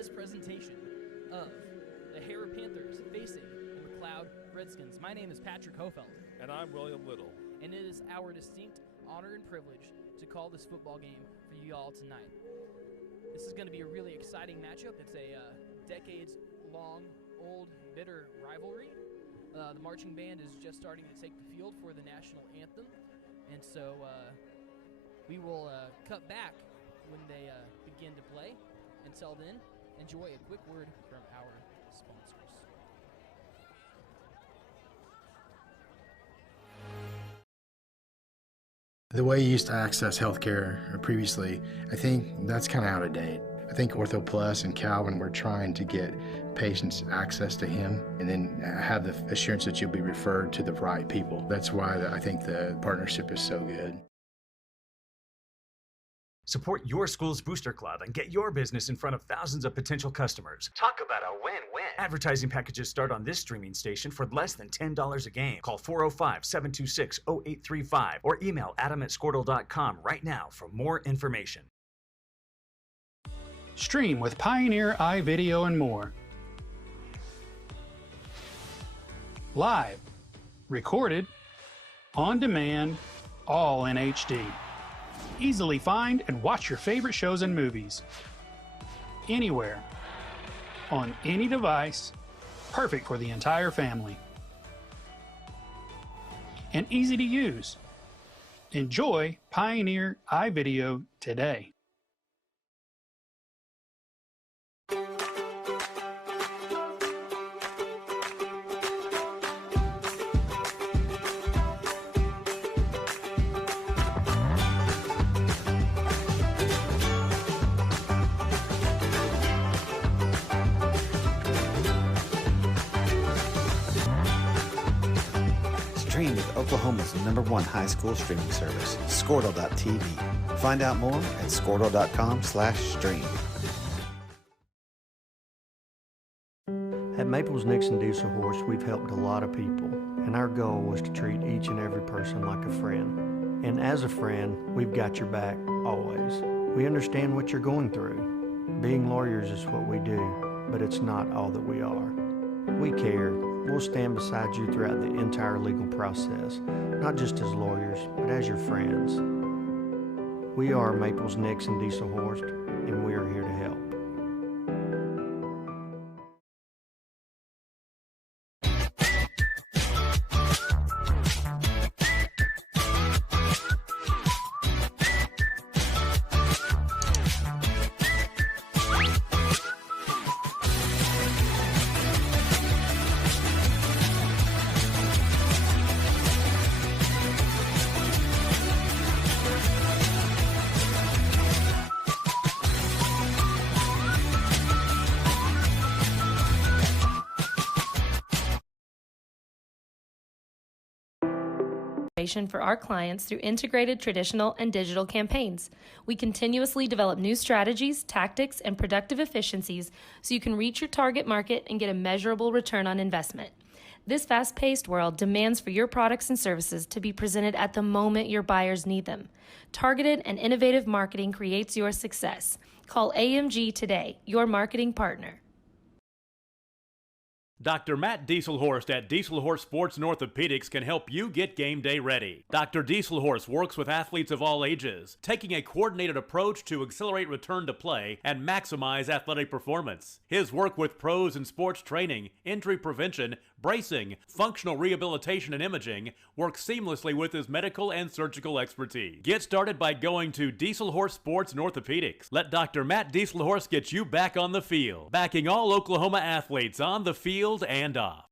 this presentation of the Harrah Panthers facing the McLoud Redskins. My name is Patrick Hofeld. And I'm William Little. And it is our distinct honor and privilege to call this football game for you all tonight. This is going to be a really exciting matchup. It's a decades-long, old, bitter rivalry. The marching band is just starting to take the field for the national anthem. And so we will cut back when they begin to play. Until then, enjoy a quick word from our sponsors. The way you used to access healthcare previously, I think that's kind of out of date. I think Ortho Plus and Calvin were trying to get patients access to him and then have the assurance that you'll be referred to the right people. That's why I think the partnership is so good. Support your school's booster club and get your business in front of thousands of potential customers. Talk about a win-win. Advertising packages start on this streaming station for less than $10 a game. Call 405-726-0835 or email adam@squirtle.com right now for more information. Stream with Pioneer iVideo and more. Live, recorded, on demand, all in HD. Easily find and watch your favorite shows and movies. Anywhere, on any device, perfect for the entire family. And easy to use. Enjoy Pioneer iVideo today. Stream with Oklahoma's #1 high school streaming service, Squirtle.tv. Find out more at Squirtle.com/stream. At Maples Nixon Diesel Horse, we've helped a lot of people, and our goal was to treat each and every person like a friend. And as a friend, we've got your back always. We understand what you're going through. Being lawyers is what we do, but it's not all that we are. We care. We'll stand beside you throughout the entire legal process, not just as lawyers, but as your friends. We are Maples Nixon Diesel Horse, and we are here to help. For our clients through integrated traditional and digital campaigns. We continuously develop new strategies, tactics, and productive efficiencies so you can reach your target market and get a measurable return on investment. This fast-paced world demands for your products and services to be presented at the moment your buyers need them. Targeted and innovative marketing creates your success. Call AMG today, your marketing partner. Dr. Matt Dieselhorst at Dieselhorst Sports and Orthopedics can help you get game day ready. Dr. Dieselhorst works with athletes of all ages, taking a coordinated approach to accelerate return to play and maximize athletic performance. His work with pros in sports training, injury prevention, bracing, functional rehabilitation, and imaging works seamlessly with his medical and surgical expertise. Get started by going to Dieselhorst Sports and Orthopedics. Let Dr. Matt Dieselhorst get you back on the field, backing all Oklahoma athletes on the field and off.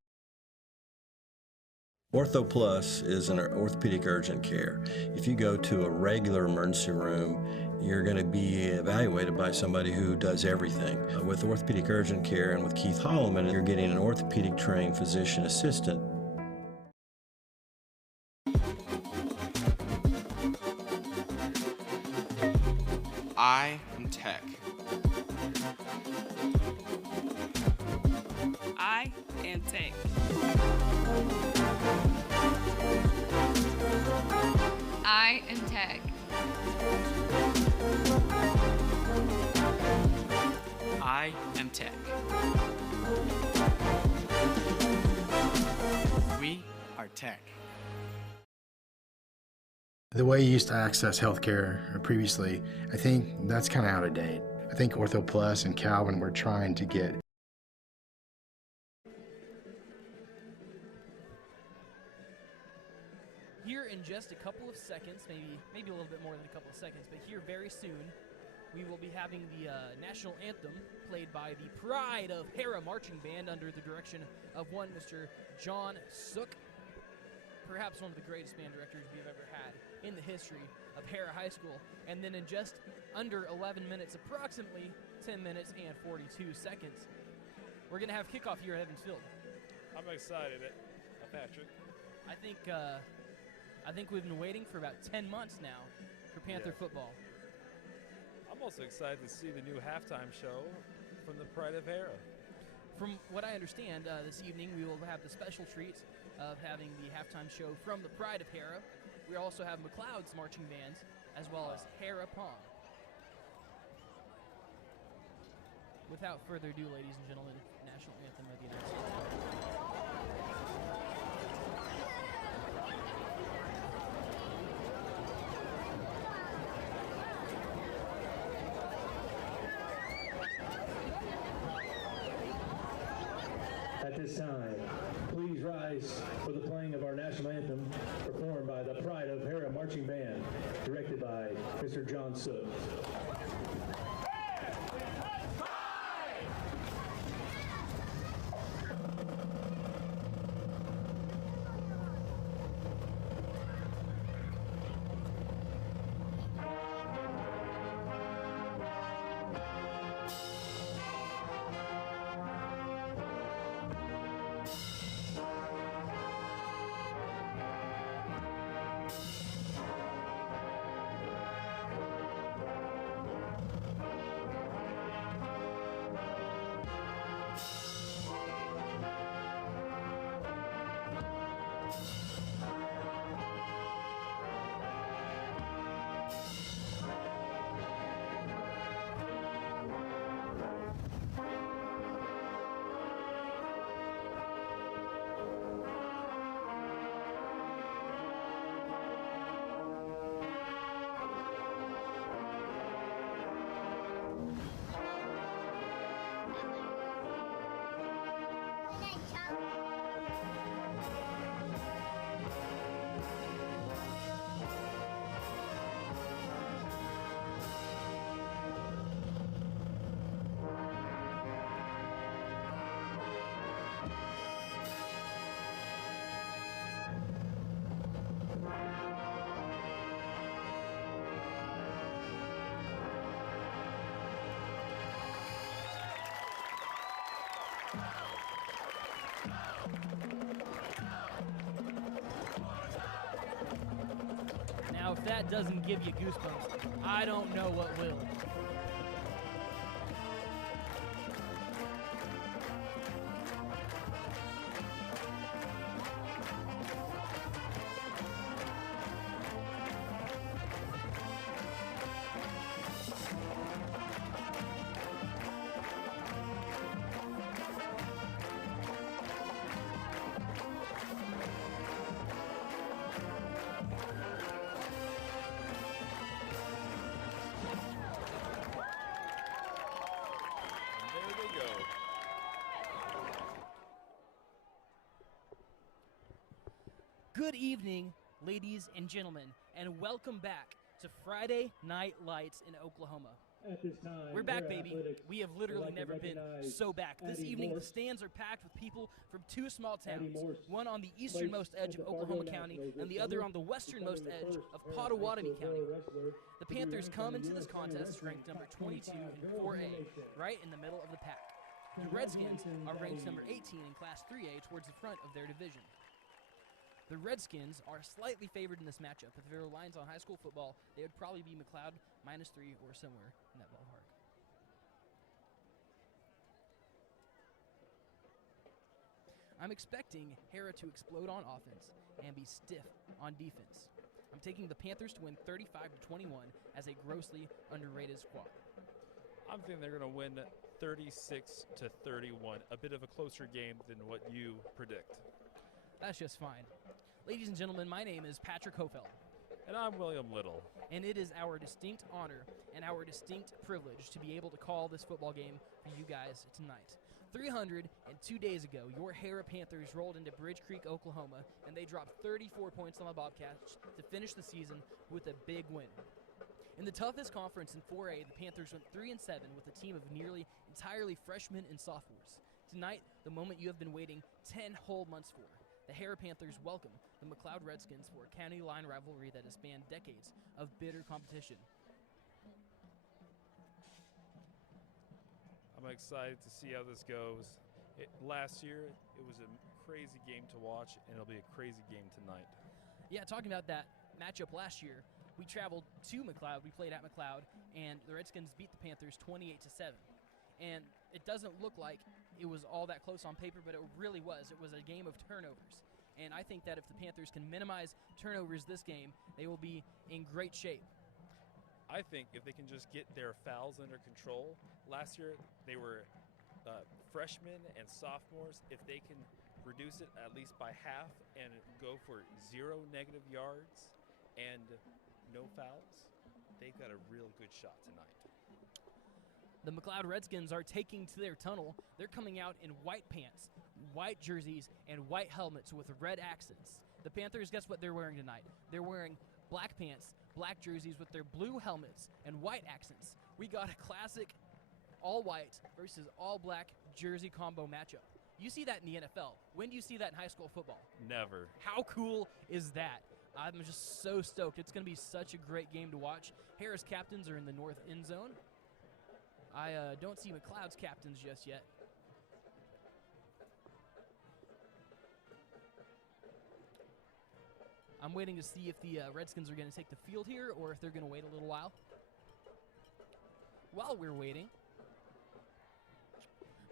Ortho Plus is an orthopedic urgent care. If you go to a regular emergency room, you're going to be evaluated by somebody who does everything. With orthopedic urgent care and with Keith Holloman, you're getting an orthopedic trained physician assistant. I am Tech. I am Tech. I am Tech. I I am Tech. We are Tech. The way you used to access healthcare previously, I think that's kind of out of date. I think Ortho Plus and Calvin were trying to get Here in just a couple of seconds, maybe a little bit more than a couple of seconds, but here very soon, we will be having the national anthem played by the pride of Harrah Marching Band under the direction of one Mr. John Sook, perhaps one of the greatest band directors we've ever had in the history of Harrah High School. And then in just under 11 minutes, approximately 10 minutes and 42 seconds, we're going to have kickoff here at Evans Field. I'm excited, Patrick. I think we've been waiting for about 10 months now for Panther football. I'm also excited to see the new halftime show from the Pride of Harrah. From what I understand, this evening we will have the special treat of having the halftime show from the Pride of Harrah. We also have McLoud's marching band, as well as Harrah Pong. Without further ado, ladies and gentlemen, national anthem of the United States. At this time, please rise for the playing of our national anthem, performed by the Pride of Harrah Marching Band, directed by Mr. John Sook. Now, if that doesn't give you goosebumps, I don't know what will. Good evening, ladies and gentlemen, and welcome back to Friday Night Lights in Oklahoma. At this time, we're back, baby. We have literally never been so back. This evening, the stands are packed with people from two small towns, one on the easternmost edge of Oklahoma County and the other on the westernmost edge of Pottawatomie County. The Panthers come into this contest ranked number 22 in 4A, right in the middle of the pack. The Redskins are ranked number 18 in Class 3A towards the front of their division. The Redskins are slightly favored in this matchup. If there were lines on high school football, they would probably be McLoud -3 or somewhere in that ballpark. I'm expecting Harrah to explode on offense and be stiff on defense. I'm taking the Panthers to win 35-21 as a grossly underrated squad. I'm thinking they're going to win 36-31. A bit of a closer game than what you predict. That's just fine. Ladies and gentlemen, my name is Patrick Hofeld. And I'm William Little. And it is our distinct honor and our distinct privilege to be able to call this football game for you guys tonight. 302 days ago, your Harrah Panthers rolled into Bridge Creek, Oklahoma, and they dropped 34 points on the Bobcats to finish the season with a big win. In the toughest conference in 4A, the Panthers went 3-7 with a team of nearly entirely freshmen and sophomores. Tonight, the moment you have been waiting 10 whole months for. The Harrah Panthers welcome the McLoud Redskins for a county line rivalry that has spanned decades of bitter competition. I'm excited to see how this goes. Last year, it was a crazy game to watch, and it'll be a crazy game tonight. Yeah, talking about that matchup last year, we traveled to McLoud. We played at McLoud, and the Redskins beat the Panthers 28-7. And it doesn't look like it was all that close on paper, but it really was. It was a game of turnovers. And I think that if the Panthers can minimize turnovers this game, they will be in great shape. I think if they can just get their fouls under control. Last year, they were freshmen and sophomores. If they can reduce it at least by half and go for 0 negative yards and no fouls, they've got a real good shot tonight. The McLoud Redskins are taking to their tunnel. They're coming out in white pants, white jerseys, and white helmets with red accents. The Panthers, guess what they're wearing tonight? They're wearing black pants, black jerseys with their blue helmets and white accents. We got a classic all-white versus all-black jersey combo matchup. You see that in the NFL. When do you see that in high school football? Never. How cool is that? I'm just so stoked. It's going to be such a great game to watch. Harrah's captains are in the north end zone. I don't see McLeod's captains just yet. I'm waiting to see if the Redskins are going to take the field here or if they're going to wait a little while. While we're waiting,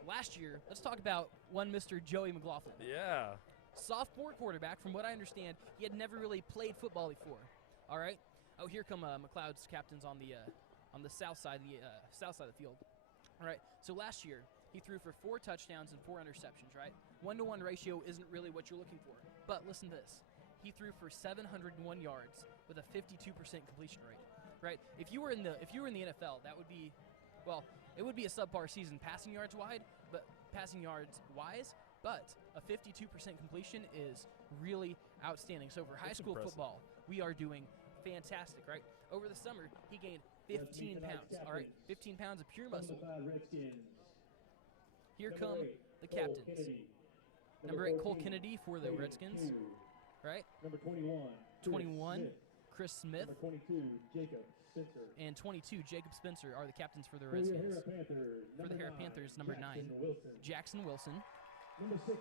last year, let's talk about one Mr. Joey McLaughlin. Yeah. Sophomore quarterback. From what I understand, he had never really played football before. All right. Oh, here come McLeod's captains on the south side of the field. All right. So last year, he threw for 4 touchdowns and 4 interceptions. Right. 1-to-1 ratio isn't really what you're looking for. But listen to this. He threw for 701 yards with a 52% completion rate. Right. If you were in the NFL, that would be, well, it would be a subpar season passing yards wise, but a 52% completion is really outstanding. So for high school football, we are doing fantastic, right? Over the summer, he gained 15 pounds, all right? 15 pounds of pure muscle. Here come the captains. Number 8, Cole Kennedy for the Redskins, right? Number 21, Chris Smith. Number 22, Jacob Spencer. And 22, Jacob Spencer are the captains for the Redskins. For the Harrah Panthers, number 9, Jackson Wilson. Number 16,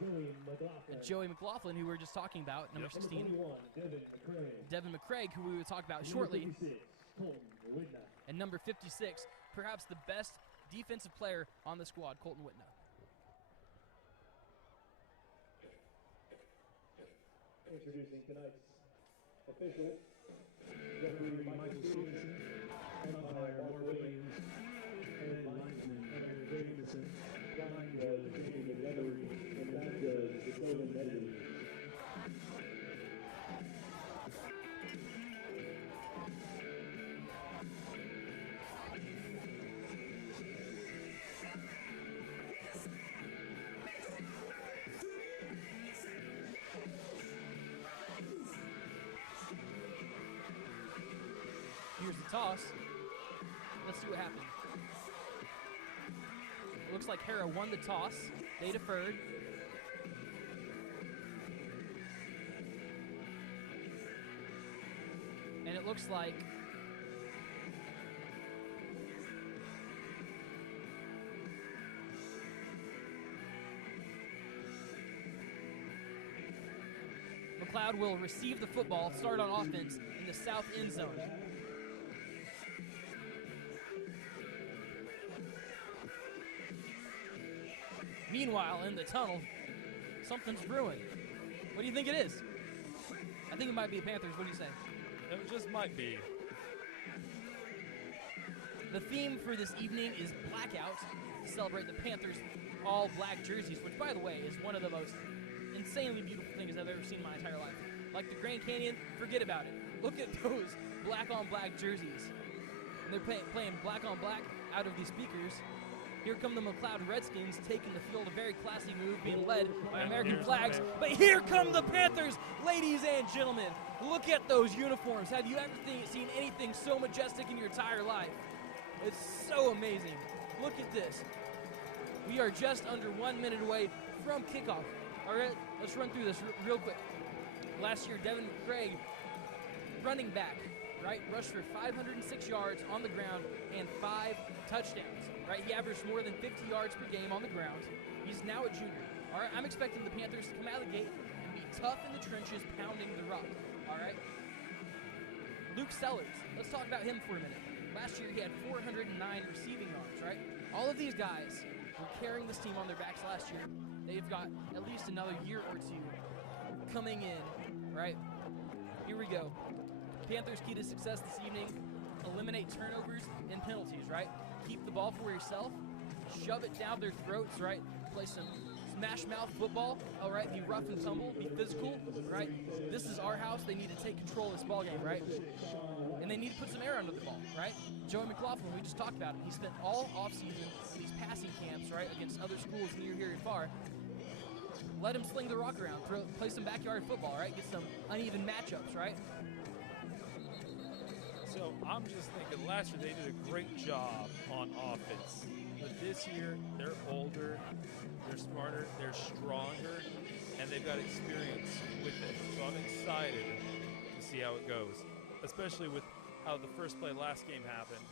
Joey McLaughlin. Joey McLaughlin, who we were just talking about, number 16. Number 21, Devin McCraig, who we will talk about shortly. Number 56, Colton Whitney. And number 56, perhaps the best defensive player on the squad, Colton Whitney. Introducing tonight's official, referee Michael Stevenson, umpire Mark Williams, and linesman Aaron Jameson, line judge Jamie McLeod, and back judge Golden Medley. Here's the toss. Let's see what happened. It looks like Harrah won the toss. They deferred. And it looks like McLoud will receive the football, start on offense in the south end zone. Meanwhile, in the tunnel, something's brewing. What do you think it is? I think it might be the Panthers. What do you say? It just might be. The theme for this evening is Blackout, to celebrate the Panthers' all-black jerseys, which, by the way, is one of the most insanely beautiful things I've ever seen in my entire life. Like the Grand Canyon, forget about it. Look at those black-on-black jerseys. And they're playing black-on-black out of these speakers. Here come the McLoud Redskins taking the field, a very classy move, being led by American flags. But here come the Panthers, ladies and gentlemen. Look at those uniforms. Have you ever seen anything so majestic in your entire life? It's so amazing. Look at this. We are just under 1 minute away from kickoff. All right, let's run through this real quick. Last year, Devin Craig, running back, right, rushed for 506 yards on the ground and 5 touchdowns, right? He averaged more than 50 yards per game on the ground. He's now a junior. All right, I'm expecting the Panthers to come out of the gate and be tough in the trenches, pounding the rock. All right. Luke Sellers, let's talk about him for a minute. Last year, he had 409 receiving yards, right? All of these guys were carrying this team on their backs last year. They've got at least another year or two coming in, right? Here we go. Panthers' key to success this evening: eliminate turnovers and penalties, right? Keep the ball for yourself. Shove it down their throats, right? Play some smash mouth football, all right? Be rough and tumble, be physical, right? This is our house. They need to take control of this ball game, right? And they need to put some air under the ball, right? Joey McLaughlin, we just talked about him. He spent all offseason these passing camps, right, against other schools near here and far. Let him sling the rock around, play some backyard football, right? Get some uneven matchups, right? So I'm just thinking, last year they did a great job on offense. But this year, they're older, they're smarter, they're stronger, and they've got experience with it. So I'm excited to see how it goes, especially with how the first play last game happened.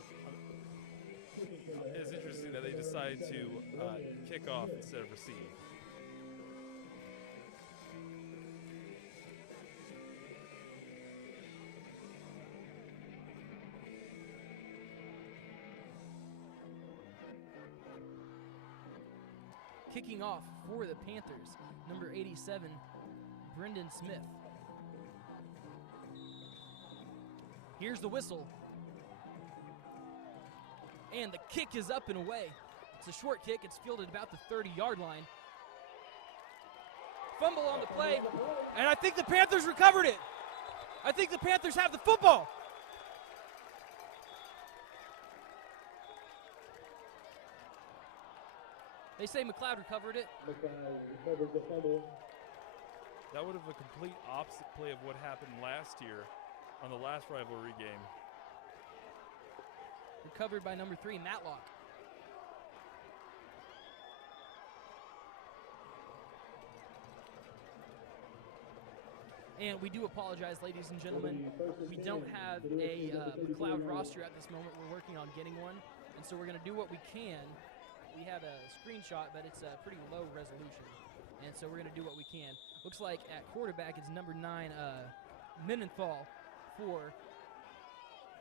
It's interesting that they decided to kick off instead of receive. Kicking off for the Panthers, number 87, Brendan Smith. Here's the whistle. And the kick is up and away. It's a short kick. It's fielded about the 30-yard line. Fumble on the play, and I think the Panthers recovered it. I think the Panthers have the football. They say McLoud recovered it. That would have a complete opposite play of what happened last year on the last rivalry game. Recovered by number 3, Matlock. And we do apologize, ladies and gentlemen. We don't have a McLoud roster at this moment. We're working on getting one. And so we're going to do what we can. We have a screenshot, but it's a pretty low resolution. And so we're going to do what we can. Looks like at quarterback it's number 9, Menenthal for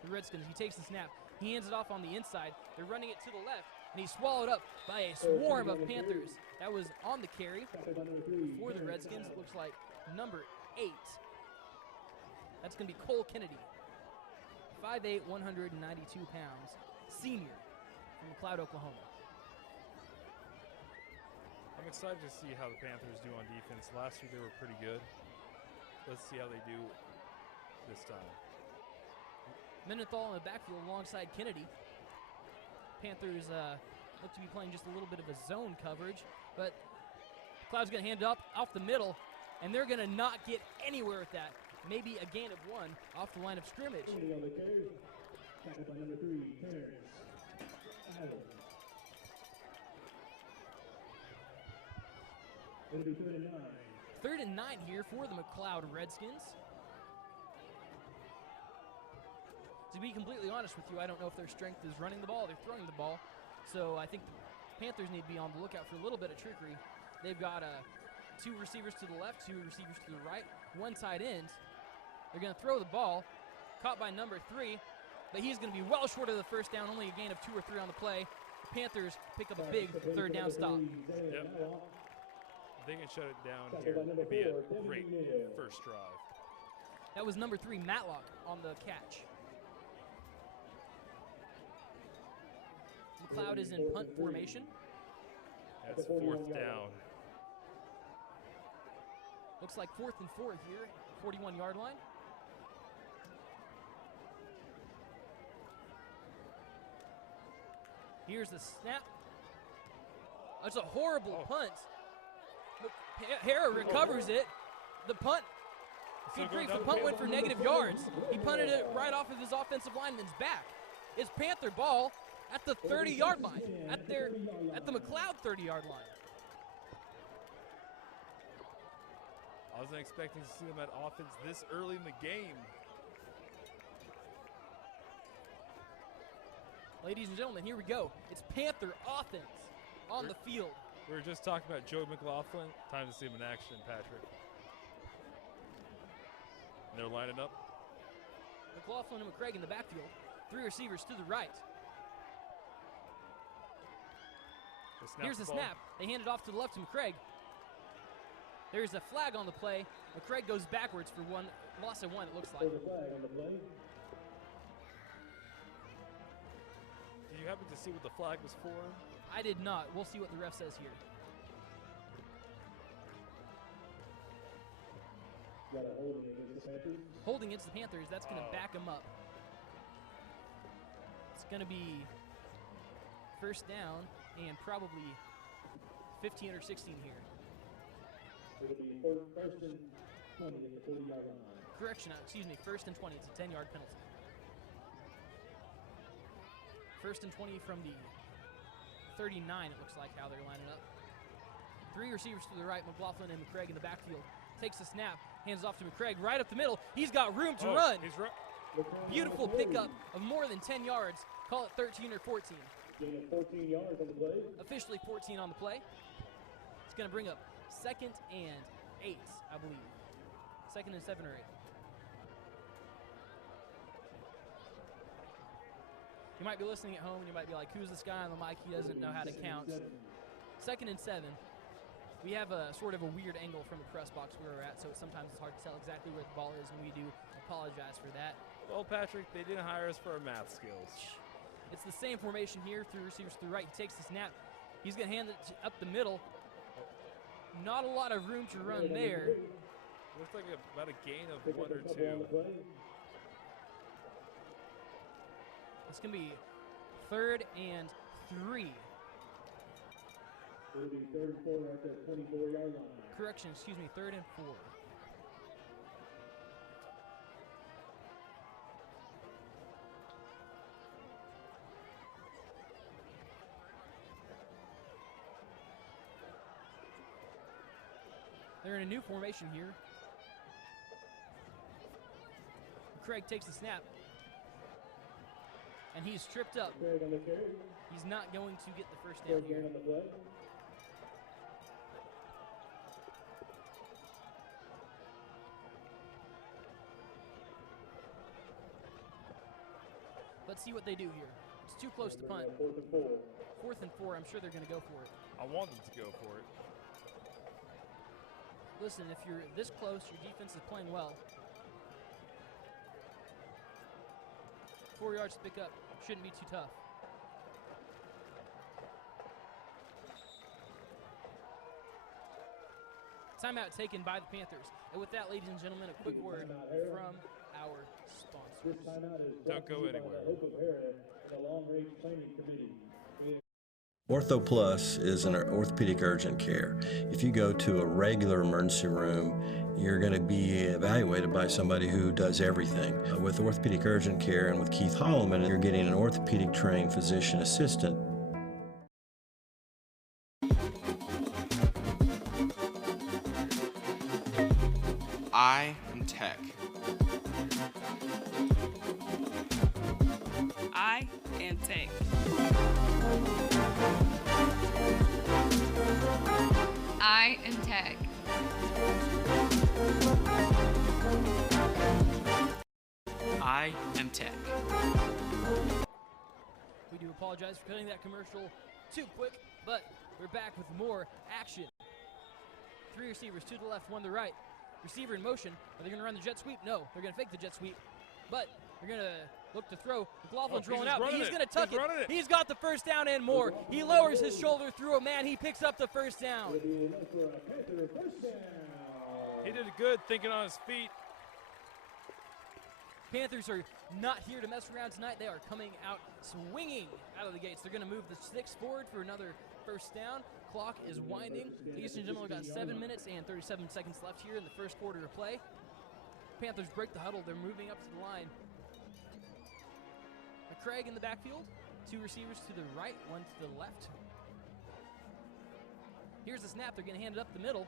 the Redskins. He takes the snap. He hands it off on the inside. They're running it to the left, and he's swallowed up by a swarm of Panthers. That was on the carry for the Redskins. It looks like number 8. That's going to be Cole Kennedy. 5'8", 192 pounds, senior from McLoud, Oklahoma. I'm excited to see how the Panthers do on defense. Last year they were pretty good. Let's see how they do this time. Menenthal in the backfield alongside Kennedy. Panthers look to be playing just a little bit of a zone coverage, but Cloud's going to hand it up off the middle, and they're going to not get anywhere with that. Maybe a gain of 1 off the line of scrimmage. It'll be 3rd and 9. 3rd and 9 here for the McLoud Redskins. To be completely honest with you, I don't know if their strength is running the ball, they're throwing the ball. So I think the Panthers need to be on the lookout for a little bit of trickery. They've got 2 receivers to the left, 2 receivers to the right, 1 tight end. They're going to throw the ball, caught by number 3, but he's going to be well short of the first down, only a gain of 2 or 3 on the play. The Panthers pick up a big 3rd down stop. Yep. If they can shut it down here, it'd be a great first drive. That was number 3, Matlock, on the catch. McLoud is in punt formation. That's 4th down. Looks like 4th and 4 here, 41-yard line. Here's the snap. That's a horrible punt. Harrah recovers it. The punt, good grief, the punt went for negative yards. He punted it right off of his offensive lineman's back. It's Panther ball at the 30-yard line, at the McLoud 30-yard line. I wasn't expecting to see them at offense this early in the game. Ladies and gentlemen, here we go. It's Panther offense on the field. We were just talking about Joe McLaughlin. Time to see him in action, Patrick. And they're lining up. McLaughlin and McCraig in the backfield. 3 receivers to the right. Here's the snap. They hand it off to the left to McCraig. There's a flag on the play. McCraig goes backwards for one. Loss of 1, it looks like. Did you happen to see what the flag was for? I did not. We'll see what the ref says here. Holding against the Panthers. That's going to back them up. It's going to be 1st down and probably 15 or 16 here. It'll be 1st and 20 at the 40-yard line. Correction, excuse me, 1st and 20. It's a 10-yard penalty. 1st and 20 from the 39, it looks like, how they're lining up. 3 receivers to the right, McLaughlin and McCraig in the backfield. Takes the snap, hands off to McCraig right up the middle. He's got room to run. Beautiful pickup of more than 10 yards. Call it 13 or 14. 14 yards on the play. Officially 14 on the play. It's going to bring up 2nd and 8, I believe. 2nd and 7 or 8. You might be listening at home and you might be like, who's this guy on the mic? He doesn't know how to count. 2nd and 7. We have a sort of a weird angle from the press box where we're at, so sometimes it's hard to tell exactly where the ball is, and we do apologize for that. Well, Patrick, they didn't hire us for our math skills. It's the same formation here, 3 receivers to the right. He takes the snap. He's going to hand it up the middle. Not a lot of room to run there. Looks like about a gain of 1 or 2. It's going to be 3rd and 3. It'll be 3rd and 4 at the 24-yard line. Correction, excuse me, 3rd and 4. They're in a new formation here. Craig takes the snap. And he's tripped up. He's not going to get the 1st down here. Let's see what they do here. It's too close to punt. 4th and 4. I'm sure they're going to go for it. I want them to go for it. Listen, if you're this close, your defense is playing well. 4 yards to pick up. Shouldn't be too tough. Timeout taken by the Panthers. And with that, ladies and gentlemen, a quick word from our sponsors. Don't go anywhere. Ortho Plus is an orthopedic urgent care. If you go to a regular emergency room, you're going to be evaluated by somebody who does everything. With orthopedic urgent care and with Keith Holloman, you're getting an orthopedic trained physician assistant. I am Tech. I am Tech. I am Tech. I am Tech. We do apologize for cutting that commercial too quick, but we're back with more action. 3 receivers, 2 to the left, 1 to the right. Receiver in motion. Are they going to run the jet sweep? No, they're going to fake the jet sweep. but they're going to look to throw. McLaughlin's he's rolling out, but running he's it. going to tuck He's running it. it. He's got the first down and more. He lowers his shoulder through a man. He picks up the first down. He did good thinking on his feet. Panthers are not here to mess around tonight. They are coming out swinging out of the gates. They're going to move the sticks forward for another first down. Clock is winding. Ladies and gentlemen, we've got 7 minutes and 37 seconds left here in the first quarter of play. Panthers break the huddle. They're moving up to the line. McCraig in the backfield. 2 receivers to the right, 1 to the left. Here's the snap. They're going to hand it up the middle.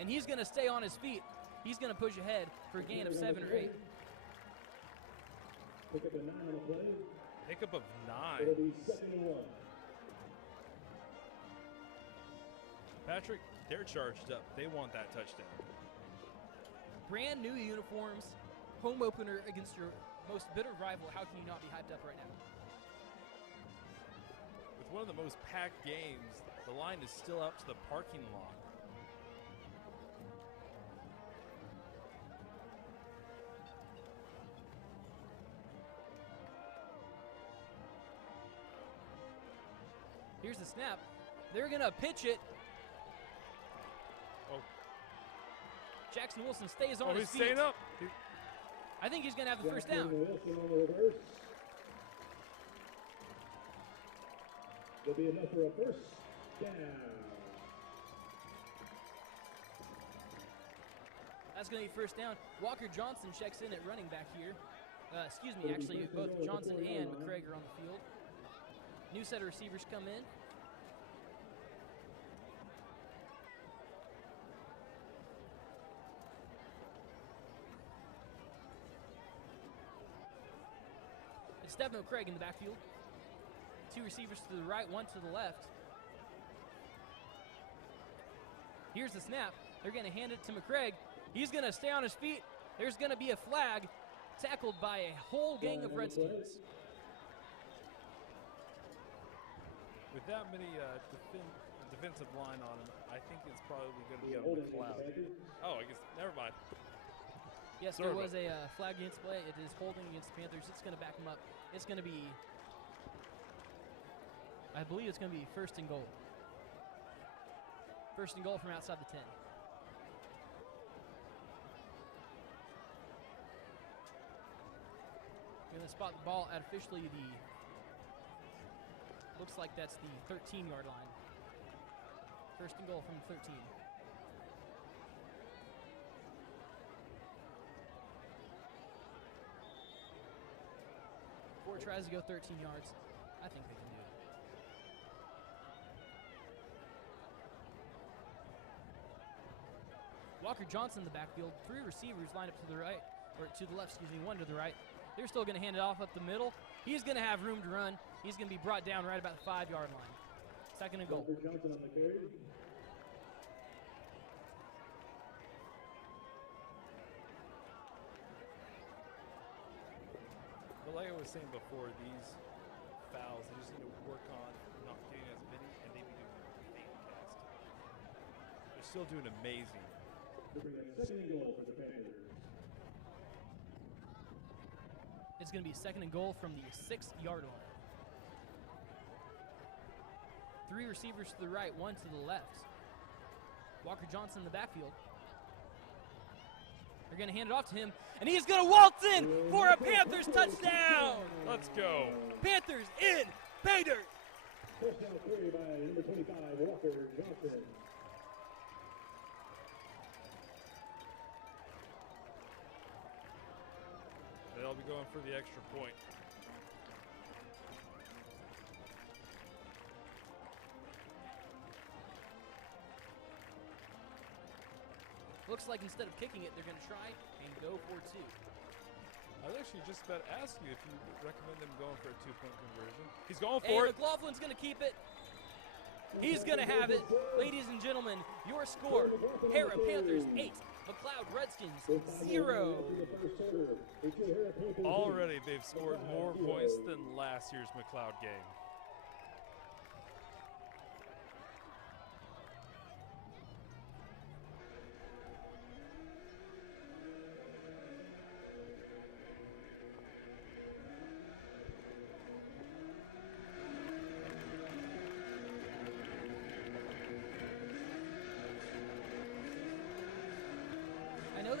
And he's going to stay on his feet. He's going to push ahead for a gain of 7 or 8. Pickup of 9 on the play. Pickup of 9. It'll be 2nd and 1. Patrick, they're charged up. They want that touchdown. Brand new uniforms, home opener against your most bitter rival. How can you not be hyped up right now? With one of the most packed games, the line is still out to the parking lot. Here's the snap. They're going to pitch it. Oh. Jackson Wilson stays on his he's feet. staying up. I think he's going to have the first down. Wilson on the reverse. There'll be enough for a first down. That's going to be first down. Walker Johnson checks in at running back here. Actually, both Johnson and McCraig are on the field. New set of receivers come in. It's Devin McCraig in the backfield. 2 receivers to the right, 1 to the left. Here's the snap. They're going to hand it to McCraig. He's going to stay on his feet. There's going to be a flag, tackled by a whole gang of Redskins. With that many defensive line on him, I think it's probably going to be on McLoud. Oh, I guess, never mind. Yes, there was a flag against play. It is holding against the Panthers. It's going to back them up. It's going to be, I believe it's going to be first and goal. First and goal from outside the 10. Going to spot the ball at officially the, looks like that's the 13-yard line. First and goal from the 13. Ford tries to go 13 yards. I think they can do it. Walker Johnson in the backfield. 3 receivers lined up to the right, or to the left, 1 to the right. They're still going to hand it off up the middle. He's going to have room to run. He's going to be brought down right about the 5-yard line. Second and goal. Johnson on the carry. But like I was saying before, these fouls, they just need to work on not getting as many, and they need to be fantastic. They're still doing amazing. They'll bring a 2nd and goal for the Panthers. It's going to be second and goal from the 6-yard line. 3 receivers to the right, 1 to the left. Walker Johnson in the backfield. They're going to hand it off to him, and he's going to waltz in for a Panthers touchdown. Let's go. Panthers in pay dirt. Touchdown carry by number 25, Walker Johnson. They'll be going for the extra point. Looks like instead of kicking it, they're going to try and go for 2. I was actually just about to ask you if you recommend them going for a 2-point conversion. He's going for it. McLaughlin's going to keep it. He's going to have it. Ladies and gentlemen, your score, Harrah Panthers 8, McLoud Redskins 0. Already they've scored more points than last year's McLoud game.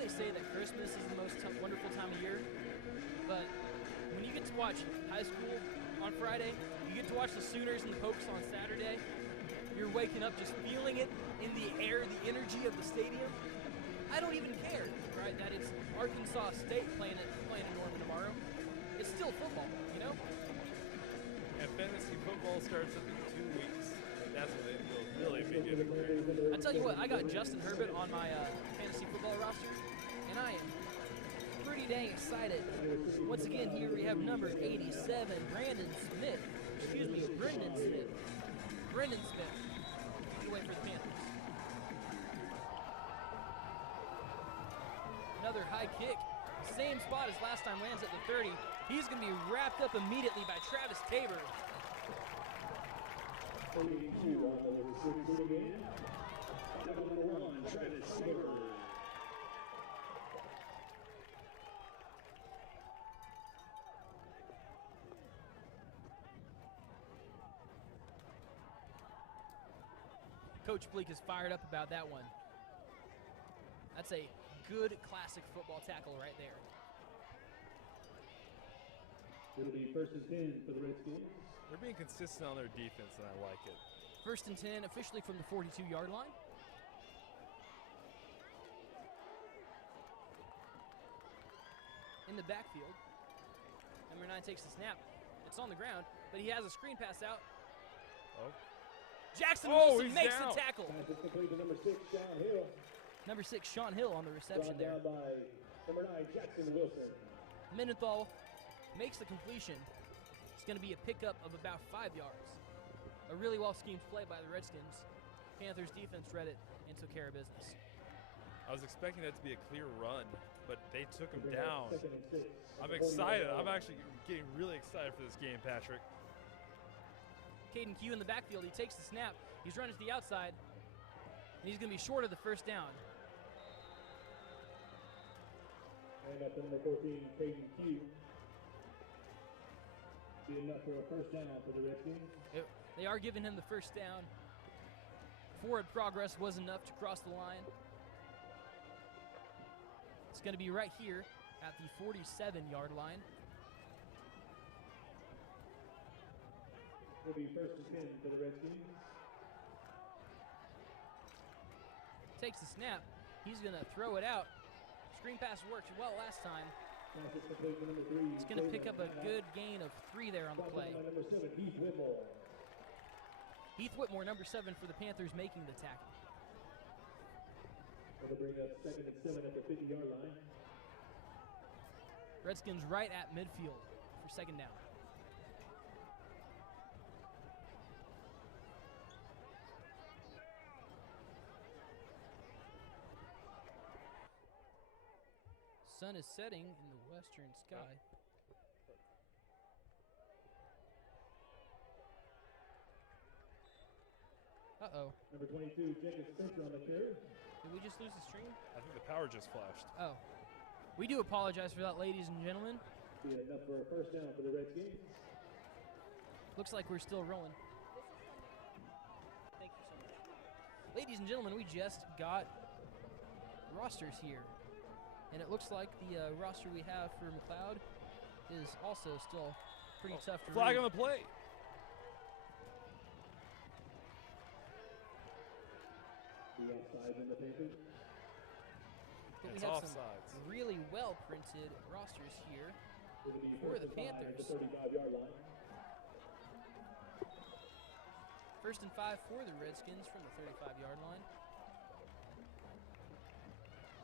they say that Christmas is the most wonderful time of year, but when you get to watch high school on Friday, you get to watch the Sooners and the Pokes on Saturday, you're waking up just feeling it in the air, the energy of the stadium. I don't even care, right, that it's Arkansas State playing in Norman tomorrow. It's still football, you know? And fantasy football starts up in 2 weeks. That's when it will really begin. I tell you what, I got Justin Herbert on my fantasy football roster, and I am pretty dang excited. Once again, here we have number 87, Brendan Smith. Away for the Panthers. Another high kick. Same spot as last time, lands at the 30. He's going to be wrapped up immediately by Travis Tabor. Travis Tabor. Coach Bleak is fired up about that one. That's a good classic football tackle right there. It'll be 1st and 10 for the Redskins. They're being consistent on their defense, and I like it. 1st and 10, officially from the 42-yard line. In the backfield, number 9 takes the snap. It's on the ground, but he has a screen pass out. Oh. Jackson Wilson makes down. the tackle. Number 6, Sean Hill on the reception there. By number 9, Jackson Wilson. Mendenthal makes the completion. It's going to be a pickup of about 5 yards. A really well-schemed play by the Redskins. Panthers defense read it and took care of business. I was expecting that to be a clear run, but they took him down. I'm excited. I'm actually getting really excited for this game, Patrick. Caden Q in the backfield. He takes the snap. He's running to the outside, and he's going to be short of the first down. And up to number 14, Caden Q. Being up for a first down for the Redskins. They are giving him the first down. Forward progress was enough to cross the line. It's going to be right here at the 47-yard line. It'll be 1st and 10 for the Redskins. Takes the snap. He's going to throw it out. Screen pass worked well last time. He's going to pick up a good gain of 3 there on the play. Heath Whitmore, number 7 for the Panthers, making the tackle. Going to bring up 2nd and 7 at the 50-yard line. Redskins right at midfield for 2nd down. Sun is setting in the western sky. Uh-oh. Number 22, Jacob Spencer on the carry. Did we just lose the stream? I think the power just flashed. Oh. We do apologize for that, ladies and gentlemen. Be enough for a first down for the Redskins. Looks like we're still rolling. Thank you so much. Ladies and gentlemen, we just got rosters here. And it looks like the roster we have for McLoud is also still pretty tough to Flag read. on the play. The offside in the Panthers. But we It's have offsides. some really well printed rosters here for the Panthers. 35-yard line. 1st and 5 for the Redskins from the 35-yard line.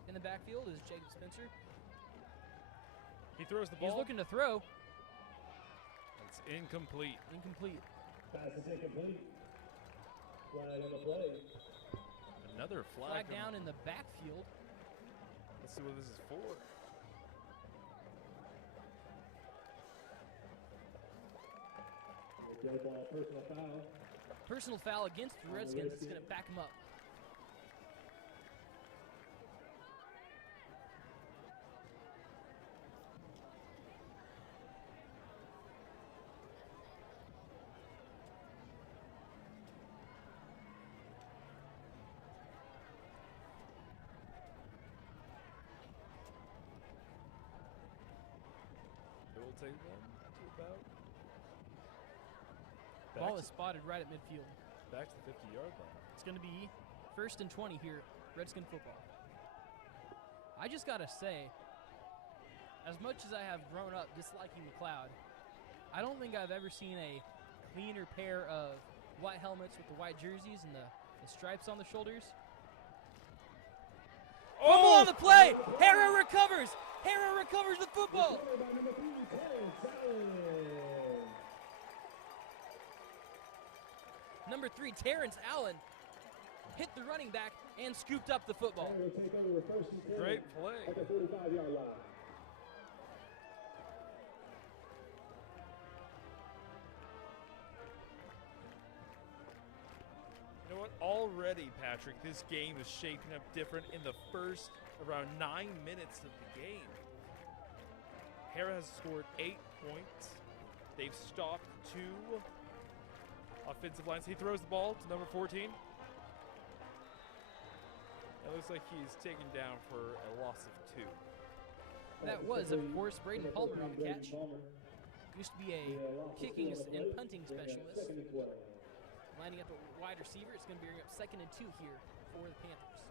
In the backfield is Jacob Spencer. He throws the ball. He's looking to throw. It's incomplete. Incomplete. Pass is incomplete. Flag on the play. Another Flag down in the backfield. Let's see what this is for. Personal foul. Personal foul against the Redskins. It's going to back him up. take them to about. Ball is spotted right at midfield. Back to the 50-yard line. It's going to be 1st and 20 here, Redskin football. I just got to say, as much as I have grown up disliking McLoud, I don't think I've ever seen a cleaner pair of white helmets with the white jerseys and the stripes on the shoulders. Fumble on the play! Harrah recovers! Harrah recovers the football! Number 3, Terrence Allen, hit the running back and scooped up the football. Great play. At the 45-yard line. You know what? Already, Patrick, this game is shaping up different in the first around 9 minutes of the game. Harrah has scored 8 points. They've stopped 2 offensive lines. He throws the ball to number 14. It looks like he's taken down for a loss of 2. That was, of course, Braden Palmer on the catch. Used to be a kicking and punting specialist. Lining up a wide receiver. It's going to bring up 2nd and 2 here for the Panthers.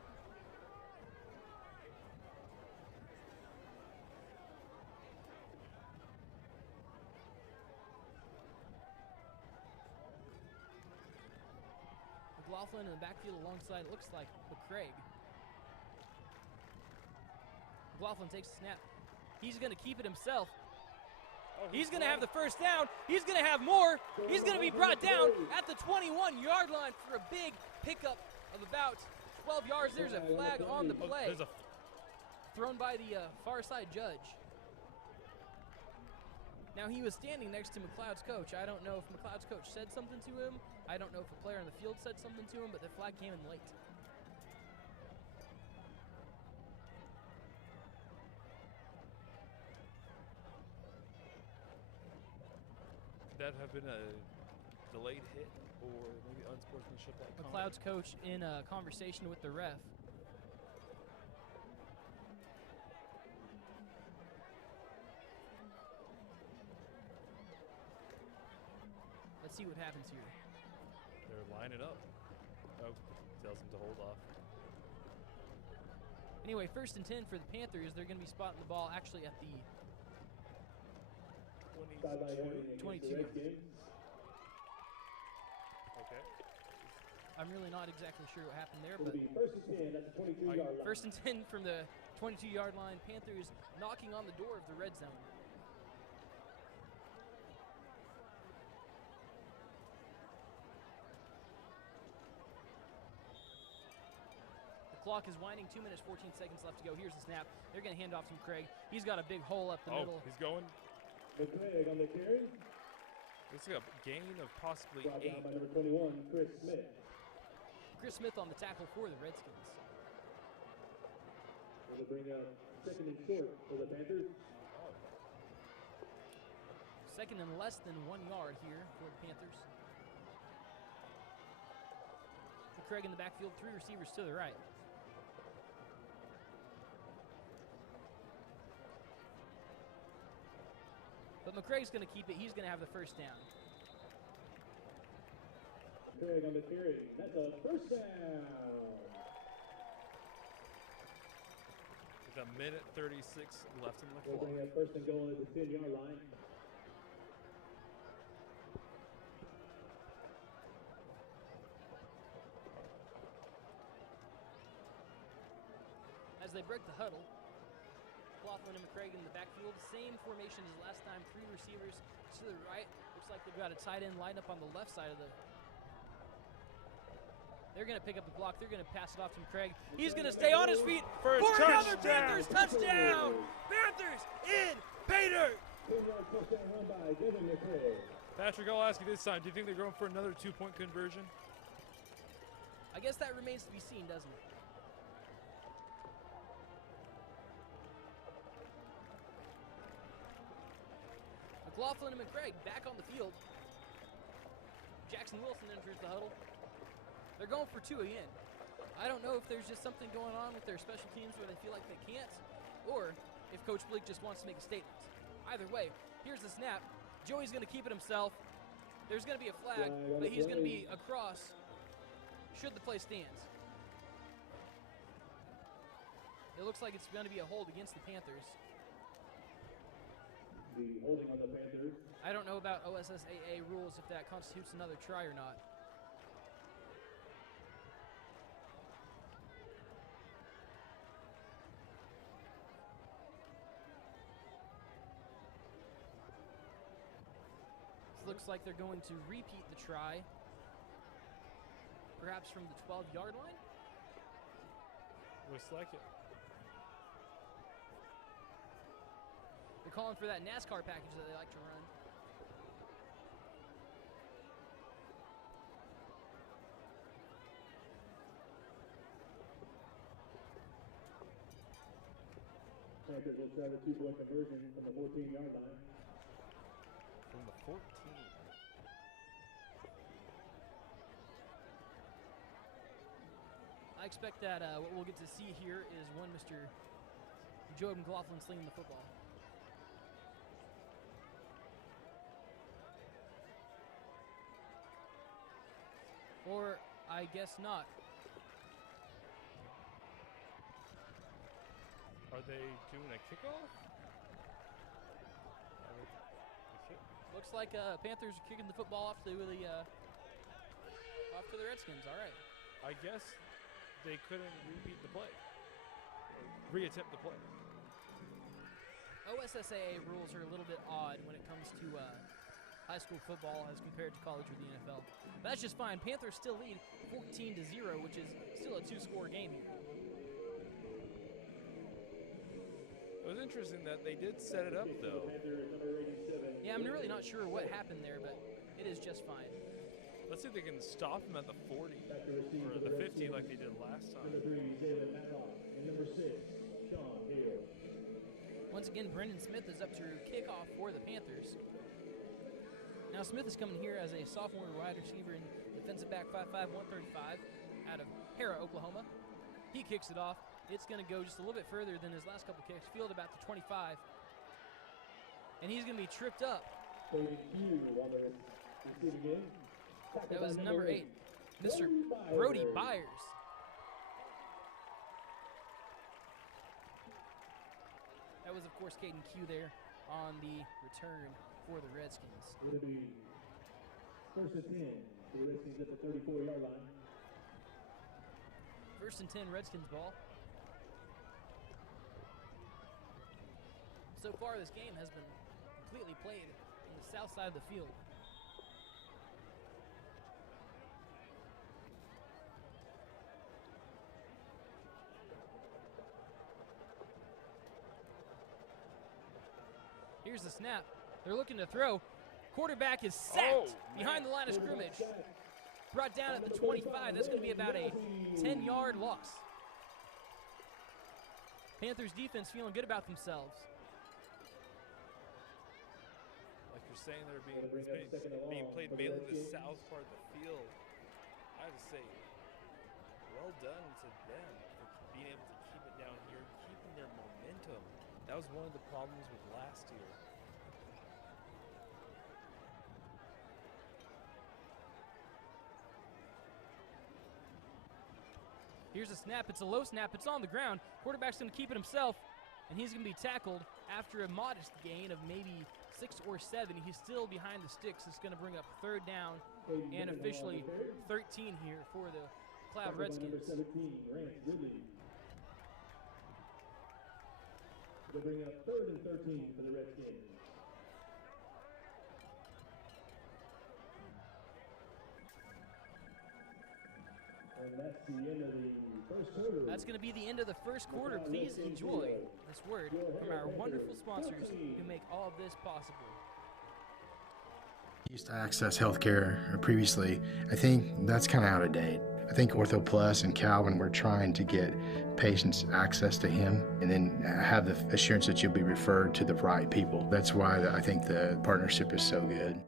McLaughlin in the backfield alongside, it looks like McCraig. McLaughlin takes a snap. He's going to keep it himself. He's going to have the first down. He's going to have more. He's going to be brought down at the 21-yard line for a big pickup of about 12 yards. There's a flag on the play. Thrown by the far side judge. Now, he was standing next to McLeod's coach. I don't know if McLeod's coach said something to him. I don't know if a player on the field said something to him, but the flag came in late. Could that have been a delayed hit or maybe unsportsmanship? McLeod's coach in a conversation with the ref. Let's see what happens here. They're lining up. Oh, tells them to hold off. Anyway, 1st and 10 for the Panthers. They're going to be spotting the ball actually at the 22. Okay. I'm really not exactly sure what happened there, but 1st and 10 at the 22-yard line. 1st and 10 from the 22-yard line. Panthers knocking on the door of the red zone. Clock is winding, 2 minutes, 14 seconds left to go. Here's the snap. They're going to hand off to McCraig. He's got a big hole up the middle. He's going. McCraig on the carry. Looks like a gain of possibly 8. By number 21, Chris Smith. Chris Smith on the tackle for the Redskins. Will they bring up 2nd and short for the Panthers? 2nd and less than 1 yard here for the Panthers. McCraig in the backfield, 3 receivers to the right. But McCraig's going to keep it. He's going to have the first down. McCraig on the carry. That's a first down. With a minute 36 left in the clock. Bring up 1st and goal at the 10-yard line. As they break the huddle, McLaughlin and McCraig in the backfield. Same formation as last time. 3 receivers to the right. Looks like they've got a tight end lined up on the left side of the. They're going to pick up the block. They're going to pass it off to McCraig. He's going to stay on his feet for another Panthers touchdown. Panthers in Pater. Patrick, I'll ask you this time. Do you think they're going for another 2-point conversion? I guess that remains to be seen, doesn't it? McLaughlin and McCraig back on the field. Jackson Wilson enters the huddle. They're going for 2 again. I don't know if there's just something going on with their special teams where they feel like they can't, or if Coach Bleak just wants to make a statement. Either way, here's the snap. Joey's going to keep it himself. There's going to be a flag, but he's going to be across should the play stands. It looks like it's going to be a hold against the Panthers. The holding on the Panthers. I don't know about OSSAA rules if that constitutes another try or not. Looks like they're going to repeat the try, perhaps from the 12-yard line. Looks like it. They're calling for that NASCAR package that they like to run. Panthers will try the two-point conversion from the 14-yard line. From the 14. I expect that what we'll get to see here is one Mr. Joe McLaughlin slinging the football. Or I guess not. Are they doing a kickoff? Looks like Panthers are kicking the football off to the Redskins. All right. I guess they couldn't repeat the play, or reattempt the play. OSSAA rules are a little bit odd when it comes to high school football as compared to college or the NFL. But that's just fine. Panthers still lead 14-0, which is still a two-score game here. It was interesting that they did set it up, though. Yeah, I'm really not sure what happened there, but it is just fine. Let's see if they can stop him at the 40 or the 50 like they did last time. Once again, Brendan Smith is up to kickoff for the Panthers. Now Smith is coming here as a sophomore wide receiver and defensive back 5'5", 135 out of Harrah, Oklahoma. He kicks it off. It's going to go just a little bit further than his last couple kicks. Field about the 25. And he's going to be tripped up. That was number 8, Mr. Brody Byers. That was, of course, Caden Q there on the return for the Redskins. It'll be 1st and 10 for the Redskins at the 34-yard line. 1st and 10, Redskins ball. So far, this game has been completely played on the south side of the field. Here's the snap. They're looking to throw. Quarterback is sacked behind the line of scrimmage. Brought down at the 25. That's going to be about a 10-yard loss. Panthers defense feeling good about themselves. Like you're saying, they're being played mainly in the south part of the field. I have to say, well done to them for being able to keep it down here, keeping their momentum. That was one of the problems with last year. Here's a snap. It's a low snap. It's on the ground. Quarterback's going to keep it himself, and he's going to be tackled after a modest gain of maybe 6 or 7. He's still behind the sticks. It's going to bring up 3rd down and officially 13 here for the McLoud Redskins. They'll bring up 3rd and 13 for the Redskins. And that's the end of the first quarter. That's going to be the end of the first quarter. Please enjoy this word from our wonderful sponsors who make all of this possible. Used to access healthcare previously. I think that's kind of out of date. I think Ortho Plus and Calvin were trying to get patients access to him and then have the assurance that you'll be referred to the right people. That's why I think the partnership is so good.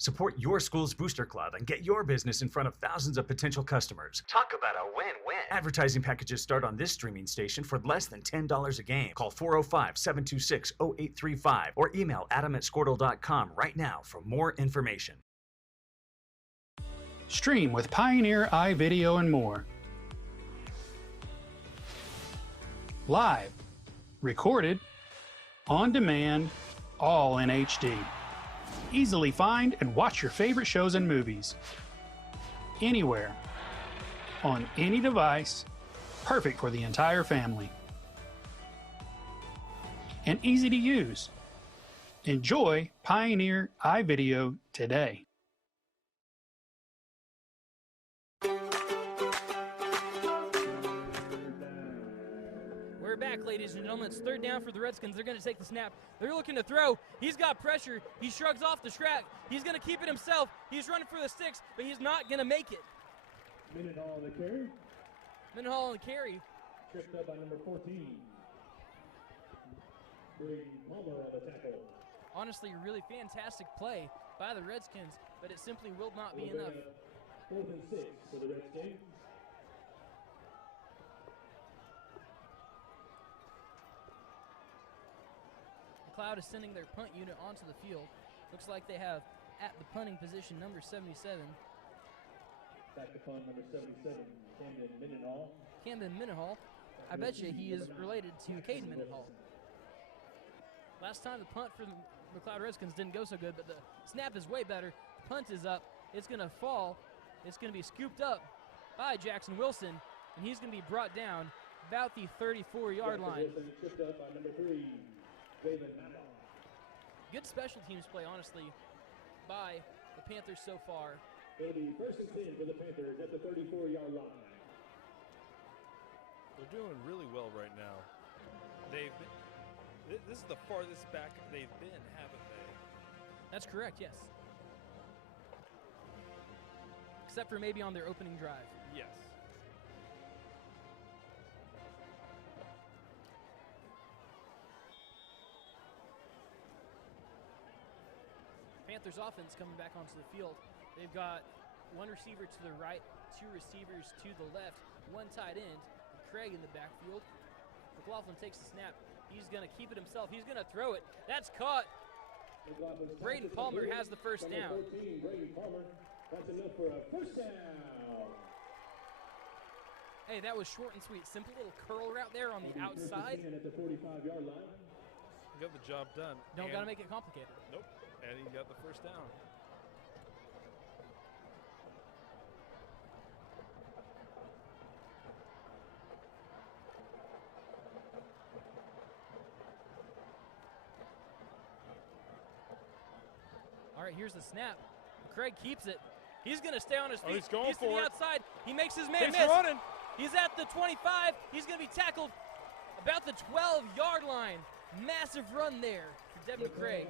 Support your school's booster club and get your business in front of thousands of potential customers. Talk about a win-win. Advertising packages start on this streaming station for less than $10 a game. Call 405-726-0835 or email adam@squirtle.com right now for more information. Stream with Pioneer iVideo and more. Live, recorded, on demand, all in HD. Easily find and watch your favorite shows and movies. Anywhere. On any device. Perfect for the entire family. And easy to use. Enjoy Pioneer iVideo today. We're back, ladies and gentlemen. It's third down for the Redskins. They're going to take the snap. They're looking to throw. He's got pressure. He shrugs off the track. He's going to keep it himself. He's running for the sticks, but he's not going to make it. Mendenhall on the carry. Mendenhall on the carry. Tripped up by number 14. Brady Palmer on the tackle. Honestly, a really fantastic play by the Redskins, but it simply will not be enough. 4th and 6 for the Redskins. McLoud is sending their punt unit onto the field. Looks like they have at the punting position number 77. Back to punt number 77, Camden Mendenhall. Camden Mendenhall. I bet you he is related to Caden Mendenhall. Last time the punt for the McLoud Redskins didn't go so good, but the snap is way better. The punt is up. It's going to fall. It's going to be scooped up by Jackson Wilson, and he's going to be brought down about the 34-yard line. Tripped up by number 3. Good special teams play, honestly, by the Panthers so far. It'll be 1st and 10 for the Panthers at the 34-yard line. They're doing really well right now. They've been, this is the farthest back they've been, haven't they? That's correct, yes. Except for maybe on their opening drive. Yes. Panthers offense coming back onto the field. They've got one receiver to the right, 2 receivers to the left, 1 tight end, Craig in the backfield. McLaughlin takes the snap. He's going to keep it himself. He's going to throw it. That's caught. Braden Palmer has the first down. 14, Braden Palmer. That's enough for a first down. Hey, that was short and sweet. Simple little curl route there on the outside. At the 45-yard line. Got the job done. Don't got to make it complicated. Nope. And he got the first down. All right, here's the snap. Craig keeps it. He's going to stay on his feet. He's going to the for it. outside. He makes his man He's miss. running. He's at the 25. He's going to be tackled about the 12-yard line. Massive run there for Devin Craig.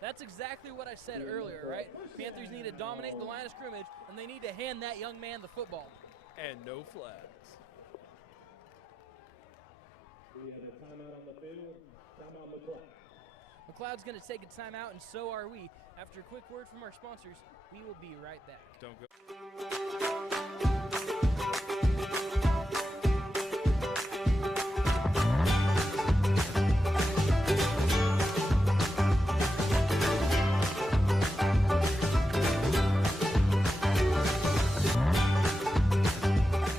That's exactly what I said earlier, right? Panthers need to dominate the line of scrimmage, and they need to hand that young man the football. And no flags. We have a timeout on the field. Timeout McLeod. McLeod's going to take a timeout, and so are we. After a quick word from our sponsors, we will be right back. Don't go.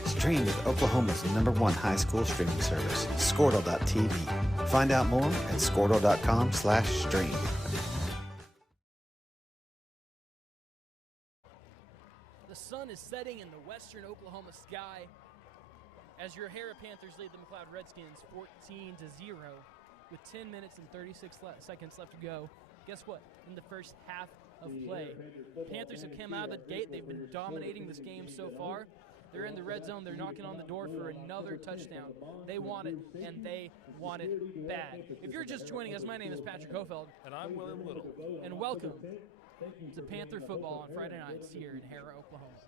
Stream with Oklahoma's #1 high school streaming service, Squirtle.tv. Find out more at Squirtle.com/stream. The sun is setting in the western Oklahoma sky as your Harrah Panthers lead the McLoud Redskins 14-0 with 10 minutes and 36 seconds left to go. Guess what? In the first half of play, Panthers have come out of the gate. They've been dominating this game so far. They're in the red zone. They're knocking on the door for another touchdown. They want it, and they want it bad. If you're just joining us, my name is Patrick Hofeld. And I'm William Little. And welcome to Panther football on Friday nights here in Harrah, Oklahoma.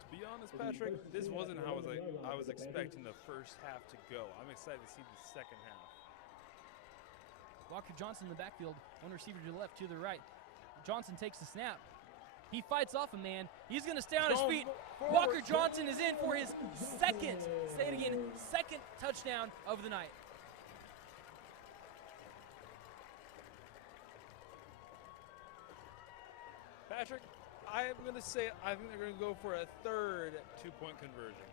To be honest, Patrick, this wasn't how I was expecting the first half to go. I'm excited to see the second half. Walker Johnson in the backfield. One receiver to the left, to the right. Johnson takes the snap. He fights off a man. He's going to stay on his feet. Walker Johnson is in for his second, say it again, second touchdown of the night. Patrick, I'm going to say I think they're going to go for a third two-point conversion.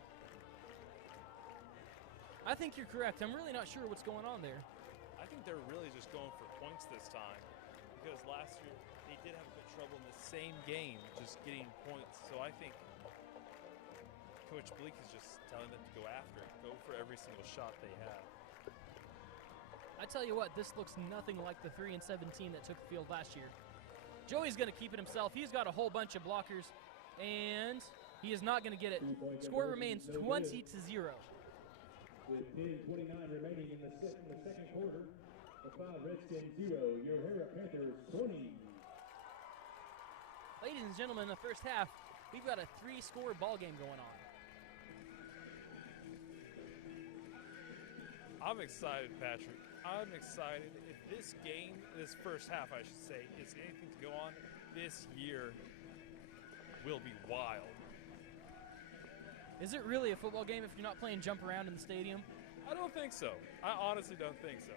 I think you're correct. I'm really not sure what's going on there. I think they're really just going for points this time because last year they did have a bit of trouble in the same game just getting points. So I think Coach Bleak is just telling them to go after it, go for every single shot they have. I tell you what, this looks nothing like the 3-17 that took the field last year. Joey's going to keep it himself. He's got a whole bunch of blockers, and he is not going to get it. Score remains 20-0. With 10:29 remaining in the second quarter, McLoud Redskins 0, your Harrah Panthers 20. Ladies and gentlemen, in the first half, we've got a 3-score ball game going on. I'm excited, Patrick. I'm excited. If this game, this first half, I should say, is anything to go on, this year will be wild. Is it really a football game if you're not playing jump around in the stadium? I don't think so. I honestly don't think so.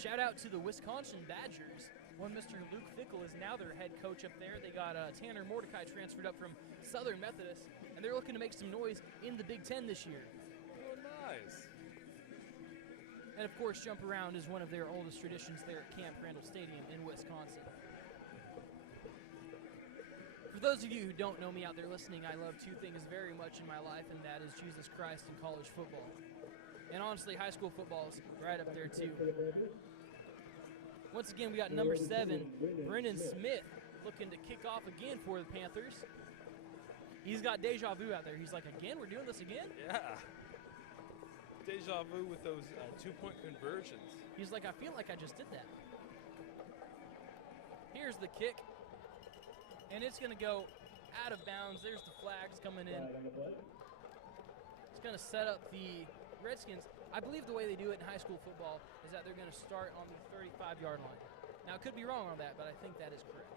Shout out to the Wisconsin Badgers. One Mr. Luke Fickle is now their head coach up there. They got Tanner Mordecai transferred up from Southern Methodist, and they're looking to make some noise in the Big Ten this year. Oh, nice. And of course, jump around is one of their oldest traditions there at Camp Randall Stadium in Wisconsin. For those of you who don't know me out there listening, I love two things very much in my life, and that is Jesus Christ and college football. And honestly, high school football is right up there too. Once again, we got number 7, Brendan Smith, looking to kick off again for the Panthers. He's got deja vu out there. He's like, again? We're doing this again? Yeah. Deja vu with those two-point conversions. He's like, I feel like I just did that. Here's the kick. And it's going to go out of bounds. There's the flags coming in. It's going to set up the Redskins. I believe the way they do it in high school football is that they're going to start on the 35-yard line. Now, I could be wrong on that, but I think that is correct.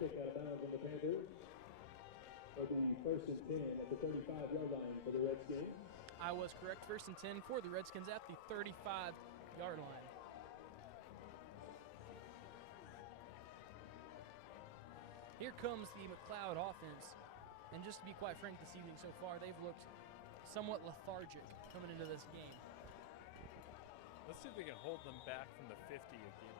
Kick out of bounds on the Panthers. It'll be 1st and 10 at the 35-yard line for the Redskins. I was correct. 1st and 10 for the Redskins at the 35-yard line. Here comes the McLoud offense. And just to be quite frank this evening so far, they've looked somewhat lethargic coming into this game. Let's see if we can hold them back from the 50 again.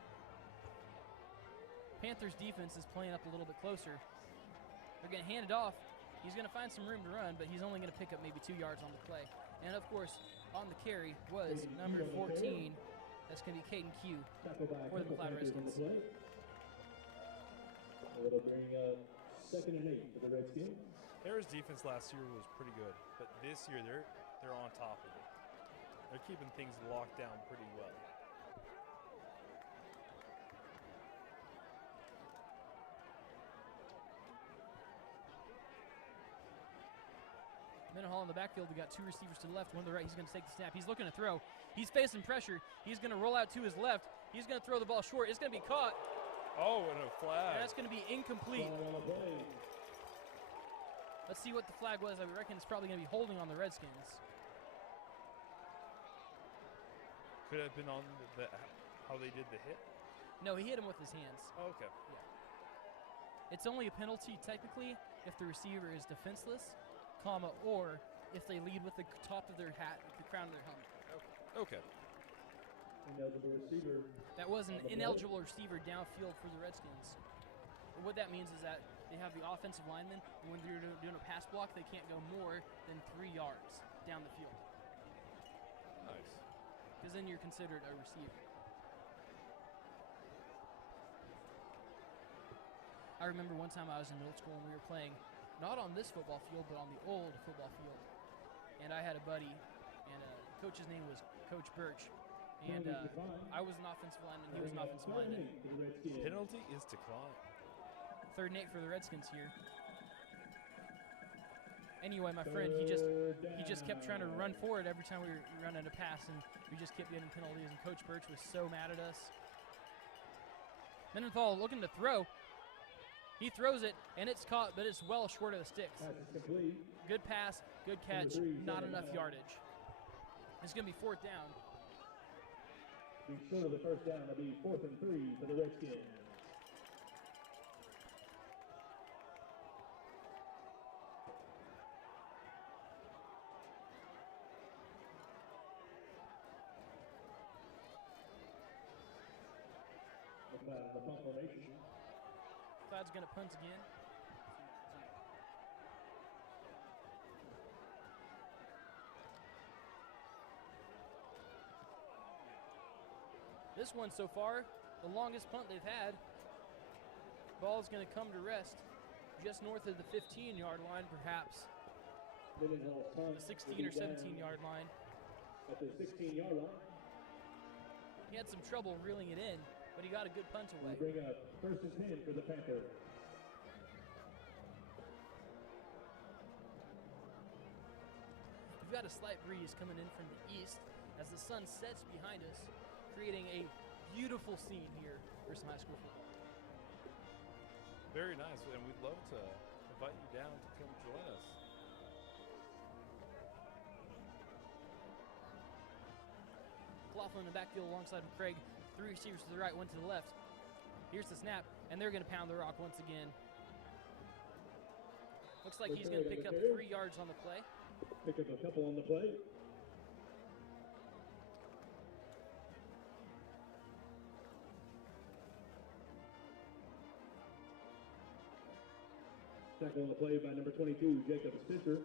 Panthers defense is playing up a little bit closer. They're going to hand it off. He's going to find some room to run, but he's only going to pick up maybe 2 yards on the play. And of course, on the carry was number 14. That's going to be Caden Q for the McLoud Redskins. It'll bring 2nd and 8 for the Redskins. Harrah's defense last year was pretty good, but this year they're on top of it. They're keeping things locked down pretty well. Mendenhall in the backfield. We got 2 receivers to the left, one to the right. He's going to take the snap. He's looking to throw. He's facing pressure. He's going to roll out to his left. He's going to throw the ball short. It's going to be caught. Oh, and a flag. And that's going to be incomplete. Let's see what the flag was. I reckon it's probably going to be holding on the Redskins. Could have been on how they did the hit? No, he hit him with his hands. Oh, okay. Yeah. It's only a penalty technically if the receiver is defenseless, or if they lead with the top of their hat, the crown of their helmet. Okay. Ineligible receiver. That was an ineligible receiver downfield for the Redskins. And what that means is that they have the offensive linemen, and when they're doing a pass block, they can't go more than 3 yards down the field. Nice. Because then you're considered a receiver. I remember one time I was in middle school and we were playing, not on this football field, but on the old football field. And I had a buddy, and coach's name was Coach Birch. And I was an offensive lineman, he was an offensive lineman. Penalty is declined. 3rd and 8 for the Redskins here. Anyway, my friend, he just kept trying to run forward every time we were running a pass, and we just kept getting penalties, and Coach Birch was so mad at us. Mendenthal looking to throw. He throws it, and it's caught, but it's well short of the sticks. Good pass, good catch, not enough yardage. It's going to be 4th down. Short of the first down, it'll be 4th and 3 for the Redskins. The punt formation. Cloud's going to punt again. This one so far, the longest punt they've had. Ball's going to come to rest just north of the 15-yard line, perhaps. The 16 or 17-yard line. At the 16-yard line. He had some trouble reeling it in, but he got a good punt away. Bring up 1st and 10 for the Panthers. We've got a slight breeze coming in from the east as the sun sets behind us, creating a beautiful scene here for some high school football. Very nice, and we'd love to invite you down to come join us. McLaughlin in the backfield alongside Craig. 3 receivers to the right, 1 to the left. Here's the snap, and they're going to pound the rock once again. Looks like he's going to pick up 3 yards on the play. Pick up a couple on the play. Tackle on the play by number 22, Jacob Spencer.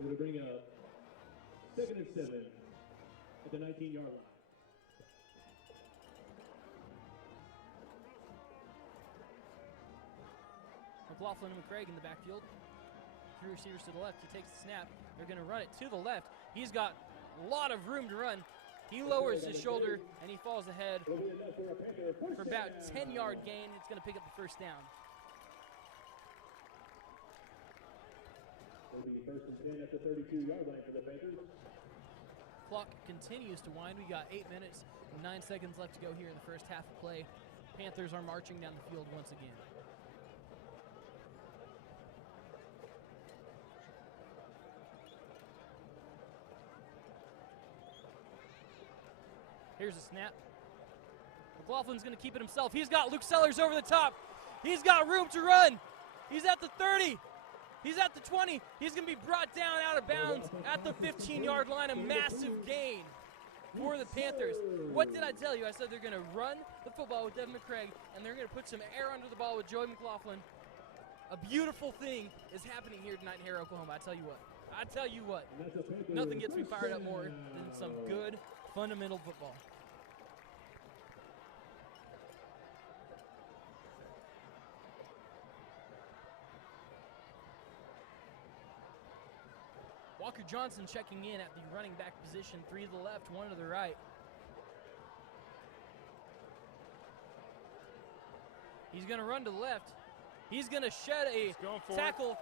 It'll bring up 2nd and 7 at the 19-yard line. McLaughlin and McCraig in the backfield. 3 receivers to the left. He takes the snap. They're going to run it to the left. He's got a lot of room to run. He lowers his shoulder, and he falls ahead for about 10-yard gain. It's going to pick up the 1st down. It'll be 1st and 10 at the 32-yard line for the Panthers. Clock continues to wind. We got 8 minutes and 9 seconds left to go here in the first half of play. Panthers are marching down the field once again. Here's a snap. McLaughlin's going to keep it himself. He's got Luke Sellers over the top. He's got room to run. He's at the 30. He's at the 20. He's going to be brought down out of bounds at the 15-yard line. A massive gain for the Panthers. What did I tell you? I said they're going to run the football with Devin McCraig, and they're going to put some air under the ball with Joey McLaughlin. A beautiful thing is happening here tonight in Harrah, Oklahoma. I tell you what. Nothing gets me fired up more than some good fundamental football. Walker Johnson checking in at the running back position. 3 to the left, 1 to the right. He's going to run to the left. He's going to shed a tackle.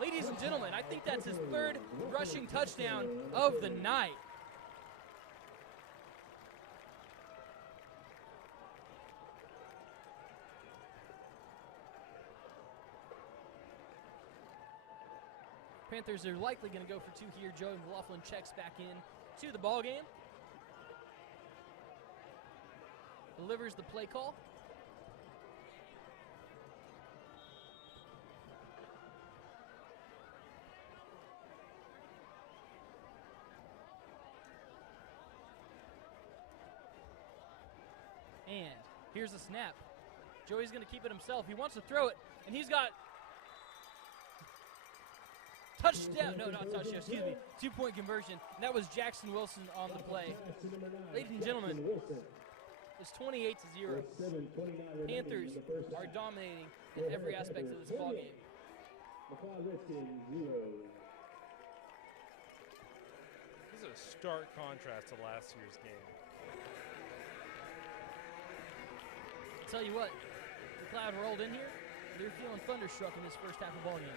Ladies and gentlemen, I think that's his 3rd rushing touchdown of the night. Panthers are likely going to go for 2 here. Joey McLaughlin checks back in to the ball game. Delivers the play call. And here's the snap. Joey's going to keep it himself. He wants to throw it, and he's got touchdown. No, not touchdown, excuse me. 2-point conversion. And that was Jackson Wilson on the play. Ladies and gentlemen, it's 28-0. Panthers are dominating in every aspect of this ball game. This is a stark contrast to last year's game. Tell you what, McLoud rolled in here. They're feeling thunderstruck in this first half of ball game.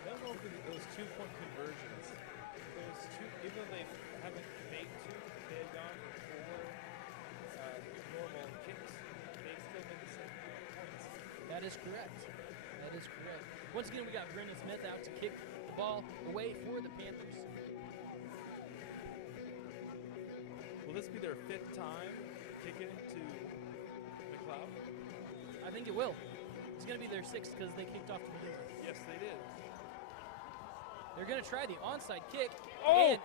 I don't know if those 2-point conversions, even though they haven't made two, they have gone for normal kicks, they still make the same points. That is correct. That is correct. Once again, we got Brendan Smith out to kick the ball away for the Panthers. Will this be their 5th time kicking to McLoud? I think it will. It's going to be their 6th because they kicked off to begin with. Yes, they did. They're going to try the onside kick. Oh! And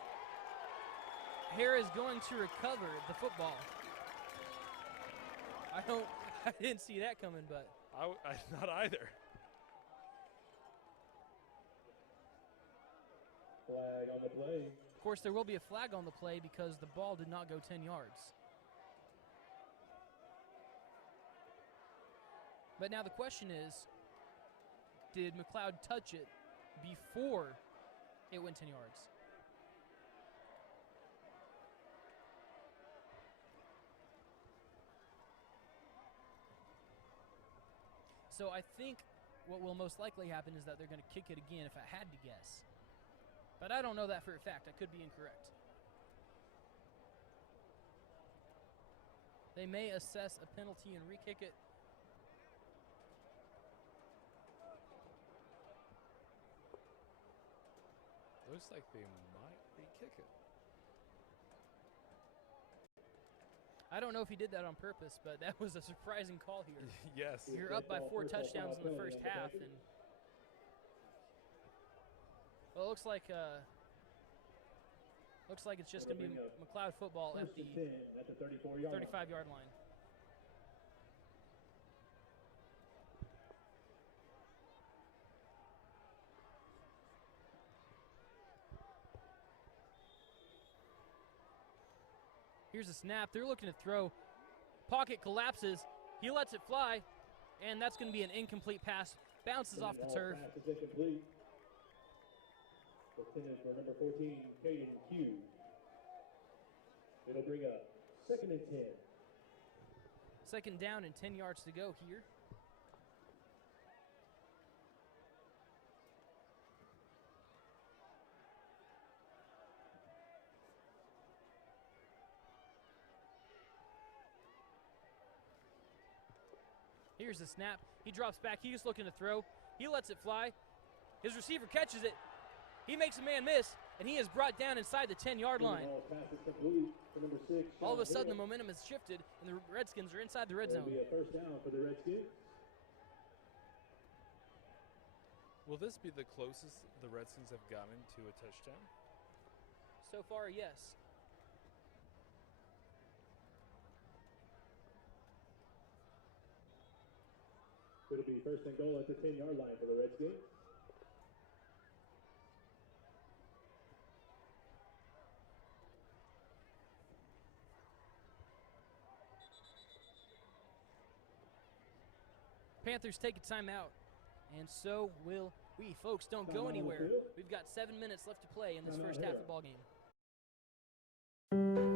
Harrah is going to recover the football. I didn't see that coming, but I not either. Flag on the play. Of course, there will be a flag on the play because the ball did not go 10 yards. But now the question is, did McLoud touch it before it went 10 yards? So I think what will most likely happen is that they're going to kick it again if I had to guess. But I don't know that for a fact. I could be incorrect. They may assess a penalty and re-kick it. Looks like they might re-kick it. I don't know if he did that on purpose, but that was a surprising call here. Yes. You're up by 4 touchdowns in the first half, and well, it looks like it's just going to be McLoud football at the 35-yard line. Here's a snap. They're looking to throw. Pocket collapses. He lets it fly, and that's going to be an incomplete pass. Bounces off the turf. Intended for number 14, Caden Q. It'll bring up 2nd and 10. 2nd down and 10 yards to go here. Here's the snap. He drops back. He's looking to throw. He lets it fly. His receiver catches it. He makes a man miss, and he is brought down inside the 10-yard line. All of a sudden, the momentum has shifted, and the Redskins are inside the red zone. It'll be a 1st down for the Redskins. Will this be the closest the Redskins have gotten to a touchdown? So far, yes. It'll be 1st and goal at the 10-yard line for the Redskins. Panthers take a timeout, and so will we. Folks, don't go anywhere. We've got 7 minutes left to play in this first half of the ball game.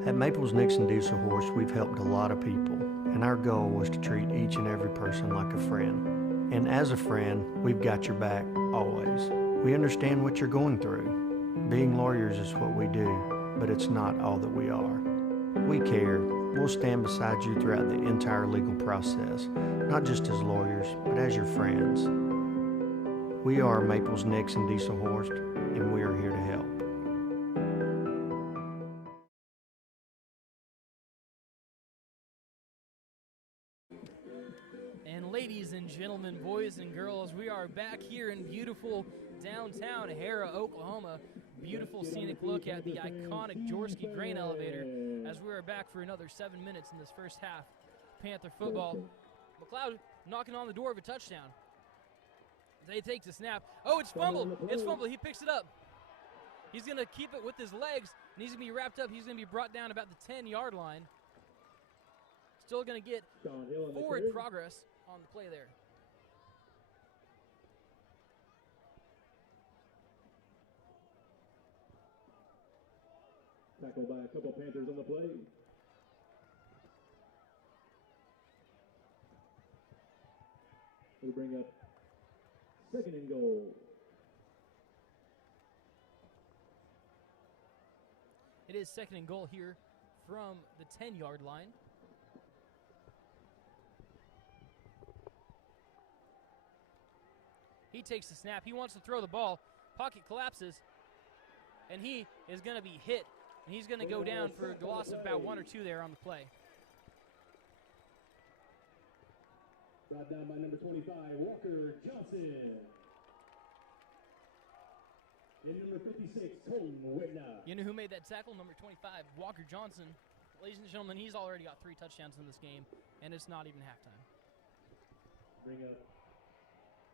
At Maples Nixon Diesel Horse, we've helped a lot of people, and our goal was to treat each and every person like a friend. And as a friend, we've got your back always. We understand what you're going through. Being lawyers is what we do, but it's not all that we are. We care. We'll stand beside you throughout the entire legal process, not just as lawyers, but as your friends. We are Maples Nixon Diesel Horse, and we are here to help. And ladies and gentlemen, boys and girls, we are back here in beautiful downtown Harrah, Oklahoma. Beautiful scenic look at the iconic Jaworski grain elevator as we are back for another 7 minutes in this first half. Panther football. McLoud knocking on the door of a touchdown. They take the snap. Oh, it's fumbled. It's fumbled. He picks it up. He's going to keep it with his legs, and he's going to be wrapped up. He's going to be brought down about the 10-yard line. still going to get forward progress on the play there. Tackled by a couple Panthers on the play. We'll bring up 2nd and goal. It is 2nd and goal here from the 10-yard line. He takes the snap. He wants to throw the ball. Pocket collapses, and he is going to be hit. And he's going to go down for a loss of about 1 or 2 there on the play. Brought down by number 25, Walker Johnson. And number 56, Colton Whitney. You know who made that tackle? Number 25, Walker Johnson. Ladies and gentlemen, he's already got 3 touchdowns in this game, and it's not even halftime. Bring up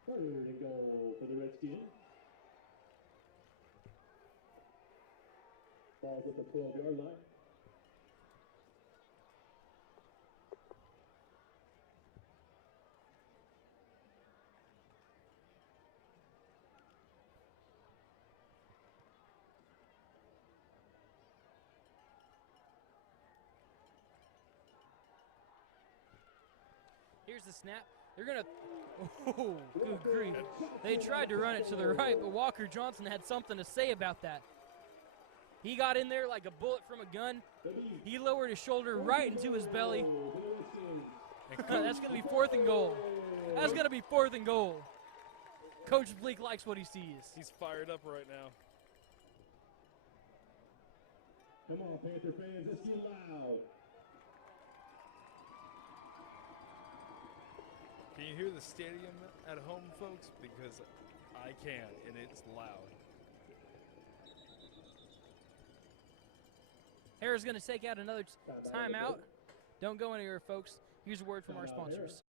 3rd and goal for the Redskins. Ball's at the 12-yard line. Here's the snap. They're going to, oh, good grief. They tried to run it to the right, but Walker Johnson had something to say about that. He got in there like a bullet from a gun. He lowered his shoulder right into his belly. That's going to be 4th and goal. That's going to be 4th and goal. Coach Bleak likes what he sees. He's fired up right now. Come on, Panther fans, let's get loud. Can you hear the stadium at home, folks? Because I can, and it's loud. Harrah's going to take out another timeout. Don't go anywhere, folks. Here's a word from our sponsors.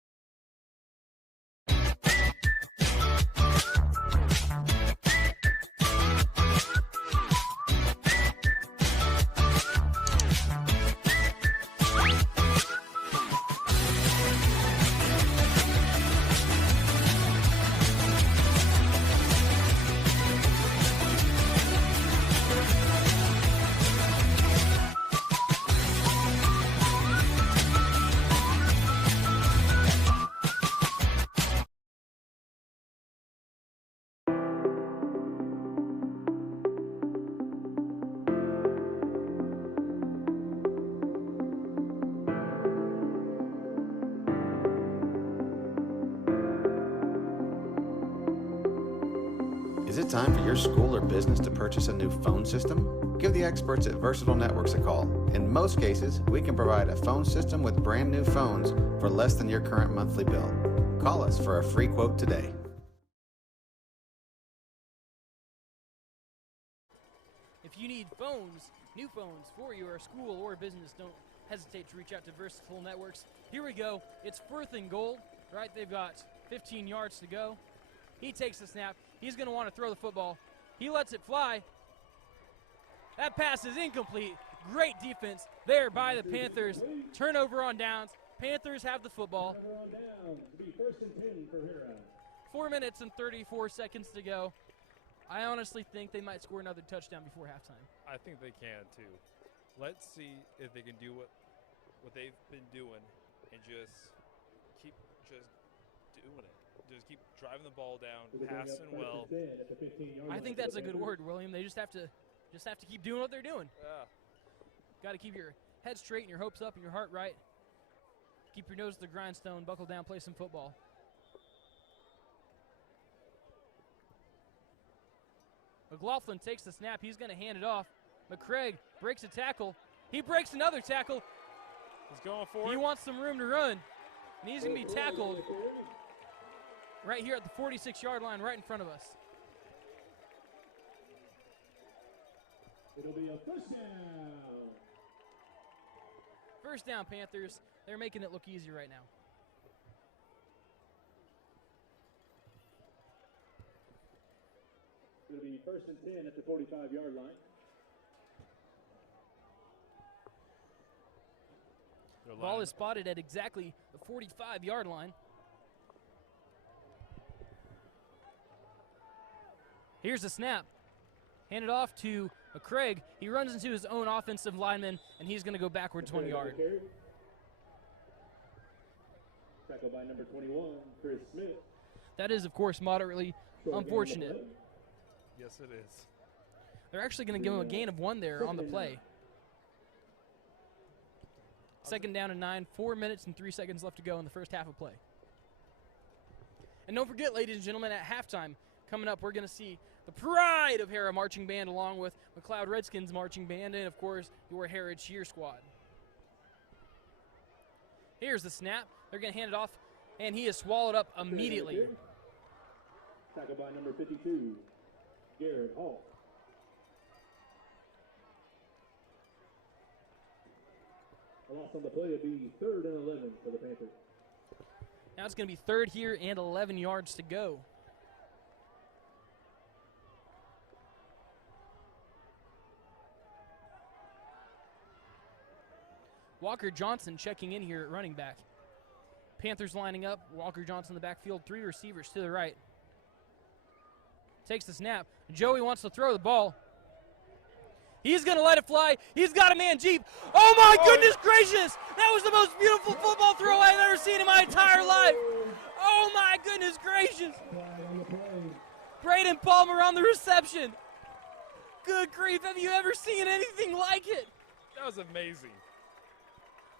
Is it time for your school or business to purchase a new phone system? Give the experts at Versatile Networks a call. In most cases, we can provide a phone system with brand new phones for less than your current monthly bill. Call us for a free quote today. If you need phones, new phones for your school or business, don't hesitate to reach out to Versatile Networks. Here we go. It's 4th and goal, right? They've got 15 yards to go. He takes the snap. He's going to want to throw the football. He lets it fly. That pass is incomplete. Great defense there by the Panthers. Turnover on downs. Panthers have the football. 4 minutes and 34 seconds to go. I honestly think they might score another touchdown before halftime. I think they can, too. Let's see if they can do what they've been doing and just keep doing it. Just keep driving the ball down, passing well. I think that's a good word, William. They just have to keep doing what they're doing. Yeah. Got to keep your head straight and your hopes up and your heart right. Keep your nose to the grindstone, buckle down, play some football. McLaughlin takes the snap. He's going to hand it off. McCraig breaks a tackle. He breaks another tackle. He's going for it. He wants some room to run. And he's going to be tackled right here at the 46-yard line, right in front of us. It'll be a first down. First down, Panthers. They're making it look easy right now. It'll be 1st and 10 at the 45-yard line. Ball is spotted at exactly the 45-yard line. Here's the snap. Handed off to Craig. He runs into his own offensive lineman, and he's going to go backwards 1 yard. Tackled by number 21, Chris Smith. That is, of course, moderately unfortunate. Yes, it is. They're actually going to give him a gain of 1 there on the play. 2nd down and 9, 4 minutes and 3 seconds left to go in the first half of play. And don't forget, ladies and gentlemen, at halftime, coming up, we're going to see the pride of Harrah Marching Band along with McLoud Redskins Marching Band and, of course, your Harrah Cheer Squad. Here's the snap. They're going to hand it off, and he is swallowed up immediately. Tackled by number 52, Garrett Hall. A loss on the play would be 3rd and 11 for the Panthers. Now it's going to be 3rd here and 11 yards to go. Walker Johnson checking in here at running back. Panthers lining up. Walker Johnson in the backfield. 3 receivers to the right. Takes the snap. Joey wants to throw the ball. He's going to let it fly. He's got a man deep. Oh, my goodness gracious. That was the most beautiful football throw I've ever seen in my entire life. Oh, my goodness gracious. Braden Palmer on the reception. Good grief. Have you ever seen anything like it? That was amazing.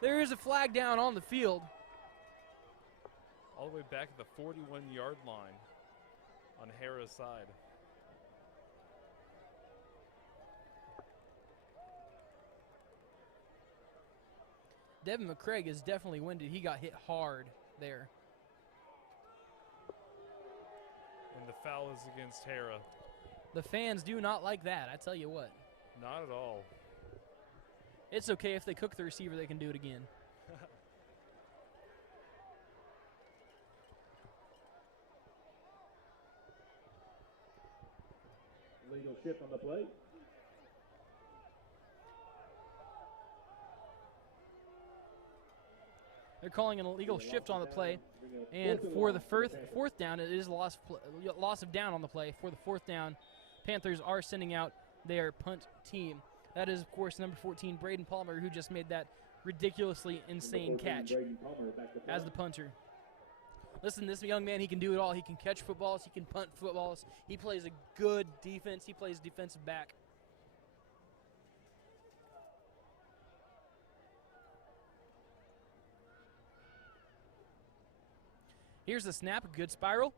There is a flag down on the field. All the way back at the 41-yard line on Harrah's side. Devin McCraig is definitely winded. He got hit hard there. And the foul is against Harrah. The fans do not like that, I tell you what. Not at all. It's okay if they cook the receiver, they can do it again. Legal shift on the play. They're calling an illegal shift on the play. And for the fourth down, it is a loss of down on the play. For the 4th down, Panthers are sending out their punt team. That is, of course, number 14, Braden Palmer, who just made that ridiculously insane catch as the punter. Listen, this young man, he can do it all. He can catch footballs. He can punt footballs. He plays a good defense. He plays defensive back. Here's the snap, a good spiral.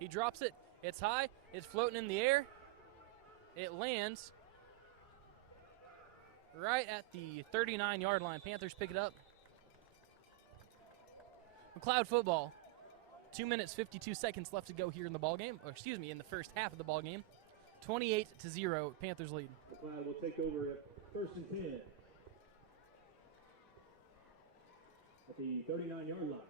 He drops it. It's high. It's floating in the air. It lands right at the 39-yard line. Panthers pick it up. McLoud football. 2 minutes, 52 seconds left to go here in the ball game. Or excuse me, in the first half of the ball game. 28-0, Panthers lead. McLoud will take over at 1st and 10 at the 39-yard line.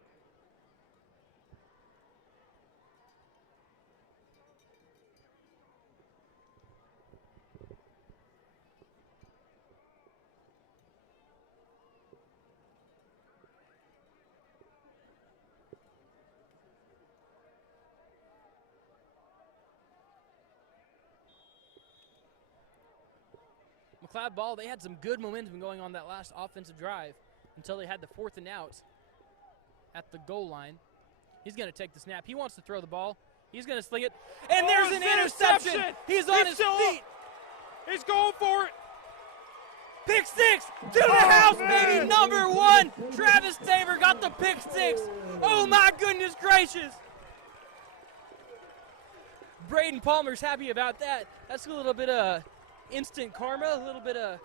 McLoud ball, they had some good momentum going on that last offensive drive until they had the 4th and out at the goal line. He's going to take the snap. He wants to throw the ball. He's going to sling it. And there's an interception. He's on his feet. He's going for it. Pick 6 to the house, baby. Number 1. Travis Tabor got the pick 6. Oh, my goodness gracious. Braden Palmer's happy about that. That's a little bit of instant karma, a little bit of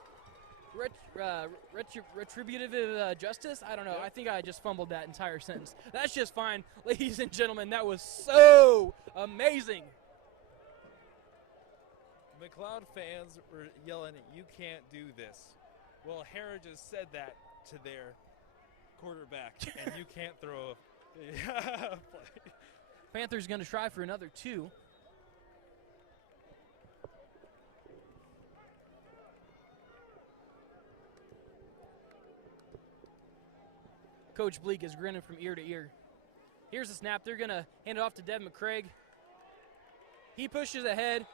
retributive justice. I don't know. I think I just fumbled that entire sentence. That's just fine. Ladies and gentlemen, that was so amazing. McLoud fans were yelling, "You can't do this." Well, Harrah just said that to their quarterback, and you can't throw a play. Panthers going to try for another 2. Coach Bleak is grinning from ear to ear. Here's the snap. They're going to hand it off to Devin McCraig. He pushes ahead.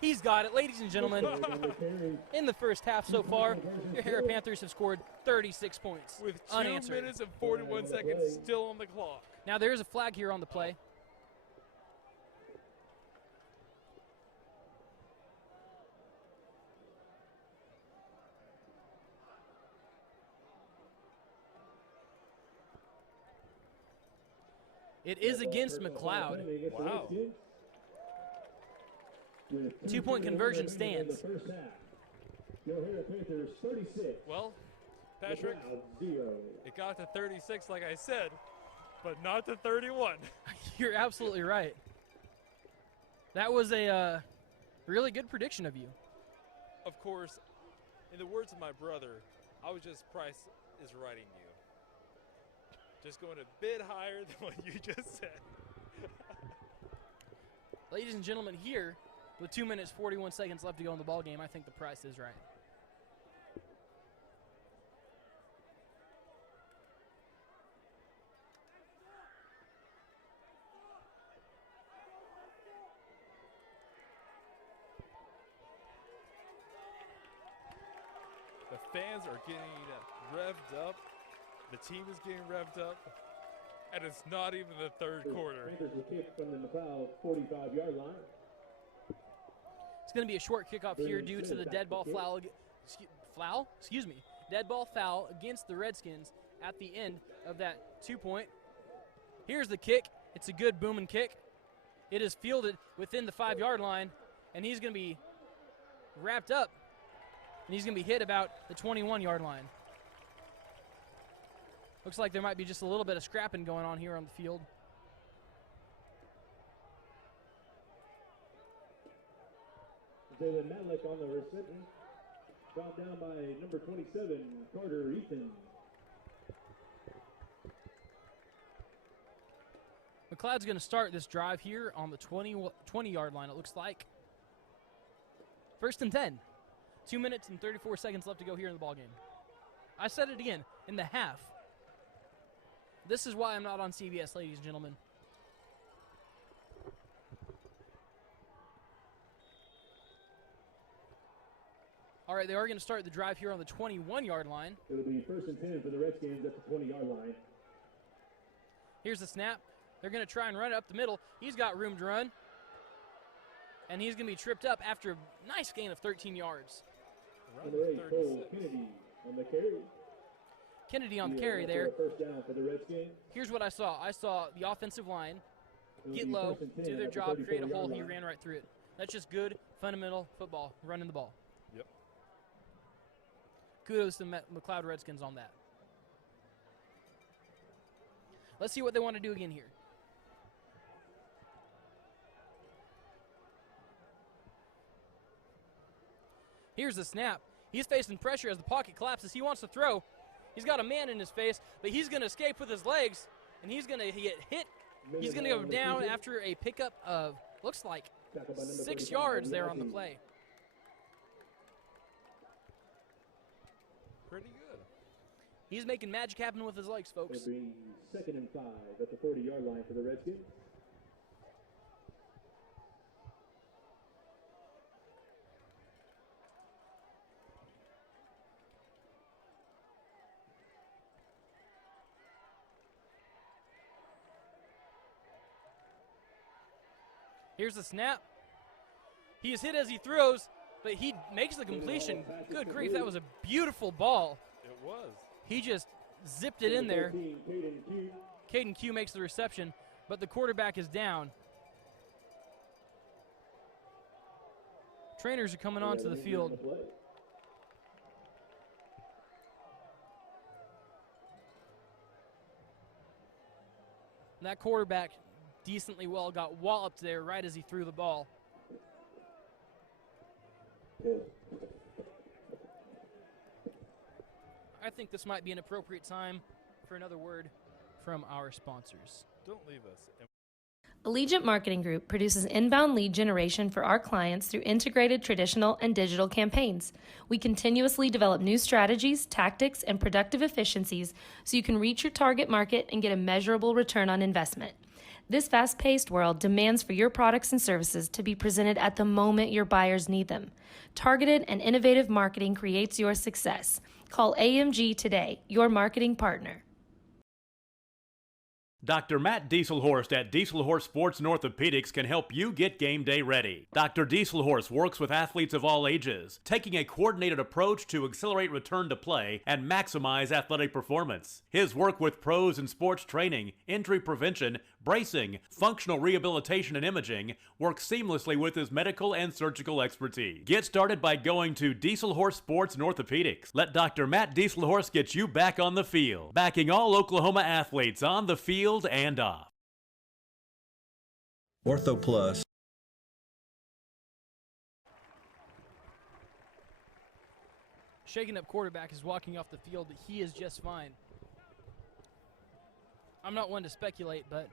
He's got it. Ladies and gentlemen, in the first half so far, your Harrah Panthers have scored 36 points. With 2 unanswered. minutes and 41 seconds still on the clock. Now there is a flag here on the play. It is against McLoud. Wow. 2-point conversion stands. Well, Patrick, it got to 36 like I said, but not to 31. You're absolutely right. That was a really good prediction of you. Of course, in the words of my brother, I was just Price is writing you. Just going a bit higher than what you just said. Ladies and gentlemen, here, with 2 minutes, 41 seconds left to go in the ball game, I think the price is right. The fans are getting revved up. The team is getting revved up. And it's not even the third quarter. Panthers will kick from the McLoud 45-yard line. It's going to be a short kickoff here due to the dead ball foul. Dead ball foul against the Redskins at the end of that 2-point. Here's the kick. It's a good booming kick. It is fielded within the 5-yard line, and he's going to be wrapped up, and he's going to be hit about the 21-yard line. Looks like there might be just a little bit of scrapping going on here on the field. Jalen Matlick on the reception. Brought down by number 27, Carter Eaton. McLeod's going to start this drive here on the 20-yard line, it looks like. 1st and 10. 2 minutes and 34 seconds left to go here in the ballgame. I said it again, in the half. This is why I'm not on CBS, ladies and gentlemen. All right, they are going to start the drive here on the 21-yard line. It'll be 1st and 10 for the Redskins at the 20-yard line. Here's the snap. They're going to try and run it up the middle. He's got room to run. And he's going to be tripped up after a nice gain of 13 yards. Number 8, Cole Kennedy on the carry. Kennedy on the carry there. First down for the Redskins. Here's what I saw. I saw the offensive line get low, do their job, create a hole. He ran right through it. That's just good, fundamental football, running the ball. Yep. Kudos to McLoud Redskins on that. Let's see what they want to do again here. Here's the snap. He's facing pressure as the pocket collapses. He wants to throw. He's got a man in his face, but he's going to escape with his legs, and he's going to get hit. He's going to go down after a pickup of, looks like, 6 yards there on the play. Pretty good. He's making magic happen with his legs, folks. It'll be 2nd and 5 at the 40-yard line for the Redskins. Here's the snap. He is hit as he throws, but he makes the completion. Good grief, that was a beautiful ball. It was. He just zipped it in there. Caden Q makes the reception, but the quarterback is down. Trainers are coming onto the field. And that quarterback decently well got walloped there right as he threw the ball. I think this might be an appropriate time for another word from our sponsors. Don't leave us. Allegiant Marketing Group produces inbound lead generation for our clients through integrated traditional and digital campaigns. We continuously develop new strategies, tactics, and productive efficiencies so you can reach your target market and get a measurable return on investment. This fast-paced world demands for your products and services to be presented at the moment your buyers need them. Targeted and innovative marketing creates your success. Call AMG today, your marketing partner. Dr. Matt Dieselhorst at Dieselhorst Sports and Orthopedics can help you get game day ready. Dr. Dieselhorst works with athletes of all ages, taking a coordinated approach to accelerate return to play and maximize athletic performance. His work with pros in sports training, injury prevention, bracing, functional rehabilitation, and imaging works seamlessly with his medical and surgical expertise. Get started by going to Dieselhorst Sports and Orthopedics. Let Dr. Matt Dieselhorst get you back on the field, backing all Oklahoma athletes on the field and off. Ortho Plus. Shaking up quarterback is walking off the field. He is just fine. I'm not one to speculate, but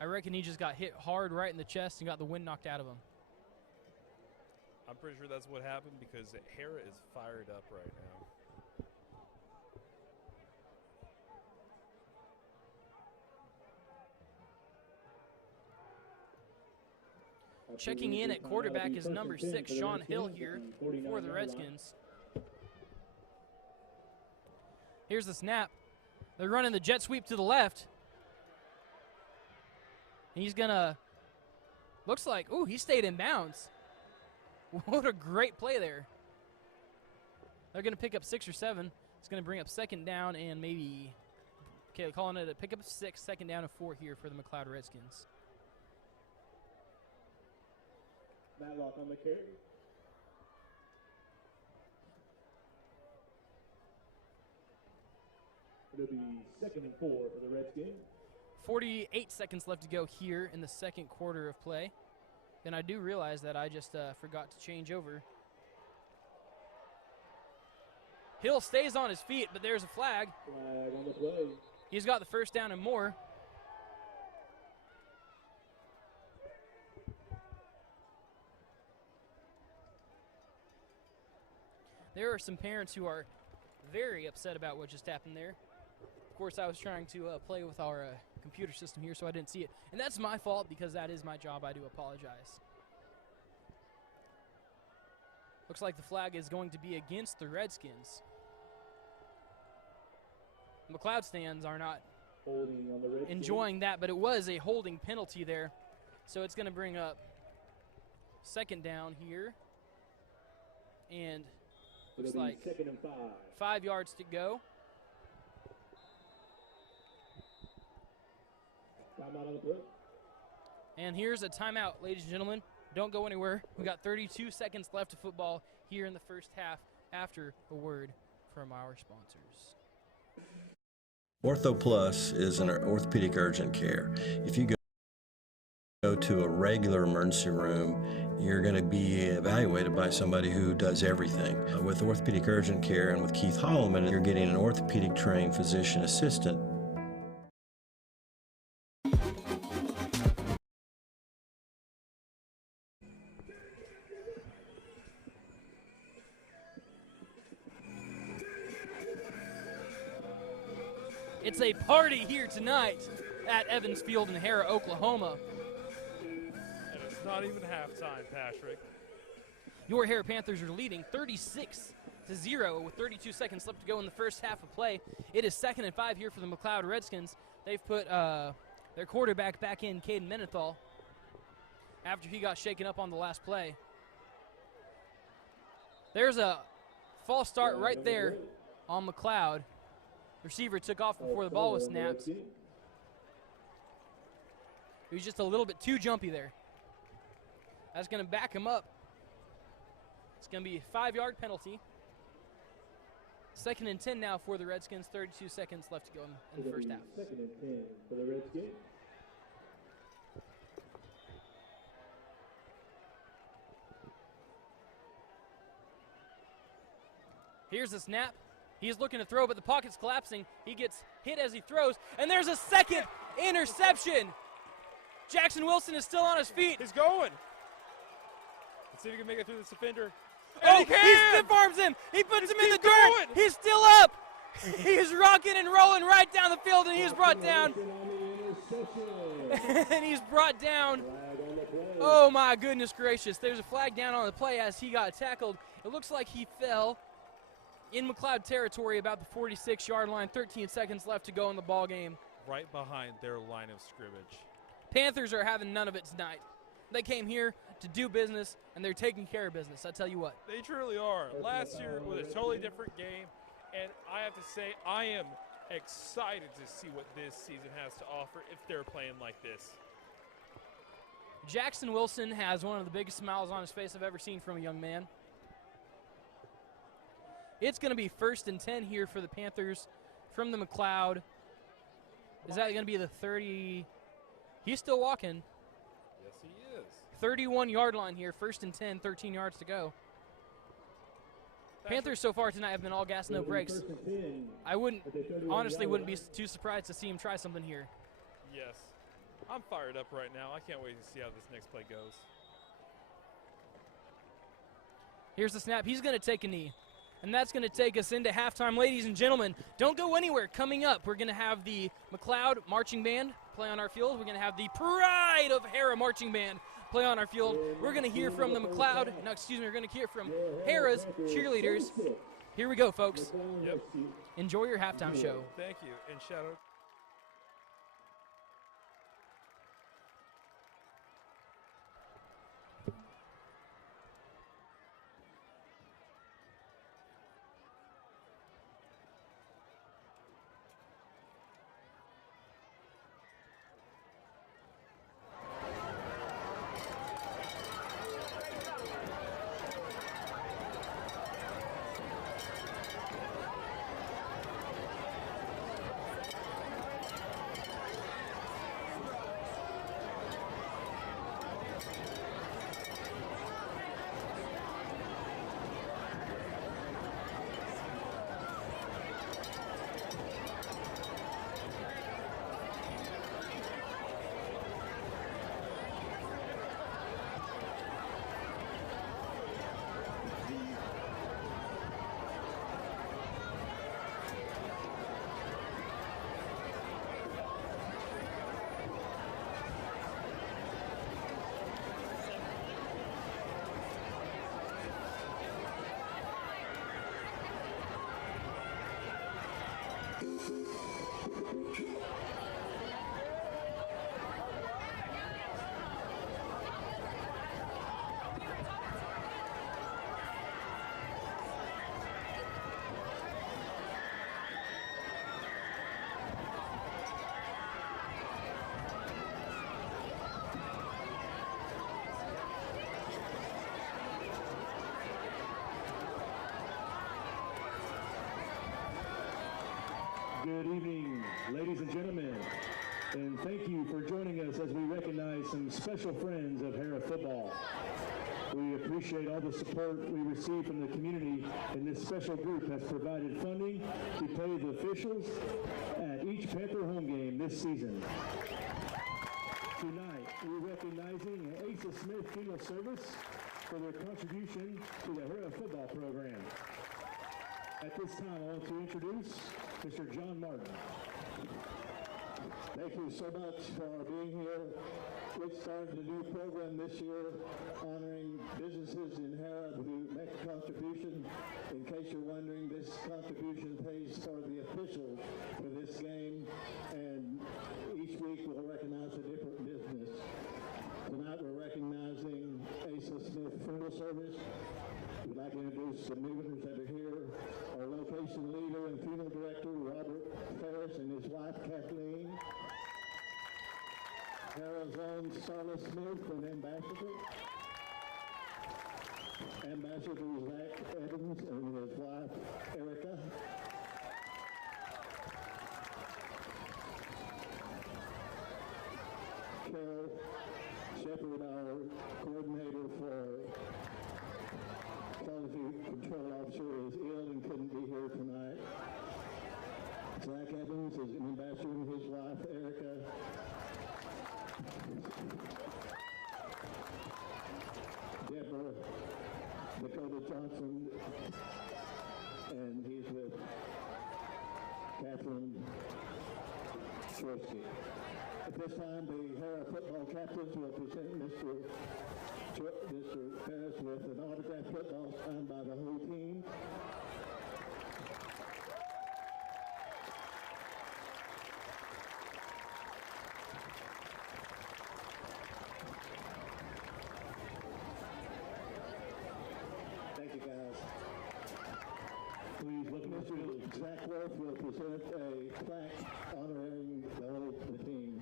I reckon he just got hit hard right in the chest and got the wind knocked out of him. I'm pretty sure that's what happened because Harrah is fired up right now. Checking in at quarterback is number 6, Sean Hill here for the Redskins. Here's the snap. They're running the jet sweep to the left. And he's gonna, looks like, ooh, he stayed in bounds. What a great play there. They're gonna pick up 6 or 7. It's gonna bring up second down and maybe, okay, calling it a pick up 6, second down and 4 here for the McLoud Redskins. Matlock on the carry. It'll be 2nd and 4 for the Redskins. 48 seconds left to go here in the second quarter of play. And I do realize that I just forgot to change over. Hill stays on his feet, but there's a flag. Flag on the play. He's got the first down and more. There are some parents who are very upset about what just happened there. Of course, I was trying to play with our computer system here, so I didn't see it. And that's my fault because that is my job. I do apologize. Looks like the flag is going to be against the Redskins. McLoud stands are not enjoying that, but it was a holding penalty there. So it's going to bring up second down here. And looks like 2nd and 5. 5 yards to go. Timeout on the play. And here's a timeout, ladies and gentlemen. Don't go anywhere. We got 32 seconds left of football here in the first half after a word from our sponsors. Ortho Plus is an orthopedic urgent care. If you go to a regular emergency room, you're going to be evaluated by somebody who does everything. With orthopedic urgent care and with Keith Holloman, you're getting an orthopedic trained physician assistant. It's a party here tonight at Evans Field in Harrah, Oklahoma. And it's not even halftime, Patrick. Your Harrah Panthers are leading 36-0 with 32 seconds left to go in the first half of play. It is 2nd and 5 here for the McLoud Redskins. They've put their quarterback back in, Caden Menethal, after he got shaken up on the last play. There's a false start right there on McLoud. Receiver took off before the ball was snapped. He was just a little bit too jumpy there. That's going to back him up. It's going to be a 5-yard penalty. 2nd and 10 now for the Redskins. 32 seconds left to go in the first half. 2nd and 10 for the Redskins. Here's the snap. He's looking to throw, but the pocket's collapsing. He gets hit as he throws, and there's a second interception. Jackson Wilson is still on his feet. He's going. Let's see if he can make it through this defender. Oh, he stiff arms him. He puts him in the dirt. He's still up. He is rocking and rolling right down the field, and he is brought down. And he's brought down. Oh, my goodness gracious. There's a flag down on the play as he got tackled. It looks like he fell in McLoud territory about the 46-yard line. 13 seconds left to go in the ball game. Right behind their line of scrimmage. Panthers are having none of it tonight. They came here to do business, and they're taking care of business. I tell you what. They truly are. Last year was a totally different game, and I have to say I am excited to see what this season has to offer if they're playing like this. Jackson Wilson has one of the biggest smiles on his face I've ever seen from a young man. It's going to be 1st and 10 here for the Panthers from the McLoud. Is that going to be the 30? He's still walking. Yes, he is. 31-yard line here, 1st and 10, 13 yards to go. Panthers so far tonight have been all gas, no brakes. I honestly wouldn't be too surprised to see him try something here. Yes. I'm fired up right now. I can't wait to see how this next play goes. Here's the snap. He's going to take a knee. And that's going to take us into halftime. Ladies and gentlemen, don't go anywhere. Coming up, we're going to have the McLoud Marching Band play on our field. We're going to have the Pride of Harrah Marching Band play on our field. We're going to hear from the McLoud, we're going to hear from Harrah's cheerleaders. Here we go, folks. Yep. Enjoy your halftime show. Thank you. And shout out. Good evening, ladies and gentlemen, and thank you for joining us as we recognize some special friends of Harrah football. We appreciate all the support we receive from the community, and this special group has provided funding to pay the officials at each Panther home game this season. Tonight, we're recognizing Asa Smith Funeral Service for their contribution to the Harrah football program. At this time, I want to introduce Mr. John Martin. Thank you so much for being here. We started a new program this year honoring businesses in Harrah who make a contribution. In case you're wondering, this contribution pays for the officials for this game, and each week we'll recognize a different business. Tonight we're recognizing Asa Smith Funeral Service. We'd like to introduce the new winners that are here. Our location leader and funeral director, Robert Ferris, and his wife, Kathleen. Harrah's own Starla Smith, and Ambassador. Ambassador Zach Evans and his wife, Erica. Carol Shepard, our coordinator for Quality Control Officer, is ill and couldn't be here tonight. Zach Evans is an ambassador and his wife, Erica. Jaworski. At this time, the Harrah football captains will present Mr. Ferris with an autographed football signed by the whole team. Thank you, guys. Please look at Mr. Zach Wolf will present a plaque honoring the team.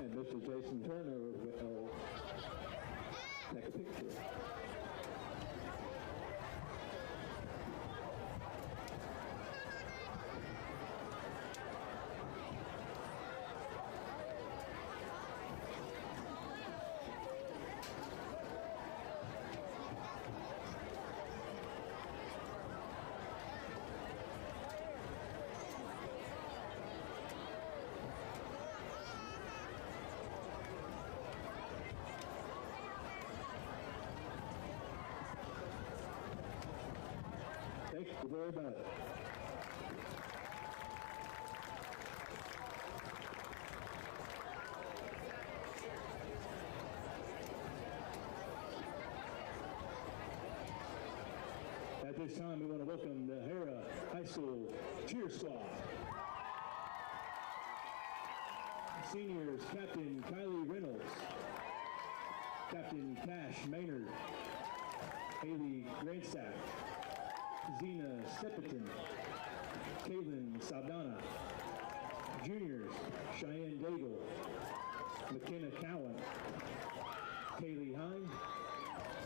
And Mr. Jason Turner will take a picture. Thank you very much. At this time, we want to welcome the Harrah High School Cheer Squad. Seniors, Captain Kylie Reynolds, Captain Cash Maynard, Haley Grandstack, Zena Steppeton, Caitlin Saldana. Juniors, Cheyenne Daigle, McKenna Cowan, Kaylee Hine,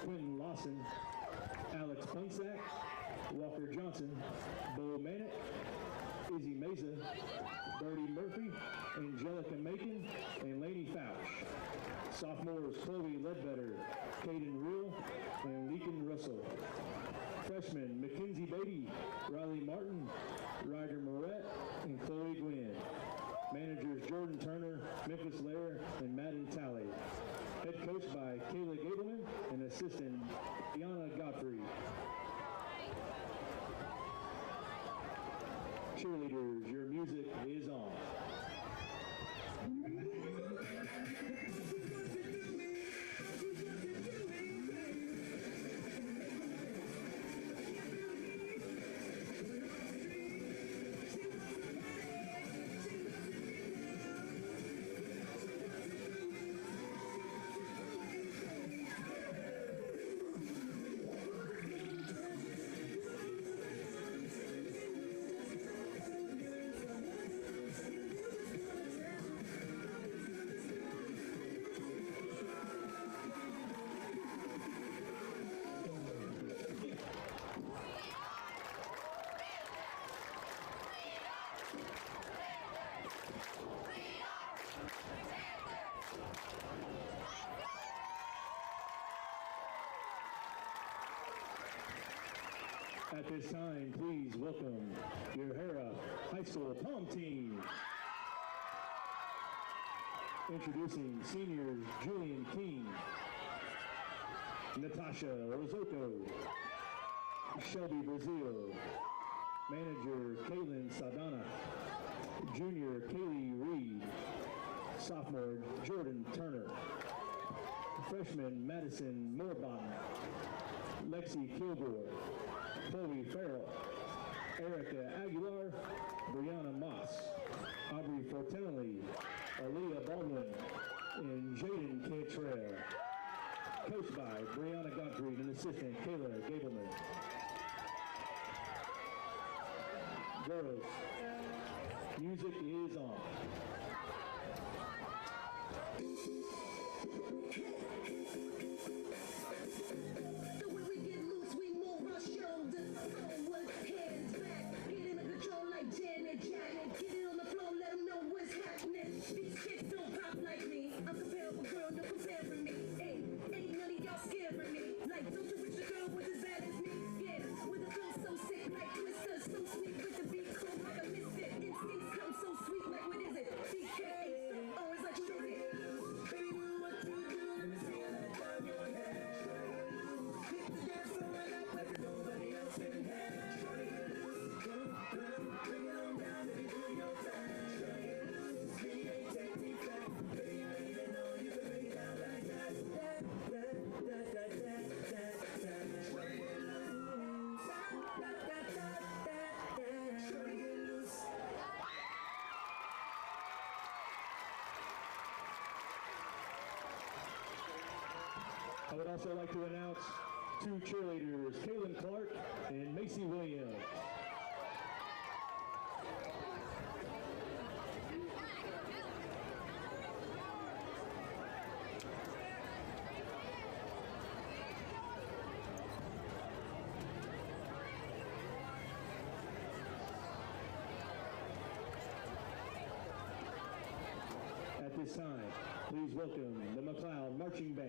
Quentin Lawson, Alex Punsack, Walker Johnson, Bo Manick, Izzy Mesa, Birdie Murphy, Angelica Macon, and Lainey Fouch. Sophomores, Chloe Ledbetter, Caden Reel, and Leakin Russell. Freshmen, Mackenzie Beatty, Riley Martin, Ryder Moret, and Chloe Gwynn. Managers, Jordan Turner, Memphis Lair, and Madden Talley. Head coached by Kayla Gableman and assistant Deanna Godfrey. Cheerleaders, your music is on. At this time, please welcome your Harrah High School Pom Team. Introducing seniors Julian King, Natasha Rosotto, Shelby Brazil, manager Kaylin Saldana, junior Kaylee Reed, sophomore Jordan Turner, freshman Madison Moorbottom, Lexi Kilgore, Chloe Farrell, Erica Aguilar, Brianna Moss, Aubrey Fortinelli, Aaliyah Baldwin, and Jaden Cantrell. Coached by Brianna Gottfried and assistant Kayla Gableman. Girls, music is on. I would also like to announce two cheerleaders, Kaylin Clark and Macy Williams. At this time, please welcome the McLoud Marching Band.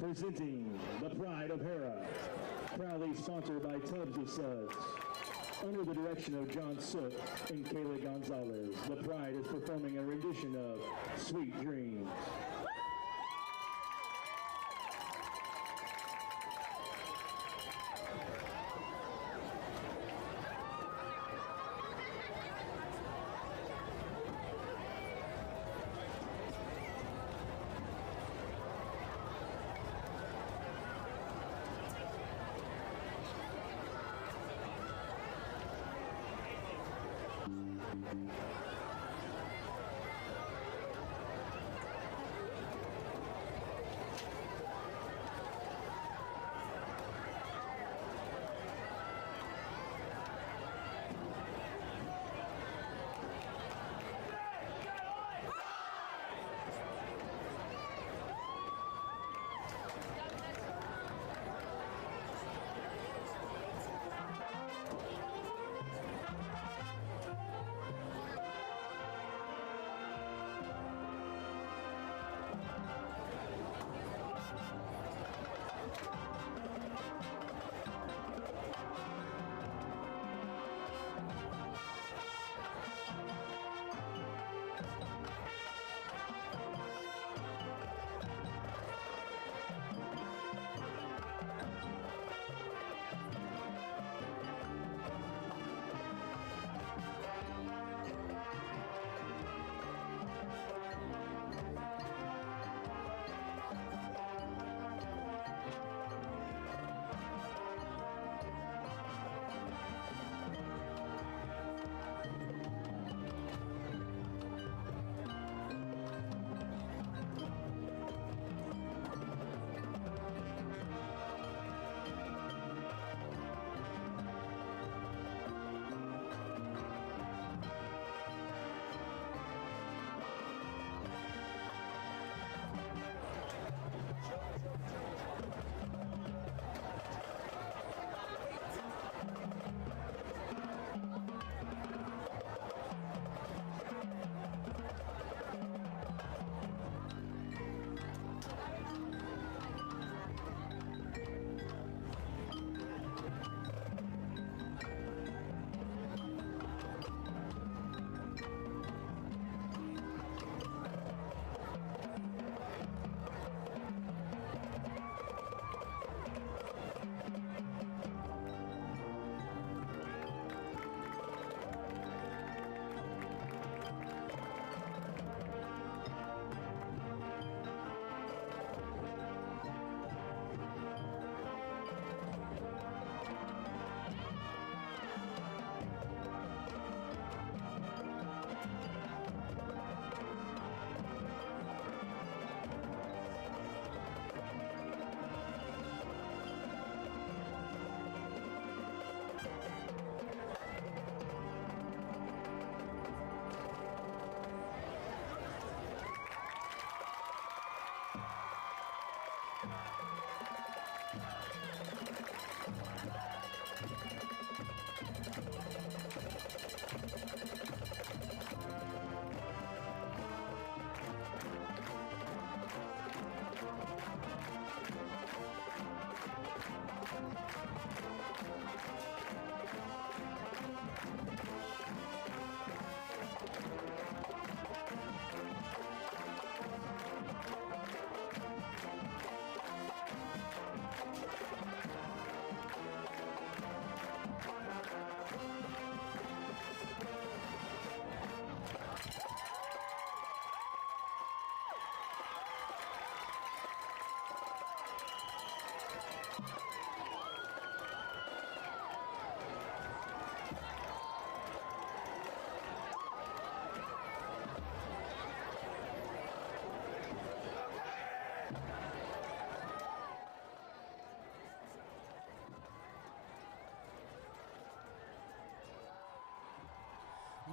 Presenting the Pride of Harrah, proudly sponsored by Tubbs of Suds. Under the direction of John Sook and Kayla Gonzalez, the Pride is performing a rendition of Sweet Dreams.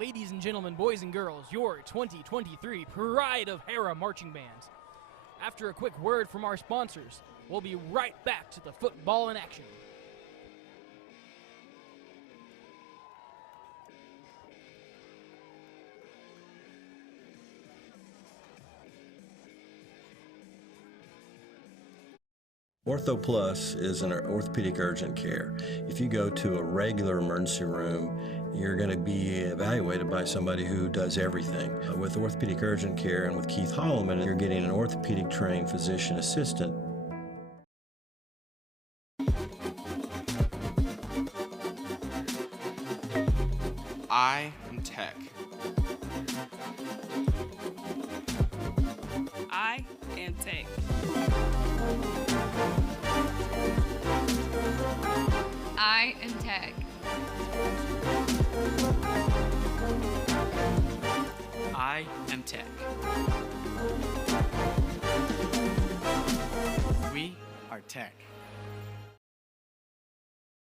Ladies and gentlemen, boys and girls, your 2023 Pride of Harrah marching bands. After a quick word from our sponsors, we'll be right back to the football in action. Ortho Plus is an orthopedic urgent care. If you go to a regular emergency room, you're going to be evaluated by somebody who does everything. With orthopedic urgent care and with Keith Holloman, you're getting an orthopedic trained physician assistant. I am Tech. I am Tech. I am Tech. I am Tech. We are Tech.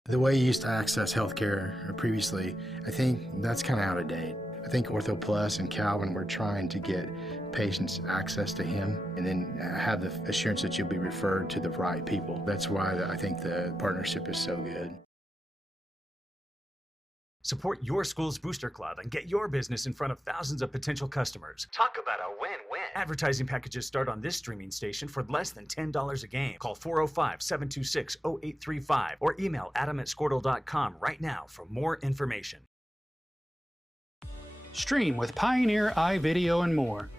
The way you used to access healthcare previously, I think that's kind of out of date. I think Ortho Plus and Calvin were trying to get patients access to him and then have the assurance that you'll be referred to the right people. That's why I think the partnership is so good. Support your school's booster club and get your business in front of thousands of potential customers. Talk about a win-win. Advertising packages start on this streaming station for less than $10 a game. Call 405-726-0835 or email adam@squirtle.com right now for more information. Stream with Pioneer iVideo and more.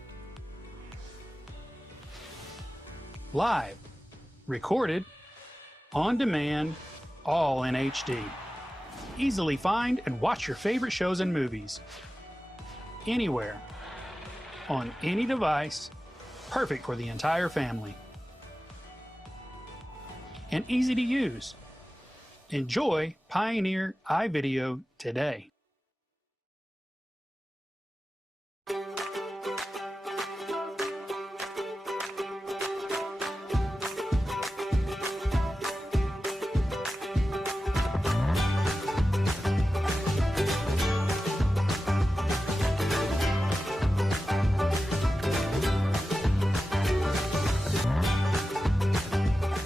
Live, recorded, on demand, all in HD. Easily find and watch your favorite shows and movies. Anywhere, on any device, perfect for the entire family. And easy to use. Enjoy Pioneer iVideo today.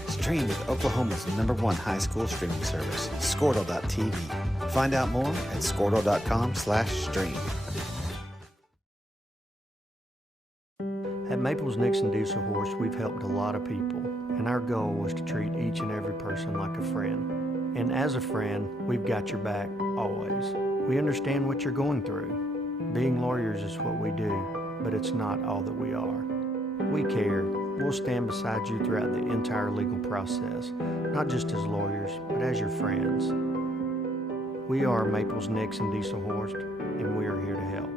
Stream with Oklahoma's #1 high school streaming service, Squirtle.tv. Find out more at Squirtle.com/stream. At Maples Nixon Diesel Horse, we've helped a lot of people, and our goal was to treat each and every person like a friend. And as a friend, we've got your back always. We understand what you're going through. Being lawyers is what we do, but it's not all that we are. We care. We'll stand beside you throughout the entire legal process, not just as lawyers, but as your friends. We are Maples Nixon Diesel Horse, and we are here to help.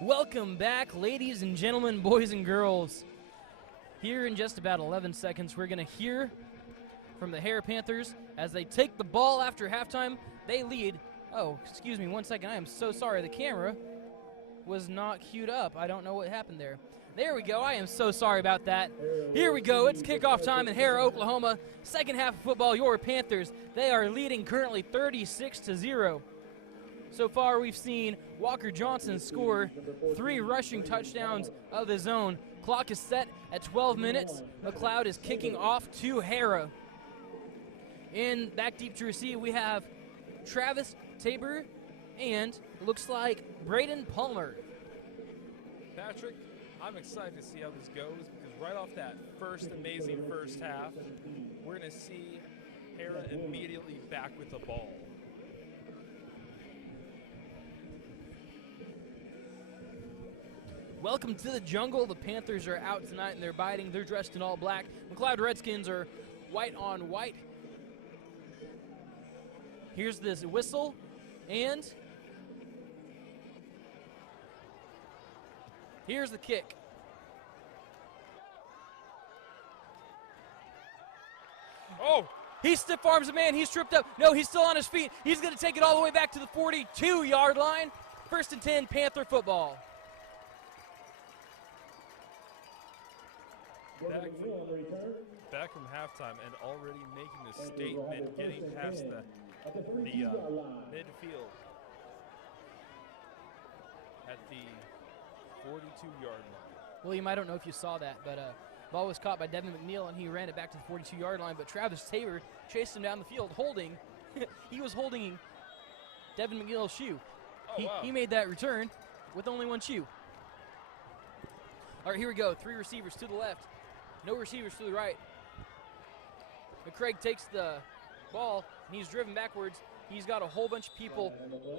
Welcome back, ladies and gentlemen, boys and girls. Here in just about 11 seconds, we're going to hear from the Harrah Panthers as they take the ball after halftime. They lead. Oh, excuse me 1 second. I am so sorry. The camera was not queued up. I don't know what happened there. There we go. I am so sorry about that. Here we go. It's kickoff time in Harrah, Oklahoma. Second half of football, your Panthers. They are leading currently 36-0. So far, we've seen Walker Johnson score 3 rushing touchdowns of his own. Clock is set at 12 minutes. McLoud is kicking off to Harrah. In back deep to receive, we have Travis Tabor and looks like Braden Palmer. Patrick, I'm excited to see how this goes because right off that amazing first half, we're going to see Harrah immediately back with the ball. Welcome to the jungle. The Panthers are out tonight and they're biting. They're dressed in all black. McLoud Redskins are white on white. Here's this whistle and here's the kick. Oh! He stiff arms a man. He's tripped up. No, he's still on his feet. He's going to take it all the way back to the 42-yard line. 1st and 10, Panther football. back from halftime and already making a statement, getting past the midfield at the 42-yard line. William, I don't know if you saw that, but ball was caught by Devin McNeil, and he ran it back to the 42-yard line, but Travis Tabor chased him down the field holding. He was holding Devin McNeil's shoe. Oh, wow. He made that return with only one shoe. All right, here we go. 3 receivers to the left. No receivers to the right. McCraig takes the ball, and he's driven backwards. He's got a whole bunch of people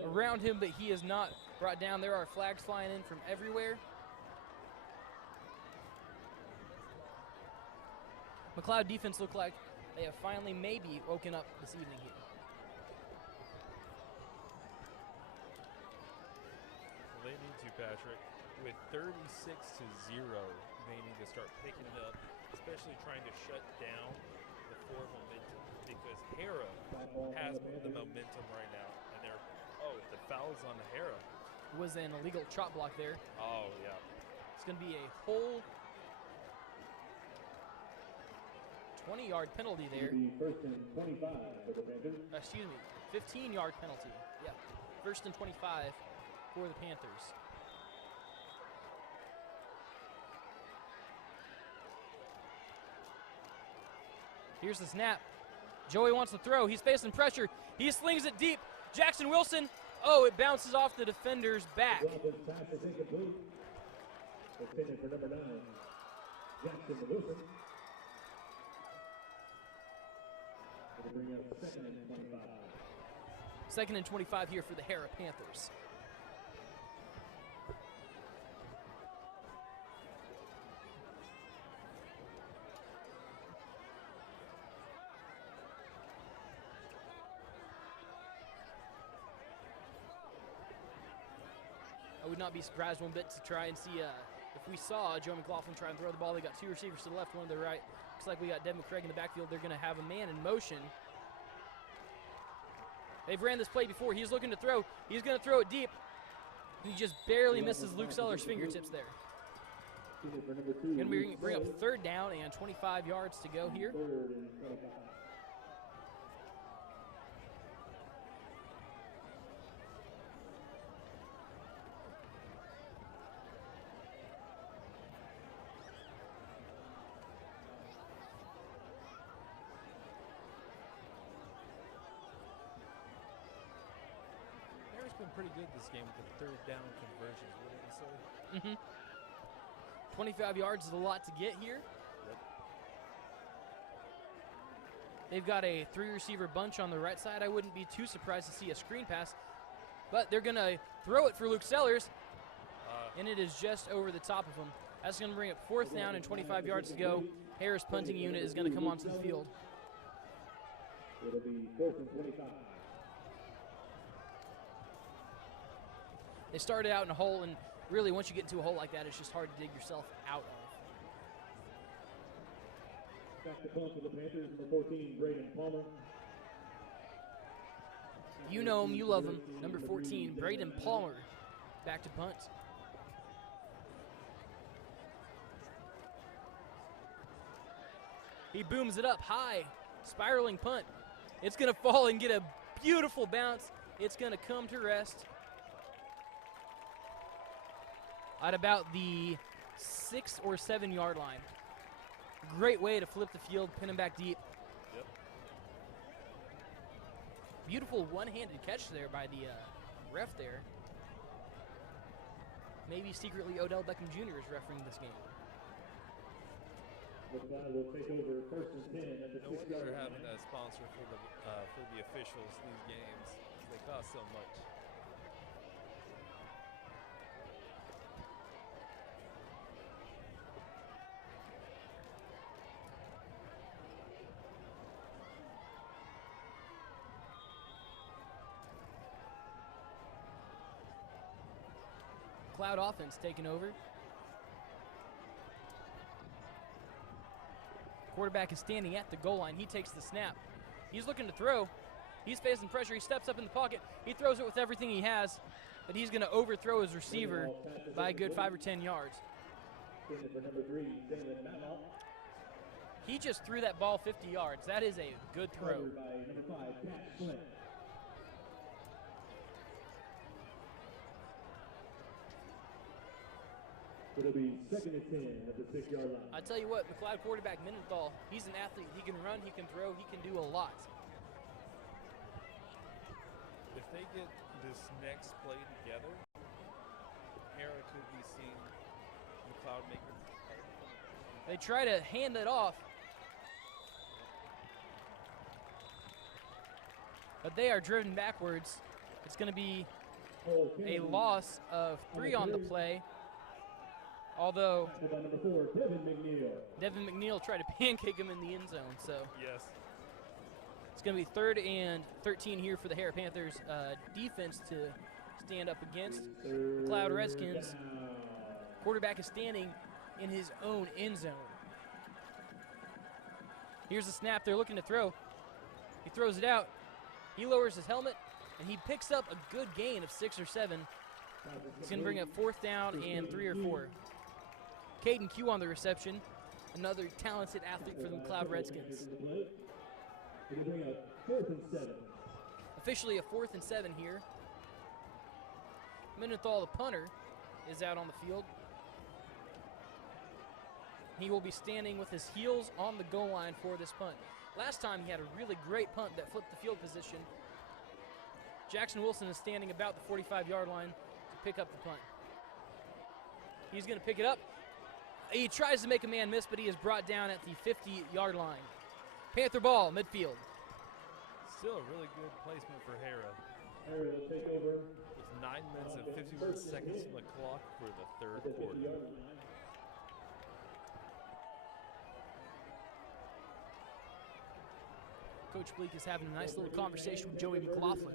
around him, but he is not brought down. There are flags flying in from everywhere. McLoud defense look like they have finally maybe woken up this evening here. Well, they need to, Patrick. With 36-0, they need to start picking it up, especially trying to shut down the floor momentum, because Harrah has the momentum right now, and the foul's on Harrah. It was an illegal trot block there. Oh, yeah. It's going to be a whole 20-yard penalty there. First and 25 for the Panthers. Excuse me, 15-yard penalty. Yeah, first and 25 for the Panthers. Here's the snap. Joey wants to throw. He's facing pressure. He slings it deep. Jackson Wilson. Oh, it bounces off the defender's back. Pass is incomplete. Intended for number 9, Jackson Wilson. It'll bring up second and 25. Second and 25 here for the Harrah Panthers. I would not be surprised one bit to try and see if we saw Joe McLaughlin try and throw the ball. They got 2 receivers to the left, 1 to the right. Looks like we got Devin McCraig in the backfield. They're going to have a man in motion. They've ran this play before. He's looking to throw. He's going to throw it deep. He just barely misses Luke Sellers' fingertips there. Going to bring up 3rd down and 25 yards to go here. Been pretty good this game with the 3rd down conversions, wouldn't you say? 25 yards is a lot to get here. Yep. They've got a 3-receiver bunch on the right side. I wouldn't be too surprised to see a screen pass, but they're going to throw it for Luke Sellers, and it is just over the top of him. That's going to bring up 4th down and 25 yards to go. Harrah's punting unit is going to come onto the field. It'll be 4th and 25. They started out in a hole, and really once you get into a hole like that, it's just hard to dig yourself out of. Back to punt for the Panthers, number 14, Braden Palmer. You know him, you love him. Number 14, Braden Palmer. Back to punt. He booms it up high. Spiraling punt. It's going to fall and get a beautiful bounce. It's going to come to rest at about the 6 or 7 yard line. Great way to flip the field, pin him back deep. Yep. Beautiful one-handed catch there by the ref there. Maybe secretly Odell Beckham Jr. is refereeing this game. McLoud will take over 1st and 10 at the 6 No wonder yard they're line. having a sponsor for the officials these games. They cost so much. Cloud offense taking over. Quarterback is standing at the goal line. He takes the snap. He's looking to throw. He's facing pressure. He steps up in the pocket. He throws it with everything he has, but he's going to overthrow his receiver by a good 5 or 10 yards. He just threw that ball 50 yards. That is a good throw. It'll be 2nd and 10 at the 6-yard line. I tell you what, McLoud quarterback Mendenthal, he's an athlete. He can run, he can throw, he can do a lot. If they get this next play together, Harrah could be seeing McLoud make it. They try to hand it off, but they are driven backwards. It's going to be a loss of 3 on the play. Although Devin McNeil tried to pancake him in the end zone, so yes, it's going to be 3rd and 13 here for the Harrah Panthers defense to stand up against. McLoud Redskins quarterback is standing in his own end zone. Here's the snap. They're looking to throw. He throws it out. He lowers his helmet, and he picks up a good gain of 6 or 7. He's going to bring up 4th down and 3 or 4. Caden Q on the reception, another talented athlete for the McLoud Redskins. Officially a 4th and 7 here. Mendenthal, the punter, is out on the field. He will be standing with his heels on the goal line for this punt. Last time he had a really great punt that flipped the field position. Jackson Wilson is standing about the 45-yard line to pick up the punt. He's going to pick it up. He tries to make a man miss, but he is brought down at the 50-yard line. Panther ball, midfield. Still a really good placement for Harrah. Harrah will take over. With 9 minutes and 51 seconds on the clock for the 3rd quarter. Coach Bleak is having a nice little conversation with Joey McLaughlin.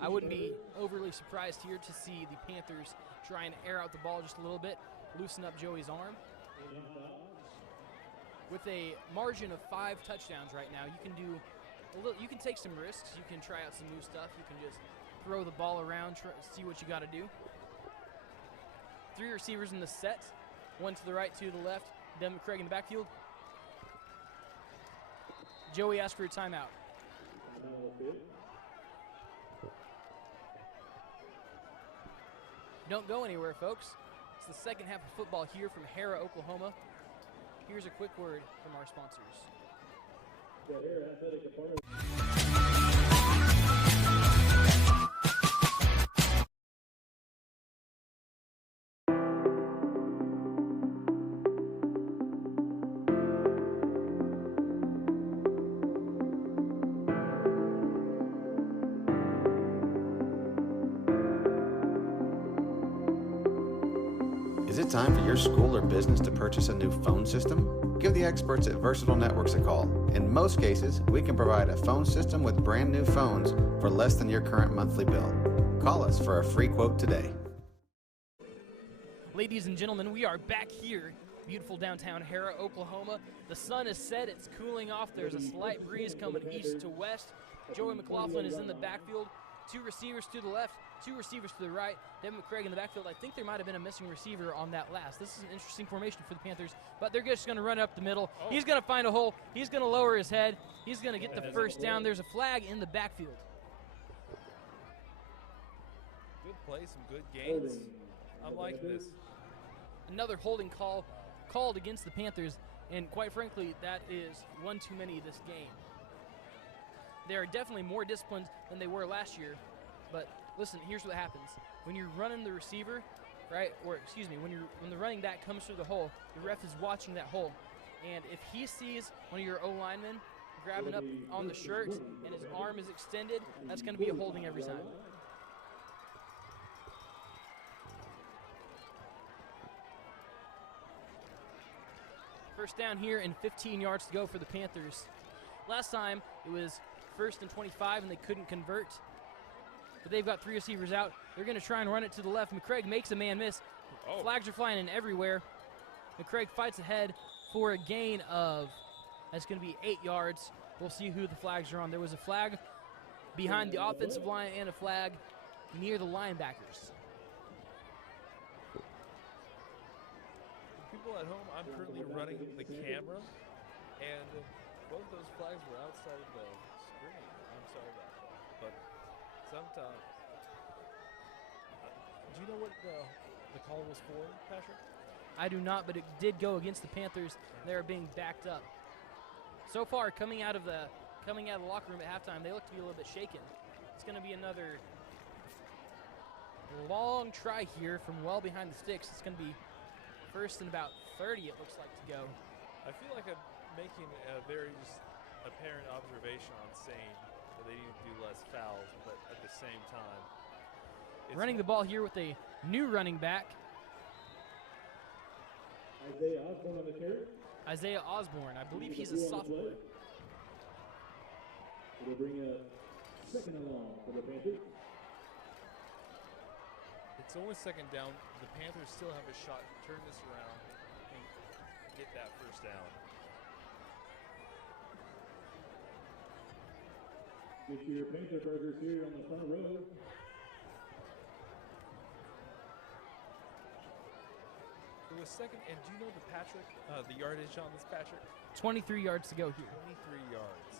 I wouldn't be overly surprised here to see the Panthers try and air out the ball just a little bit, loosen up Joey's arm. With a margin of 5 touchdowns right now, you can do a little. You can take some risks. You can try out some new stuff. You can just throw the ball around, see what you got to do. 3 receivers in the set, 1 to the right, 2 to the left. Devin McCraig in the backfield. Joey asked for a timeout. Don't go anywhere, folks. It's the second half of football here from Harrah, Oklahoma. Here's a quick word from our sponsors. Is it time for your school or business to purchase a new phone system? Give the experts at Versatile Networks a call. In most cases, we can provide a phone system with brand new phones for less than your current monthly bill. Call us for a free quote today. Ladies and gentlemen, we are back here, beautiful downtown Harrah, Oklahoma. The sun is set, it's cooling off. There's a slight breeze coming east to west. Joey McLaughlin is in the backfield. 2 receivers to the left, 2 receivers to the right. Devin McCraig in the backfield. I think there might have been a missing receiver on that last. This is an interesting formation for the Panthers, but they're just going to run up the middle. He's going to find a hole. He's going to lower his head. He's going to get the first down. There's a flag in the backfield. Good play, some good gains. I'm liking this. Another holding call called against the Panthers, and quite frankly, that is one too many this game. They are definitely more disciplined than they were last year, but listen, here's what happens. When you're running the receiver, right, or excuse me, when the running back comes through the hole, the ref is watching that hole, and if he sees one of your O-linemen grabbing up on the shirt and his arm is extended, that's going to be a holding every time. First down here and 15 yards to go for the Panthers. Last time it was 1st and 25 and they couldn't convert. But they've got 3 receivers out. They're going to try and run it to the left. McCraig makes a man miss. Flags are flying in everywhere. McCraig fights ahead for a gain of, that's going to be 8 yards. We'll see who the flags are on. There was a flag behind the offensive line and a flag near the linebackers. People people at home, I'm currently running the camera, and both those flags were outside of the screen. I'm sorry about that. But sometimes, do you know what the call was for, Patrick? I do not, but it did go against the Panthers. They're being backed up. So far, coming out of the locker room at halftime, they look to be a little bit shaken. It's going to be another long try here from well behind the sticks. It's going to be first and about 30, it looks like, to go. I feel like I'm making a very just apparent observation on saying that they need to do less fouls, but at the same time, Running the ball here with a new running back. Isaiah Osborne on the carry. Isaiah Osborne, I believe he's a sophomore. It'll bring a second along for the Panthers. It's only second down. The Panthers still have a shot to turn this around and get that first down. Get your Panther burgers here on the front row. It was second, and do you know the yardage on this, Patrick? 23 yards to go here. 23 yards.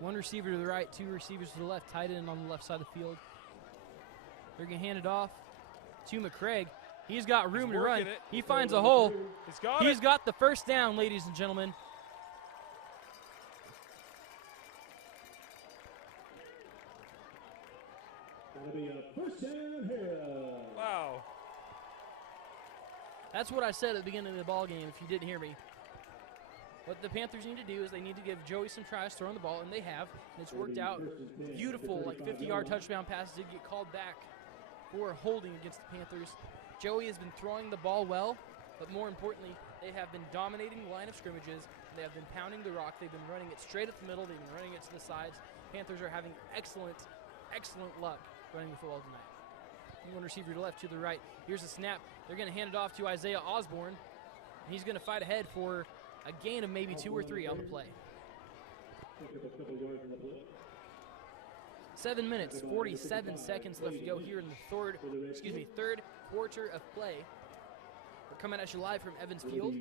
One receiver to the right, two receivers to the left, tight end on the left side of the field. They're going to hand it off to McCraig. He's got room to run. He finds a hole. He's got the first down, ladies and gentlemen. That'll be a first down Harrah. Wow. That's what I said at the beginning of the ball game, if you didn't hear me. What the Panthers need to do is they need to give Joey some tries throwing the ball, and they have. And it's worked out beautiful, like 50-yard touchdown passes did get called back for holding against the Panthers. Joey has been throwing the ball well, but more importantly, they have been dominating the line of scrimmages. They have been pounding the rock. They've been running it straight up the middle. They've been running it to the sides. Panthers are having excellent luck running the football tonight. One receiver to the left, to the right. Here's a snap. They're going to hand it off to Isaiah Osborne. And he's going to fight ahead for a gain of maybe 2 or 3 on the play. 7 minutes, 47 seconds left to go here in the third quarter of play. We're coming at you live from Evans Field.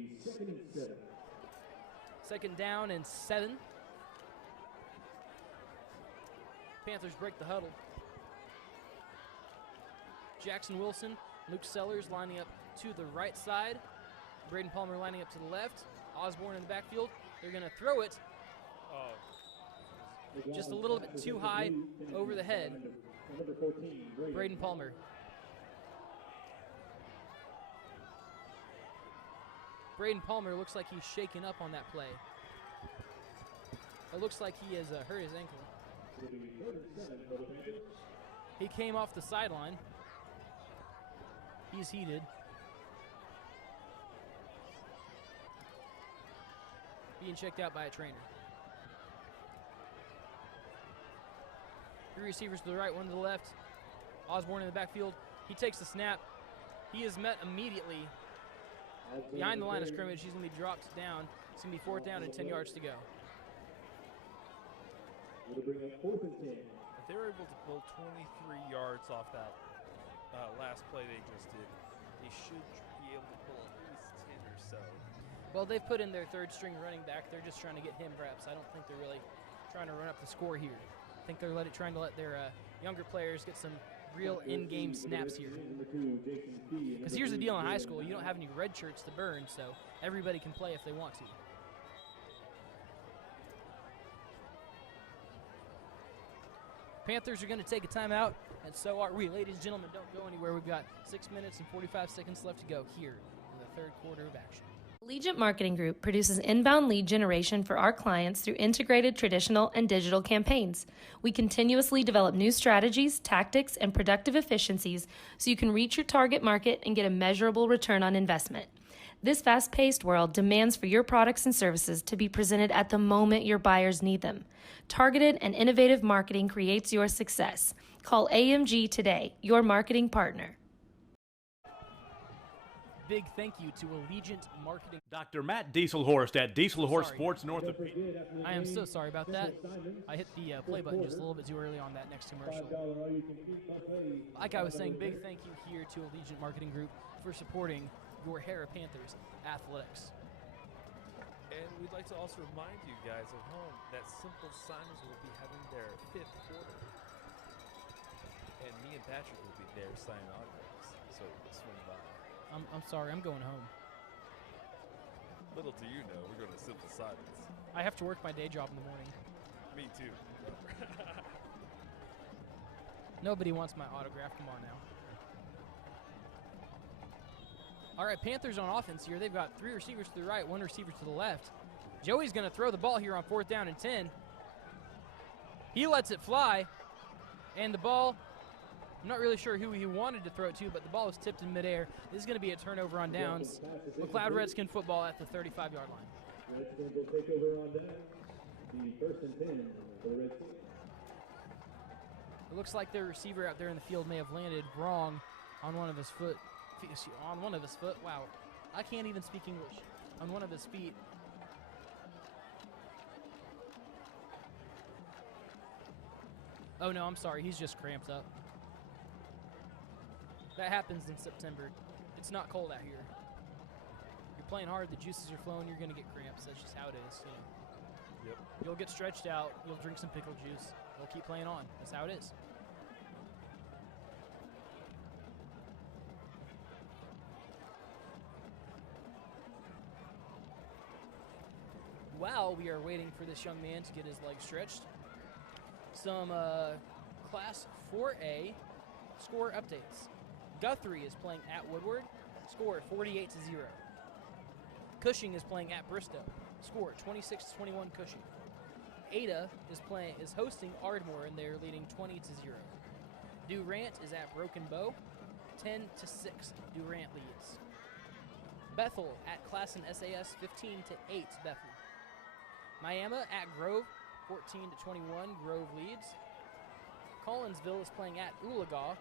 Second down and 7. Panthers break the huddle. Jackson Wilson, Luke Sellers lining up to the right side. Braden Palmer lining up to the left. Osborne in the backfield. They're going to throw it just a little bit too high over the head. Braden Palmer. Braden Palmer looks like he's shaken up on that play. It looks like he has hurt his ankle. He came off the sideline. He's heated. Being checked out by a trainer. 3 receivers to the right, 1 to the left. Osborne in the backfield. He takes the snap. He is met immediately behind the line of scrimmage. He's going to be dropped down. It's going to be 4th down and 10 yards to go. If they were able to pull 23 yards off that last play they just did, they should be able to pull at least 10 or so. Well, they've put in their 3rd string running back. They're just trying to get him reps. I don't think they're really trying to run up the score here. I think they're trying to let their younger players get some real in-game snaps here. Because here's the deal in high school. You don't have any red shirts to burn, so everybody can play if they want to. Panthers are going to take a timeout, and so are we. Ladies and gentlemen, don't go anywhere. We've got 6 minutes and 45 seconds left to go here in the 3rd quarter of action. Allegiant Marketing Group produces inbound lead generation for our clients through integrated traditional and digital campaigns. We continuously develop new strategies, tactics, and productive efficiencies so you can reach your target market and get a measurable return on investment. This fast-paced world demands for your products and services to be presented at the moment your buyers need them. Targeted and innovative marketing creates your success. Call AMG today, your marketing partner. Big thank you to Allegiant Marketing. Dr. Matt Dieselhorst at Dieselhorst Sports North of Phoenix. I am so sorry about that. I hit the play button just a little bit too early on that next commercial. Like I was saying, big thank you here to Allegiant Marketing Group for supporting your Harrah Panthers athletics. And we'd like to also remind you guys at home that Simple Signers will be having their 5th quarter. And me and Patrick will be there signing autographs, so swing by. I'm sorry, I'm going home. Little do you know, we're going to Simple Signers. I have to work my day job in the morning. Me too. Nobody wants my autograph. Come on now. All right, Panthers on offense here. They've got 3 receivers to the right, 1 receiver to the left. Joey's going to throw the ball here on 4th down and 10. He lets it fly, and the ball, I'm not really sure who he wanted to throw it to, but the ball was tipped in midair. This is going to be a turnover on downs. McLoud Redskin football at the 35-yard line. Redskins will take over on down. The 1st and 10 for the Redskins. It looks like their receiver out there in the field may have landed wrong on one of his foot. Wow, I can't even speak English. On one of his feet. Oh no, I'm sorry. He's just cramped up. That happens in September. It's not cold out here. You're playing hard. The juices are flowing. You're gonna get cramps. That's just how it is. You know. Yep. You'll get stretched out. You'll drink some pickle juice. You'll keep playing on. That's how it is. While we are waiting for this young man to get his legs stretched, some Class 4A score updates. Guthrie is playing at Woodward, score 48-0. Cushing is playing at Bristow, score 26-21 Cushing. Ada is hosting Ardmore, and they're leading 20-0. Durant is at Broken Bow, 10-6. Durant leads. Bethel at Classen SAS, 15-8. Bethel. Miami at Grove, 14-21. Grove leads. Collinsville is playing at Oologah.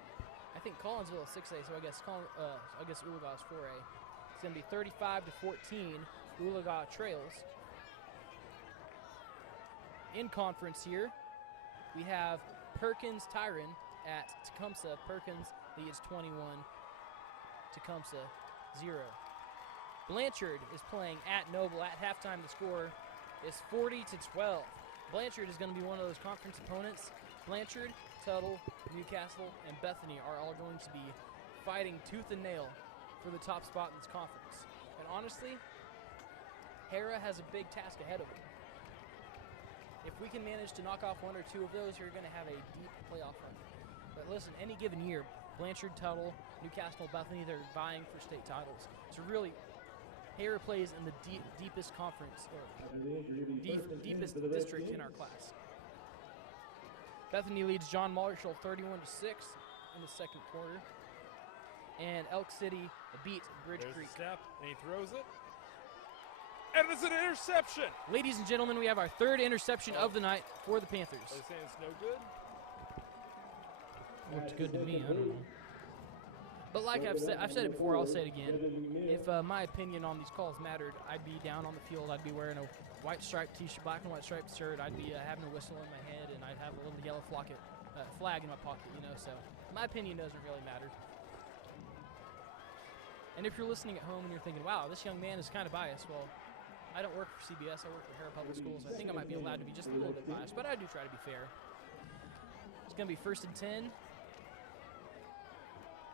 I think Collinsville is 6A, so I guess Oologah is 4A. It's going to be 35-14. Oologah trails. In conference here, we have Perkins Tyron at Tecumseh. Perkins leads 21. Tecumseh 0. Blanchard is playing at Noble. At halftime, the score is 40-12. Blanchard is going to be one of those conference opponents. Blanchard, Tuttle, Newcastle, and Bethany are all going to be fighting tooth and nail for the top spot in this conference. And honestly, Harrah has a big task ahead of them. If we can manage to knock off 1 or 2 of those, you're going to have a deep playoff run. But listen, any given year, Blanchard, Tuttle, Newcastle, Bethany, they're vying for state titles. So really, Harrah plays in the deepest conference, or deepest district in our class. Bethany leads John Marshall 31-6 in the 2nd quarter. And Elk City beat Bridge Creek. A snap, and he throws it. And it's an interception! Ladies and gentlemen, we have our 3rd interception of the night for the Panthers. Are they saying it's no good? Looked good to me, I don't know. But like I've said it before, I'll say it again. If my opinion on these calls mattered, I'd be down on the field. I'd be wearing a white striped t-shirt, black and white striped shirt. I'd be having a whistle in my head, and I'd have a little yellow flag in my pocket, you know. So my opinion doesn't really matter. And if you're listening at home and you're thinking, wow, this young man is kind of biased, well, I don't work for CBS. I work for Harrah Public Schools. I think I might be allowed to be just a little bit biased, but I do try to be fair. It's going to be 1st and 10.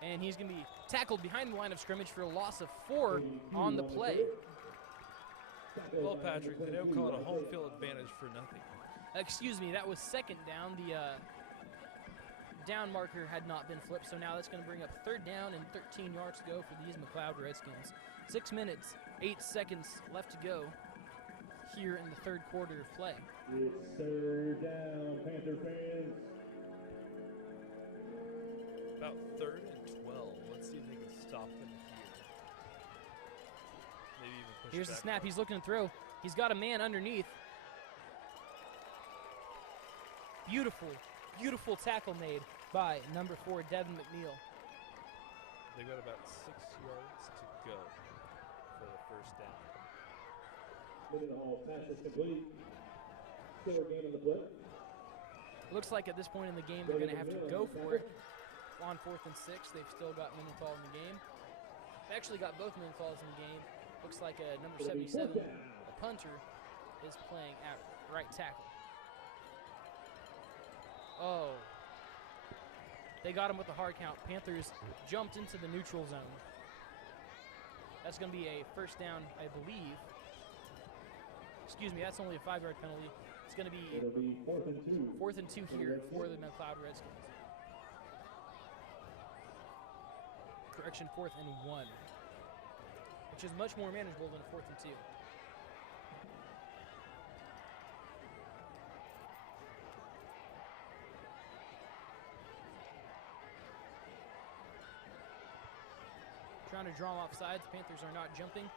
And he's going to be tackled behind the line of scrimmage for a loss of 4 on the play. Well, Patrick, they don't call it a home field advantage for nothing. Excuse me, that was 2nd down. The down marker had not been flipped, so now that's going to bring up 3rd down and 13 yards to go for these McLoud Redskins. 6 minutes, 8 seconds left to go here in the 3rd quarter of play. It's 3rd down, Panther fans. About 3rd and 12. Let's see if they can stop them here. Maybe even push Here's the back snap. more. He's looking to throw. He's got a man underneath. Beautiful, beautiful tackle made by number 4, Devin McNeil. They've got about 6 yards to go for the 1st down. Middle of the hall, pass is complete. Still a gain on the play. Looks like at this point in the game they're going to have to go for it on 4th and 6. They've still got minute ball in the game. They actually got both men calls in the game. Looks like number 77, the punter, is playing at right tackle. Oh. They got him with the hard count. Panthers jumped into the neutral zone. That's going to be a first down, I believe. Excuse me, that's only a 5-yard penalty. It's going to be 4th and 2 here for the McLoud Redskins. Correction, 4th and 1, which is much more manageable than a 4th and 2. Trying to draw him off sides. The Panthers are not jumping.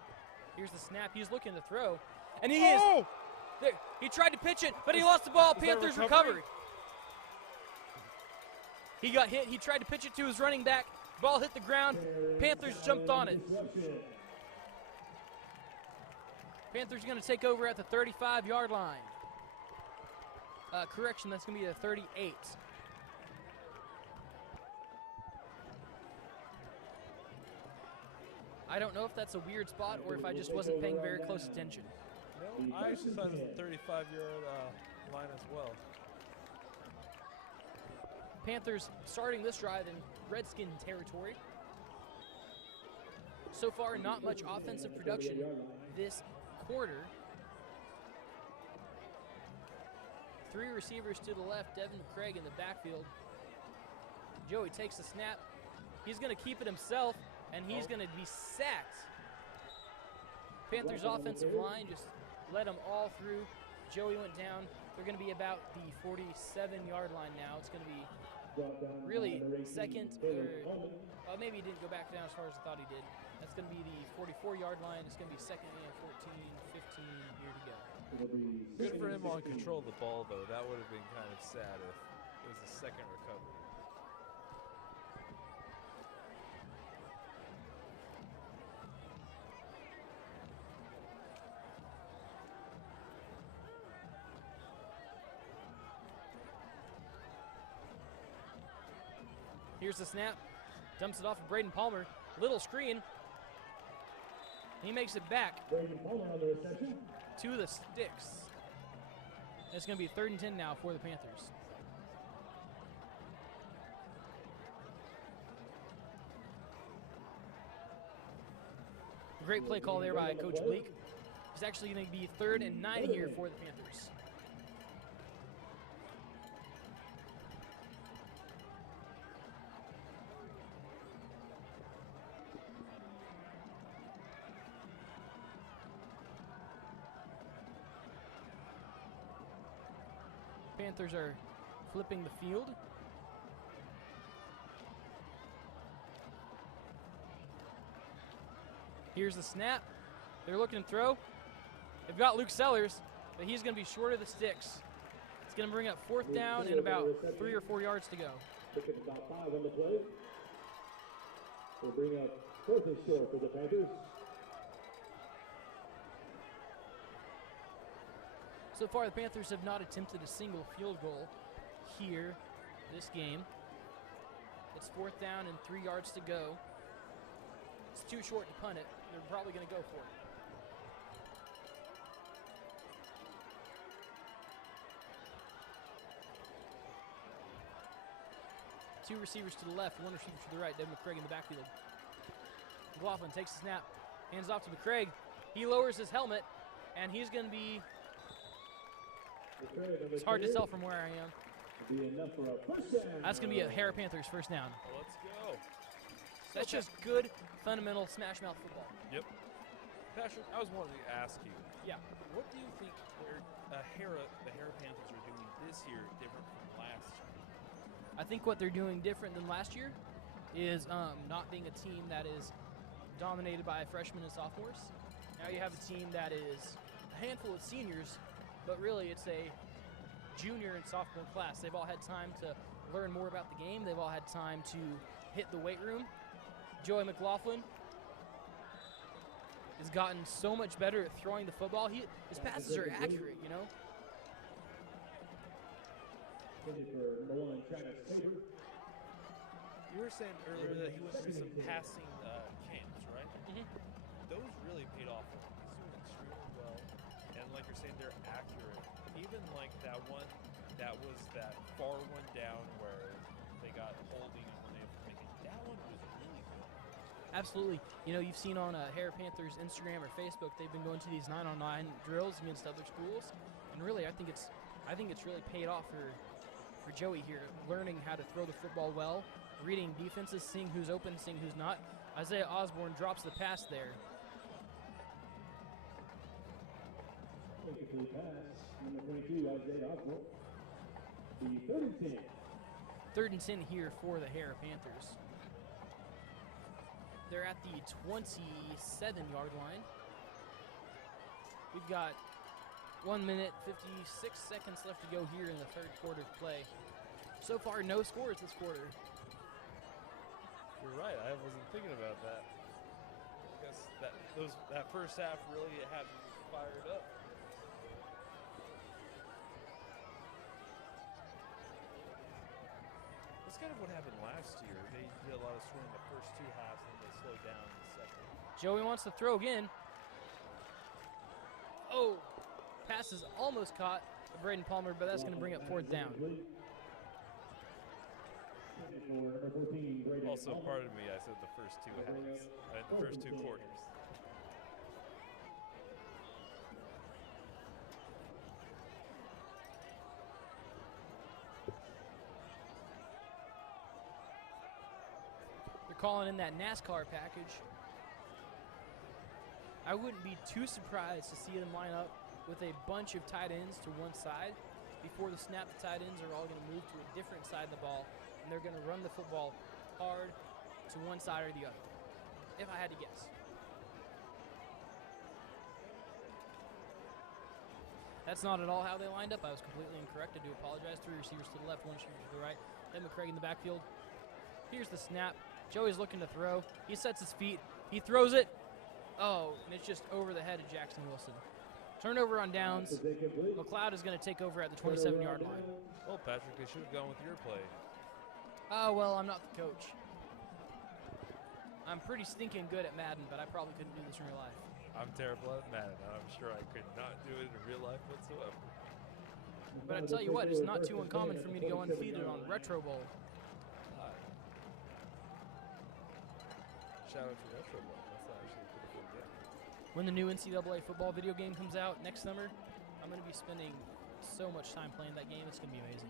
Here's the snap. He's looking to throw. And he is. There. He tried to pitch it, but he lost the ball. Panthers recovered. He got hit. He tried to pitch it to his running back. Ball hit the ground. Panthers jumped on it. Panthers going to take over at the 35-yard line. Correction, that's going to be the 38. I don't know if that's a weird spot or if I just wasn't paying very close attention. No, I actually thought it was a 35-yard line as well. Panthers starting this drive in Redskin territory. So far, not much offensive production this quarter. 3 receivers to the left, Devin McCraig in the backfield. Joey takes the snap. He's going to keep it himself, and he's going to be sacked. Panthers offensive line just let them all through. Joey went down. They're going to be about the 47-yard line now. It's going to be really second, or maybe he didn't go back down as far as I thought he did. That's going to be the 44-yard line. It's going to be second and 14, 15 here to go. Good for him on control of the ball, though. That would have been kind of sad if it was a second recovery. Here's the snap. Dumps it off of Braden Palmer. Little screen. He makes it back to the sticks. It's going to be 3rd and 10 now for the Panthers. Great play call there by Coach Bleak. It's actually going to be 3rd and 9 here for the Panthers. Panthers are flipping the field. Here's the snap. They're looking to throw. They've got Luke Sellers, but he's going to be short of the sticks. It's going to bring up 4th down and about 3 or 4 yards to go. Picking about 5 on the play. We'll bring up 4th and short for the Panthers. So far, the Panthers have not attempted a single field goal here this game. It's 4th down and 3 yards to go. It's too short to punt it. They're probably going to go for it. Two receivers to the left, 1 receiver to the right. Devin McCraig in the backfield. McLaughlin takes the snap, hands off to McCraig. He lowers his helmet, and he's going to be... It's hard to tell from where I am. That's going to be a Harrah Panthers first down. Let's go. That's just good, fundamental smash mouth football. Yep. Patrick, I was wanting to ask you. Yeah. What do you think the Harrah Panthers are doing this year different from last year? I think what they're doing different than last year is not being a team that is dominated by freshmen and sophomores. Now you have a team that is a handful of seniors, but really it's a junior and sophomore class. They've all had time to learn more about the game. They've all had time to hit the weight room. Joey McLaughlin has gotten so much better at throwing the football. His passes are accurate, you know. You were saying earlier that he went through some passing camps, right? right? Those really paid off for him. He's doing extremely well. And like you're saying, they're accurate. Even like that one, that was that far one down where they got holding and when they were making, that one was really good. Absolutely. You know, you've seen on Harrah Panthers Instagram or Facebook, they've been going to these 9-on-9 drills against other schools. And really, I think it's really paid off for Joey here, learning how to throw the football well, reading defenses, seeing who's open, seeing who's not. Isaiah Osborne drops the pass there. Incomplete pass, number 22, Isaiah Osborne. The 3rd and 10. 3rd and 10 here for the Harrah Panthers. They're at the 27-yard line. We've got 1 minute, 56 seconds left to go here in the 3rd quarter of play. So far, no scores this quarter. You're right. I wasn't thinking about that. I guess that first half really had me fired up. That's kind of what happened last year. They did a lot of scoring the first 2 halves, and they slowed down in the second. Joey wants to throw again. Oh, pass is almost caught by Braden Palmer, but that's going to bring up 4th down. Also, pardon me, I said the first 2 halves, the first 2 quarters. They're calling in that NASCAR package. I wouldn't be too surprised to see them line up with a bunch of tight ends to one side. Before the snap, the tight ends are all going to move to a different side of the ball, and they're going to run the football hard to one side or the other, if I had to guess. That's not at all how they lined up. I was completely incorrect. I do apologize. 3 receivers to the left, 1 receiver to the right. Then McCraig in the backfield. Here's the snap. Joey's looking to throw. He sets his feet. He throws it. Oh, and it's just over the head of Jackson Wilson. Turnover on downs. McLoud is going to take over at the 27-yard line. Well, Patrick, they should have gone with your play. Oh, well, I'm not the coach. I'm pretty stinking good at Madden, but I probably couldn't do this in real life. I'm terrible at Madden, and I'm sure I could not do it in real life whatsoever. But I tell you what, it's not too uncommon for me to go undefeated on Retro Bowl. Shout out to Retro Bowl. That's actually a pretty good game. When the new NCAA football video game comes out next summer, I'm going to be spending so much time playing that game. It's going to be amazing.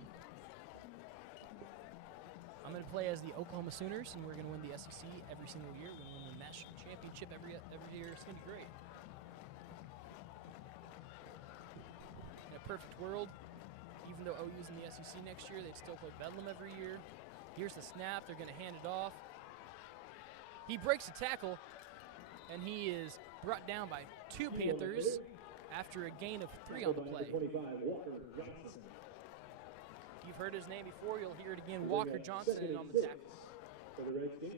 I'm going to play as the Oklahoma Sooners, and we're going to win the SEC every single year. We're going to win the national championship every year. It's going to be great. In a perfect world, even though OU's in the SEC next year, they'd still play Bedlam every year. Here's the snap. They're going to hand it off. He breaks a tackle, and he is brought down by 2 Panthers after a gain of 3 on the play. You've heard his name before. You'll hear it again. Walker Johnson on the tackle. For the Redskins.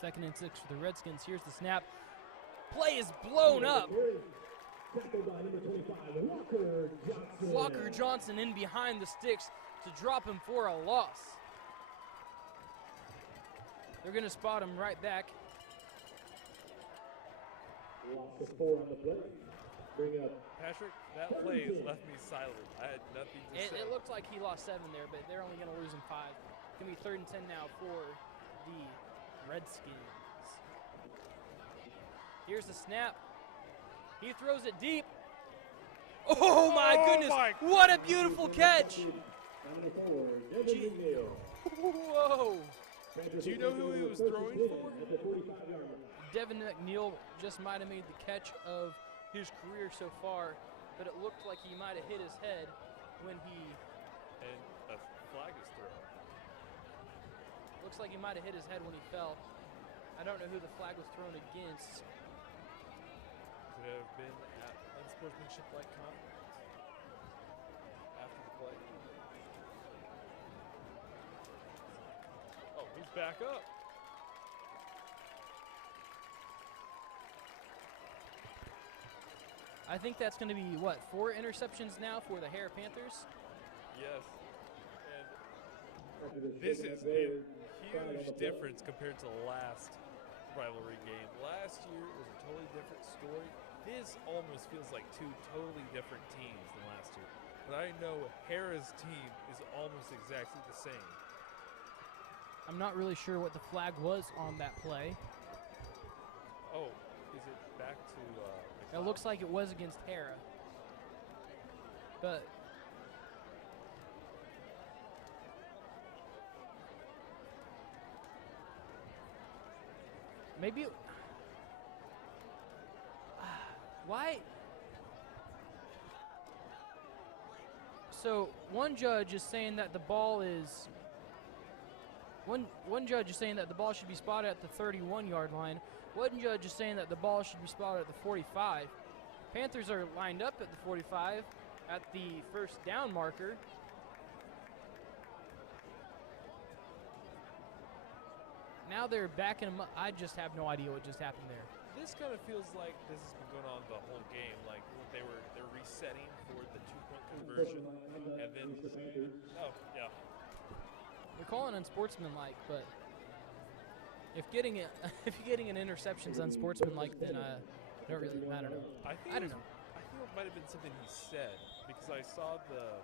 Second and 6 for the Redskins. Here's the snap. Play is blown up. Walker Johnson in behind the sticks to drop him for a loss. They're going to spot him right back. Loss of 4 on the play. Bring up Patrick, that play has left me silent. I had nothing to say. It looked like he lost 7 there, but they're only going to lose him 5. It's going to be 3rd and 10 now for the Redskins. Here's the snap. He throws it deep. Oh my goodness! What a beautiful catch! Whoa! Do you know who he was throwing for? Devin McNeil just might have made the catch of his career so far, but it looked like he might have hit his head when he... And a flag is thrown. Looks like he might have hit his head when he fell. I don't know who the flag was thrown against. Could it have been at unsportsmanship like conduct after the play? back up. I think that's going to be, what, 4 interceptions now for the Harrah Panthers? Yes. And this is a huge difference compared to the last rivalry game. Last year was a totally different story. This almost feels like 2 totally different teams than last year. But I know Harrah's team is almost exactly the same. I'm not really sure what the flag was on that play. Oh, is it back to It looks like it was against Harrah. But maybe why? So one judge is saying that the ball is one judge is saying that the ball should be spotted at the 31-yard line. One judge is saying that the ball should be spotted at the 45. Panthers are lined up at the 45 at the first down marker. Now they're backing them up. I just have no idea what just happened there. This kind of feels like this has been going on the whole game. Like they're resetting for the 2-point conversion, and then yeah. They're calling unsportsmanlike, but if getting an interception is unsportsmanlike, then I don't really matter. I don't know. I think it might have been something he said because I saw the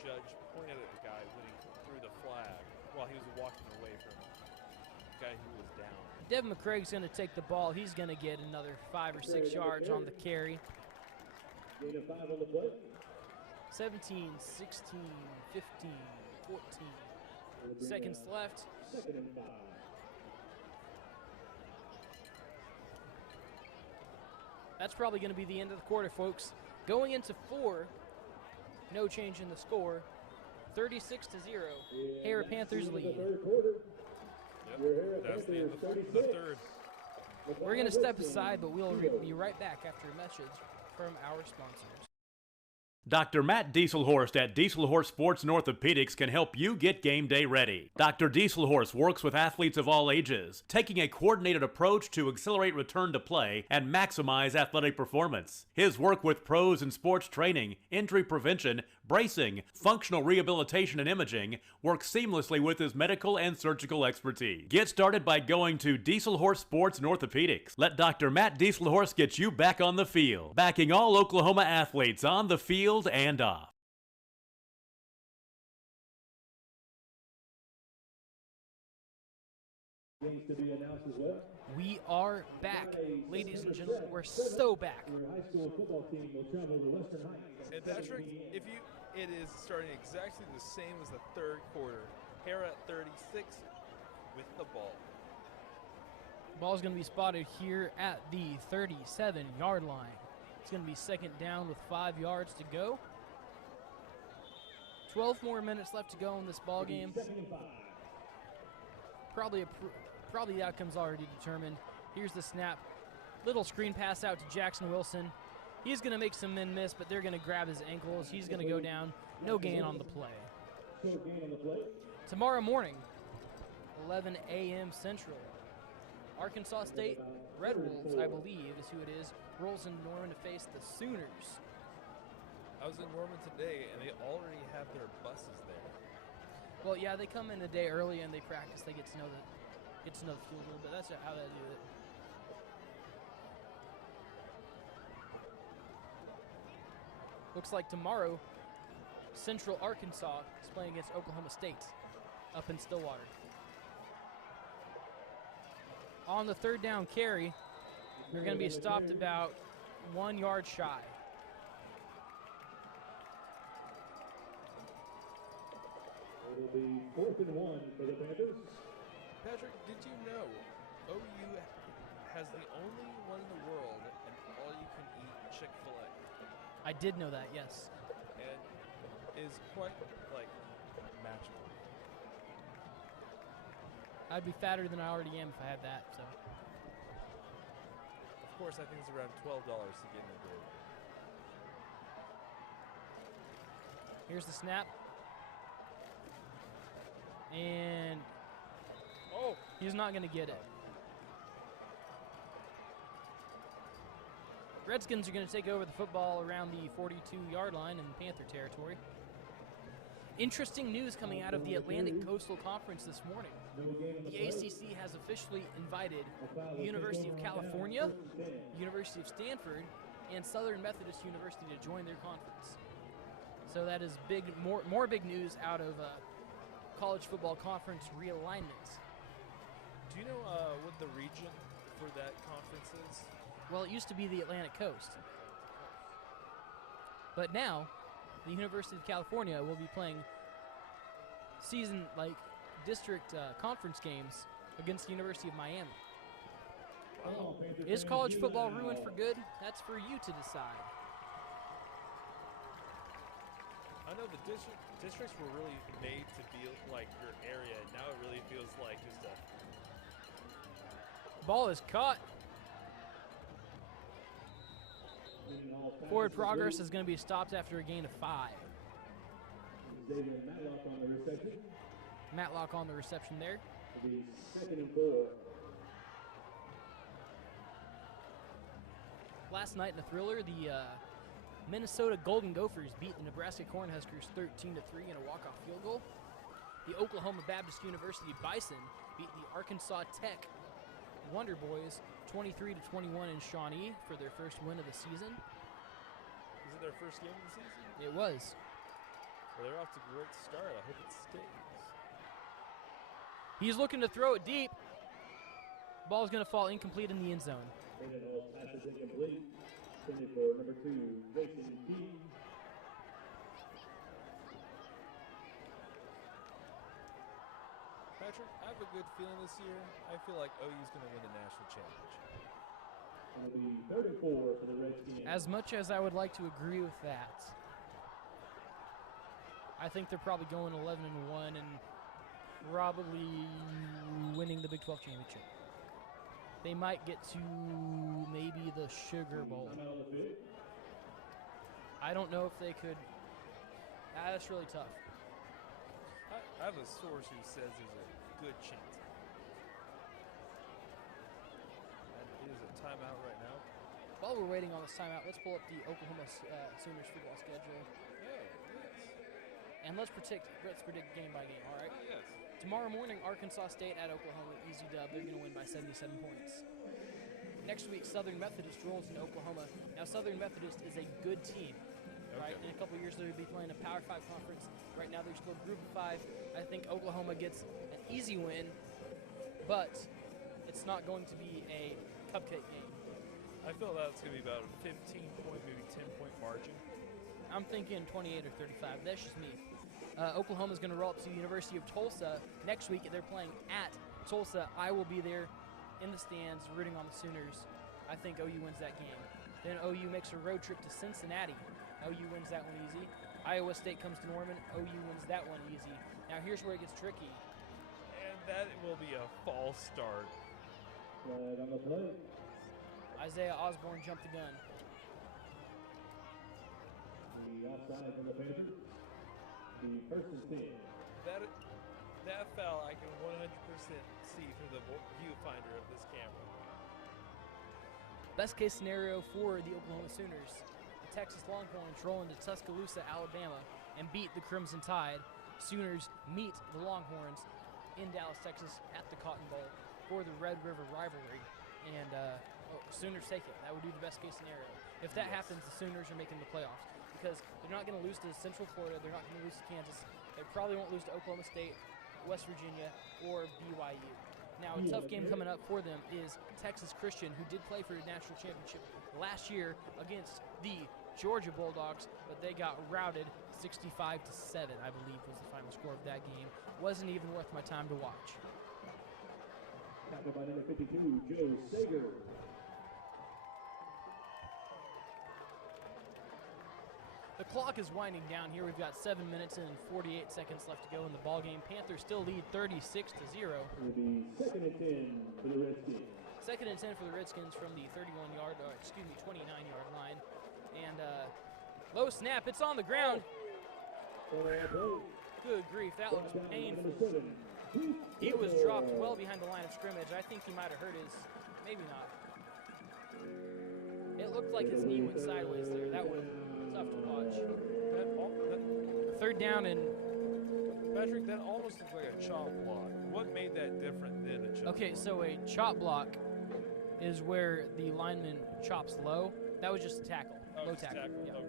judge point at the guy when he threw the flag while he was walking away from the guy who was down. Devin McCraig's going to take the ball. He's going to get another 5 or 6 yards on the carry. 17, 16, 15, 14. Seconds left. That's probably going to be the end of the quarter, folks. Going into 4, no change in the score. 36-0. Harrah Panthers lead. Yep, that's the end of the third. We're going to step aside, but we'll be right back after a message from our sponsors. Dr. Matt Dieselhorst at Dieselhorst Sports and Orthopedics can help you get game day ready. Dr. Dieselhorst works with athletes of all ages, taking a coordinated approach to accelerate return to play and maximize athletic performance. His work with pros in sports training, injury prevention, bracing, functional rehabilitation, and imaging works seamlessly with his medical and surgical expertise. Get started by going to Dieselhorst Sports and Orthopedics. Let Dr. Matt Dieselhorst get you back on the field, backing all Oklahoma athletes on the field and off. We are back, ladies and gentlemen. We're so back. And Patrick, it is starting exactly the same as the third quarter. Harrah at 36 with the ball. Ball's going to be spotted here at the 37-yard line. It's going to be second down with 5 yards to go. 12 more minutes left to go in this ball game. Probably the outcome's already determined. Here's the snap. Little screen pass out to Jackson Wilson. He's going to make some men miss, but they're going to grab his ankles. He's going to go down. No gain on the play. Tomorrow morning, 11 a.m. Central, Arkansas State Red Wolves, I believe is who it is, rolls in Norman to face the Sooners. I was in Norman today, and they already have their buses there. Well, yeah, they come in a day early and they practice. They get to know the field a little bit. That's how they do it. Looks like tomorrow, Central Arkansas is playing against Oklahoma State up in Stillwater. On the third down carry, they're going to be stopped about 1 yard shy. It'll be 4th and 1 for the Panthers. Patrick, did you know OU has the only one in the world and all-you-can-eat Chick-fil-A? I did know that, yes. And is quite, magical. I'd be fatter than I already am if I had that, so. Of course, I think it's around $12 to get in the door. Here's the snap. And Oh, he's not going to get it. Redskins are going to take over the football around the 42-yard line in Panther territory. Interesting news coming out of the Atlantic Coastal Conference this morning. The ACC has officially invited the University of California, University of Stanford, and Southern Methodist University to join their conference. So that is big, more big news out of college football conference realignment. Do you know what the region for that conference is? Well, it used to be the Atlantic Coast. But now, the University of California will be playing district conference games against the University of Miami. Is college football ruined for good? That's for you to decide. I know the districts were really made to feel like your area, and now it really feels like just a... Ball is caught. Forward progress is going to be stopped after a gain of 5. Matlock on the reception there. Second and 4. Last night in a thriller, the Minnesota Golden Gophers beat the Nebraska Cornhuskers 13-3 in a walk-off field goal. The Oklahoma Baptist University Bison beat the Arkansas Tech Wonder Boys 23-21 in Shawnee for their first win of the season. Is it their first game of the season? It was. Well, they're off to a great start. I hope it stays. He's looking to throw it deep. Ball's going to fall incomplete in the end zone. Passes incomplete. Intended for number 2, Jason B. Patrick, I have a good feeling this year. I feel like OU's going to win the national championship. It'll be 3rd and 4 for the Redskins. As much as I would like to agree with that, I think they're probably going 11-1 and probably winning the Big 12 championship. They might get to maybe the Sugar Bowl. I don't know if they could. That's really tough. I have a source who says there's a good chance. And it is a timeout right now. While we're waiting on this timeout, let's pull up the Oklahoma Sooners football schedule. Oh, yes. And let's predict game by game, all right? Yes. Tomorrow morning, Arkansas State at Oklahoma, easy dub. They're going to win by 77 points. Next week, Southern Methodist rolls into Oklahoma. Now, Southern Methodist is a good team, right? In a couple of years, they'll be playing a Power 5 conference. Right now, they're still Group of 5. I think Oklahoma gets an easy win, but it's not going to be a cupcake game. I feel that's going to be about a 15-point, maybe 10-point margin. I'm thinking 28 or 35. That's just me. Oklahoma's going to roll up to the University of Tulsa next week. They're playing at Tulsa. I will be there in the stands rooting on the Sooners. I think OU wins that game. Then OU makes a road trip to Cincinnati. OU wins that one easy. Iowa State comes to Norman. OU wins that one easy. Now here's where it gets tricky. And that will be a false start. Flag on the play. Isaiah Osborne jumped the gun. The offside from the Panthers. The 1st and 10. That foul I can 100% see through the viewfinder of this camera. Best case scenario for the Oklahoma Sooners. The Texas Longhorns roll into Tuscaloosa, Alabama, and beat the Crimson Tide. Sooners meet the Longhorns in Dallas, Texas at the Cotton Bowl for the Red River rivalry. And Sooners take it. That would be the best case scenario. If that happens, the Sooners are making the playoffs because they're not going to lose to Central Florida. They're not going to lose to Kansas. They probably won't lose to Oklahoma State, West Virginia, or BYU. Now, a tough game coming up for them is Texas Christian, who did play for the national championship last year against the Georgia Bulldogs, but they got routed 65-7, I believe was the final score of that game. Wasn't even worth my time to watch. Captain by number 52, Joe Sager. The clock is winding down here. We've got 7 minutes and 48 seconds left to go in the ball game. Panthers still lead 36-0. It'll be 2nd and 10 for the Redskins. 2nd and 10 for the Redskins from the 29-yard line. And low snap, it's on the ground. Good grief, that looks painful. He was dropped well behind the line of scrimmage. I think he might have hurt his, maybe not. It looked like his knee went sideways there. That was tough to watch. Third down and... Patrick, that almost looks like a chop block. What made that different than a chop block? Okay, so a chop block is where the lineman chops low. That was just a tackle. Oh, low just tackle. Yeah. Okay.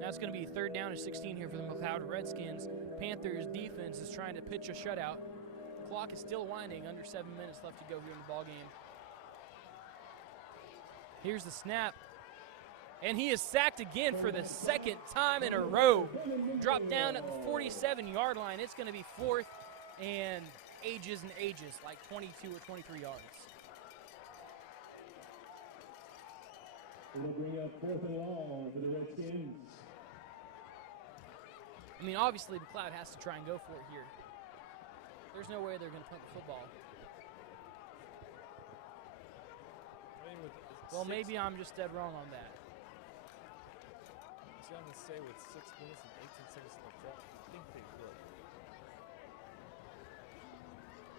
Now it's going to be third down and 16 here for the McLoud Redskins. Panthers defense is trying to pitch a shutout. Clock is still winding, under 7 minutes left to go here in the ball game. Here's the snap. And he is sacked again for the second time in a row. Dropped down at the 47-yard line. It's going to be fourth and ages, like 22 or 23 yards. It'll bring up 4th and long for the Redskins. I mean, obviously, McLoud has to try and go for it here. There's no way they're going to punt the football. Well, maybe I'm just dead wrong on that. So I'm going to say with 6 minutes and 18 seconds left, I think they will.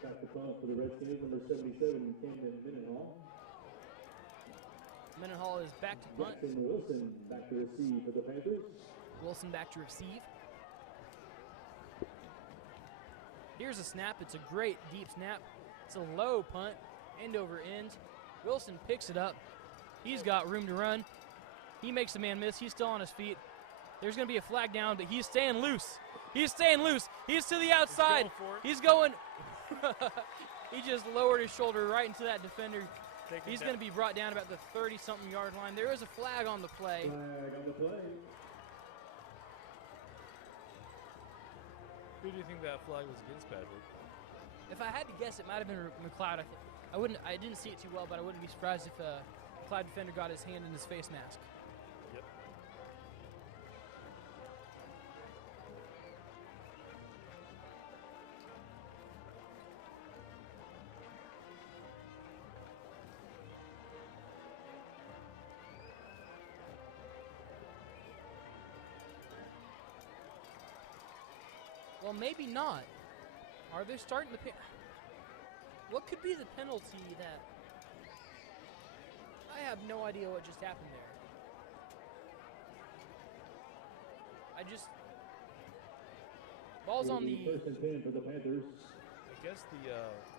Back to punt for the Redskins, number 77, Camden Mendenhall. Mendenhall is back to punt. Jackson Wilson back to receive for the Panthers. Wilson back to receive. Here's a snap. It's a great deep snap. It's a low punt, end over end. Wilson picks it up. He's got room to run. He makes the man miss. He's still on his feet. There's going to be a flag down, but he's staying loose. He's staying loose. He's to the outside. He's going. He just lowered his shoulder right into that defender. He's going to be brought down about the 30-something yard line. There is a flag on the play. Flag on the play. Who do you think that flag was against, Patrick? If I had to guess, it might have been McLeod. I didn't see it too well, but I wouldn't be surprised if a McLeod defender got his hand in his face mask. Yep. Well, maybe not. Are they starting to pay? What could be the penalty that... I have no idea what just happened there. Ball's on the... First and 10 for the Panthers. I guess the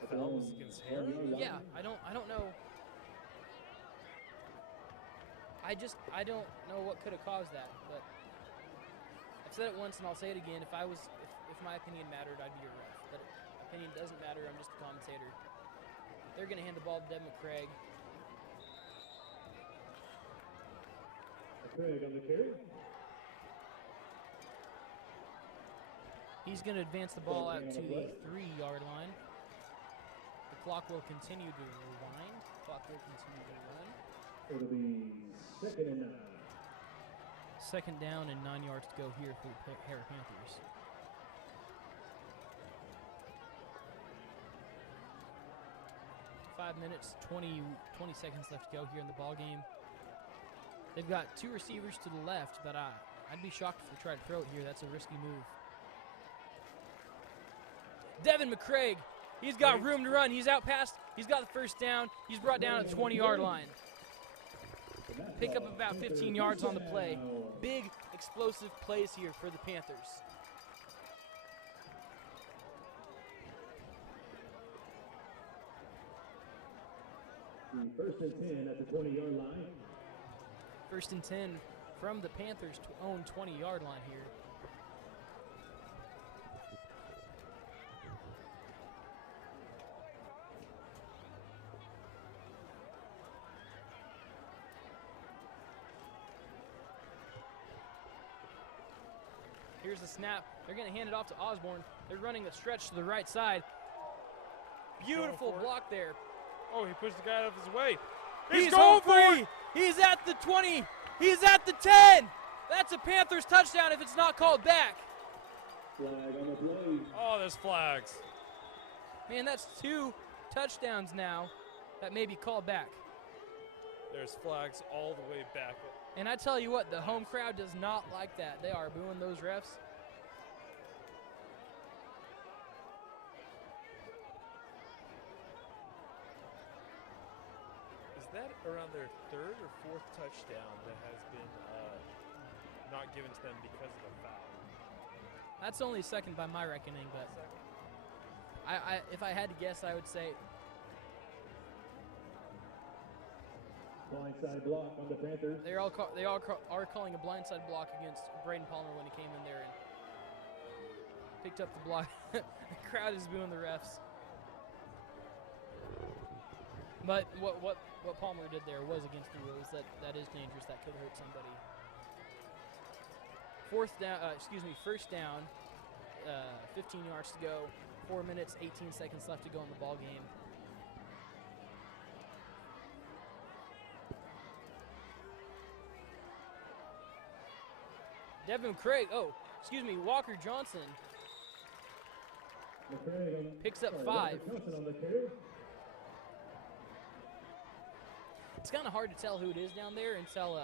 foul was against Harrah. Yeah, I don't know. I don't know what could have caused that, but I've said it once and I'll say it again. If my opinion mattered, I'd be a ref. But opinion doesn't matter. I'm just a commentator. They're going to hand the ball to Devin McCraig. McCraig on the carry. He's going to advance the ball out to the 3-yard line. The clock will continue to rewind. It'll be 2nd and 9. Second down and 9 yards to go here for the Harrah Panthers. Five minutes, 20 seconds left to go here in the ball game. They've got two receivers to the left, but I'd be shocked if they tried to throw it here. That's a risky move. Devin McCraig, he's got room to run. He's out past, he's got the first down. He's brought down at the 20-yard line. Pick up about 15 yards on the play. Big, explosive plays here for the Panthers. First and 10 at the 20-yard line. First and 10 from the Panthers' own 20-yard line here. Here's the snap. They're going to hand it off to Osborne. They're running a stretch to the right side. Beautiful block there. Oh, he pushed the guy out of his way. He's going for it. He's at the 20. He's at the 10. That's a Panthers touchdown if it's not called back. Flag on the play. Oh, there's flags. Man, that's 2 touchdowns now that may be called back. There's flags all the way back. And I tell you what, the home crowd does not like that. They are booing those refs. Is that around their third or fourth touchdown that has been not given to them because of a foul? That's only second by my reckoning, but if I had to guess, I would say Blindside block on the Panthers. they are calling a blindside block against Braden Palmer when he came in there and picked up the block. The crowd is booing the refs. But what Palmer did there was against the rules. That is dangerous. That could hurt somebody. First down. 15 yards to go. 4 minutes, 18 seconds left to go in the ball game. Walker Johnson picks up 5. It's kind of hard to tell who it is down there until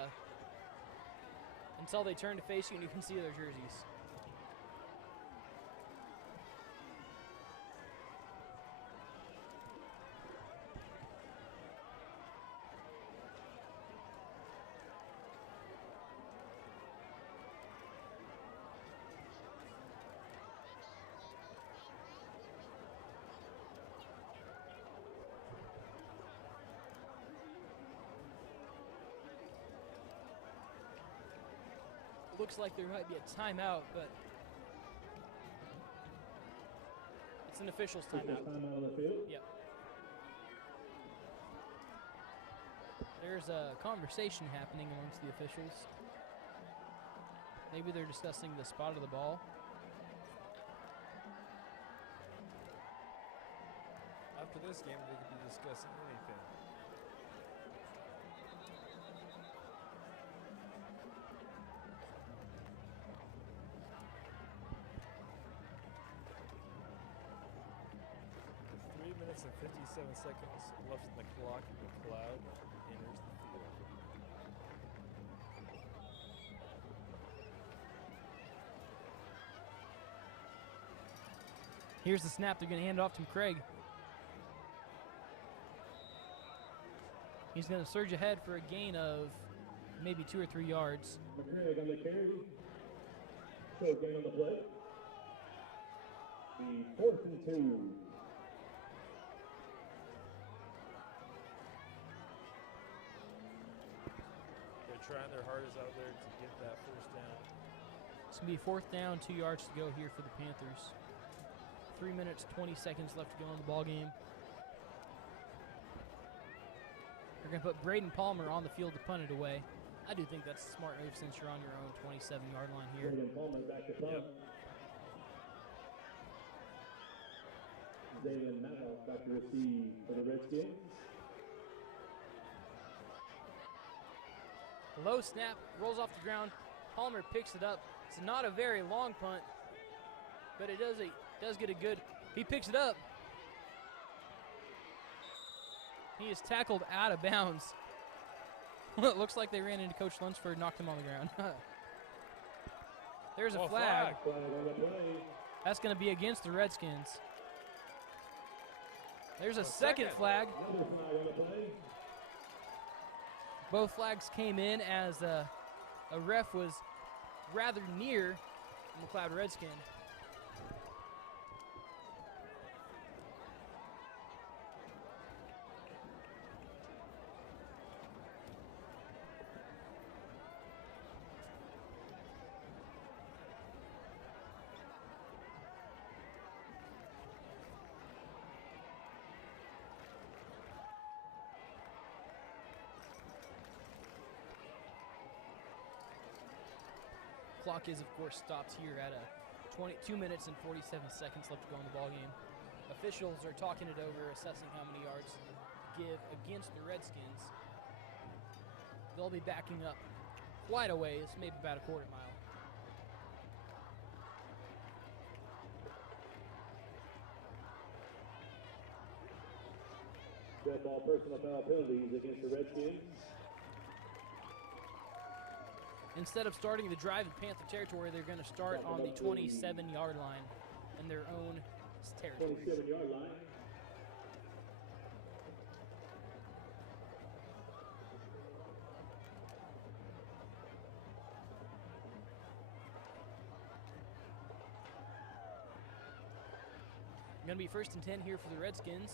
they turn to face you and you can see their jerseys. Looks like there might be a timeout, but it's an official's timeout. Timeout on the field. Yep. There's a conversation happening amongst the officials. Maybe they're discussing the spot of the ball. After this game, they could be discussing anything. And 57 seconds left in the clock, and McLoud enters the field. Here's the snap. They're going to hand it off to Craig. He's going to surge ahead for a gain of maybe 2 or 3 yards. McCraig on the carry. Short gain on the play. The 4th and 2. Trying their hardest out there to get that first down. It's going to be 4th down, 2 yards to go here for the Panthers. 3 minutes, 20 seconds left to go in the ball game. They're going to put Braden Palmer on the field to punt it away. I do think that's a smart move since you're on your own 27-yard line here. Braden Palmer back to punt. David McLoud back to receive for the Redskins. Low snap, rolls off the ground. Palmer picks it up. It's not a very long punt, but it does get a good. He picks it up. He is tackled out of bounds. It looks like they ran into Coach Lunsford, knocked him on the ground. There's a flag. That's going to be against the Redskins. There's a second flag. Both flags came in as a ref was rather near McLoud Redskin. Clock is, of course, stopped here at 22 minutes and 47 seconds left to go in the ballgame. Officials are talking it over, assessing how many yards to give against the Redskins. They'll be backing up quite a ways, maybe about a quarter mile. Red ball personal foul penalties against the Redskins. Instead of starting the drive in Panther territory, they're going to start on the 27-yard line in their own territory. 27-yard line. Going to be 1st and 10 here for the Redskins.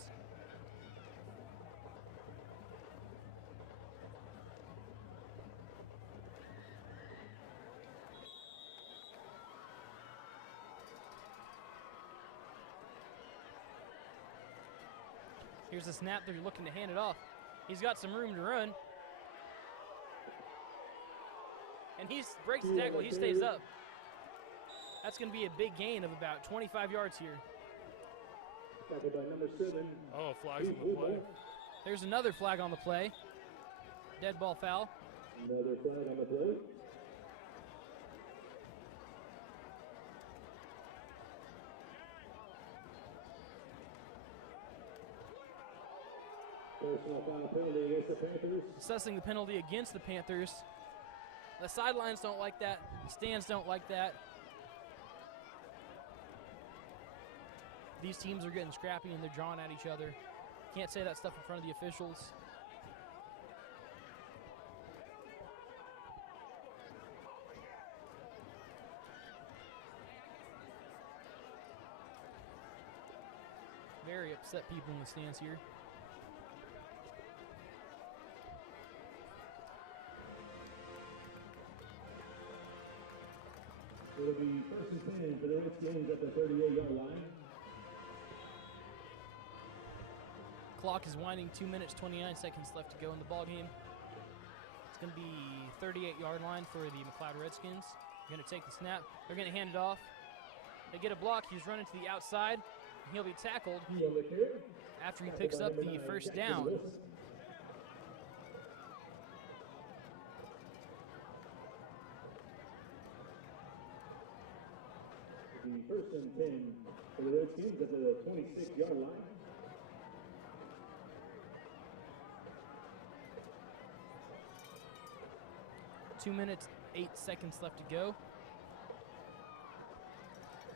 Here's the snap. They're looking to hand it off. He's got some room to run. And he breaks the tackle. He stays up. That's going to be a big gain of about 25 yards here. Tackled by number 7. Oh, flags on the play. There's another flag on the play. Dead ball foul. Another flag on the play. Personal foul penalty against the Panthers. Assessing the penalty against the Panthers. The sidelines don't like that. The stands don't like that. These teams are getting scrappy and they're drawing at each other. Can't say that stuff in front of the officials. Very upset people in the stands here. It'll be 1st and 10 for the Redskins at the 38-yard line. Clock is winding. 2 minutes, 29 seconds left to go in the ball game. It's going to be 38-yard line for the McLoud Redskins. They're going to take the snap. They're going to hand it off. They get a block. He's running to the outside. And he'll be tackled after he picks up the 1st down. The 1st and 10 for the Redskins at the 26-yard line. Two minutes, 8 seconds left to go.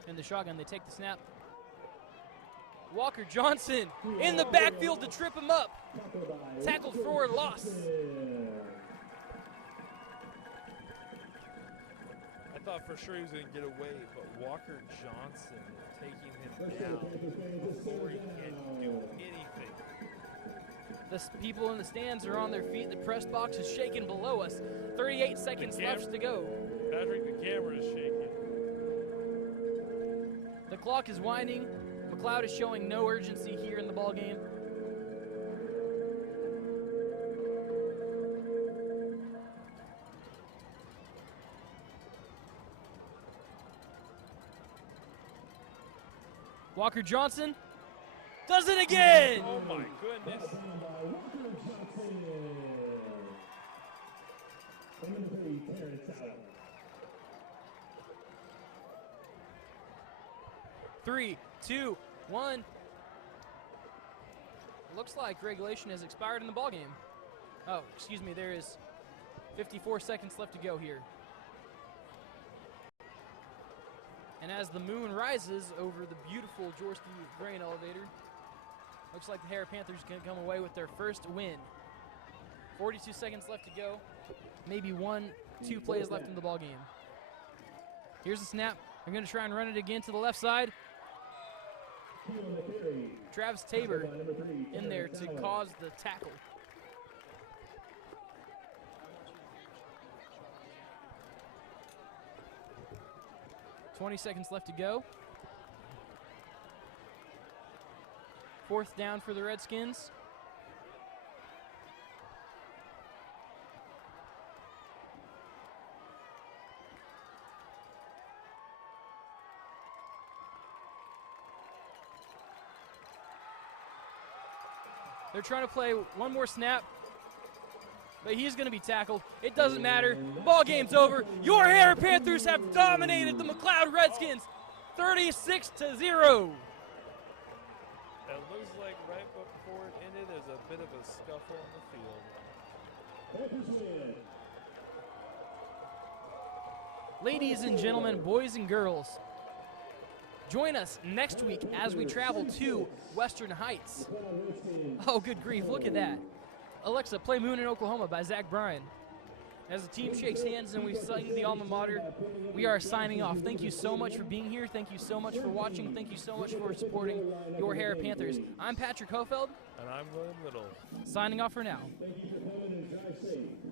In the shotgun, they take the snap. Walker Johnson in the backfield to trip him up. Tackled for a loss. I thought for sure he was going to get away, but Walker Johnson taking him down before he can do anything. The people in the stands are on their feet. The press box is shaking below us. 38 seconds left to go. Patrick, the camera is shaking. The clock is winding. McLoud is showing no urgency here in the ball game. Walker Johnson does it again! Oh my goodness. Three, two, one. Looks like regulation has expired in the ballgame. Oh, excuse me, there is 54 seconds left to go here. And as the moon rises over the beautiful Jaworski grain elevator, looks like the Harrah Panthers can come away with their first win. 42 seconds left to go. Maybe 1-2 plays left in the ballgame. Here's the snap. They're going to try and run it again to the left side. Travis Tabor in there to cause the tackle. $20 seconds left to go. 4th down for the Redskins. They're trying to play one more snap, but he's going to be tackled. It doesn't matter. The ball game's over. Your Harrah Panthers have dominated the McLoud Redskins 36-0. It looks like right before it ended, there's a bit of a scuffle on the field. Ladies and gentlemen, boys and girls, join us next week as we travel to Western Heights. Oh, good grief, look at that. Alexa, play Moon in Oklahoma by Zach Bryan. As the team shakes hands and we sing the alma mater, we are signing off. Thank you so much for being here. Thank you so much for watching. Thank you so much for supporting your Harrah Panthers. I'm Patrick Hofeld. And I'm William Little. Signing off for now. Thank you for coming and drive safe.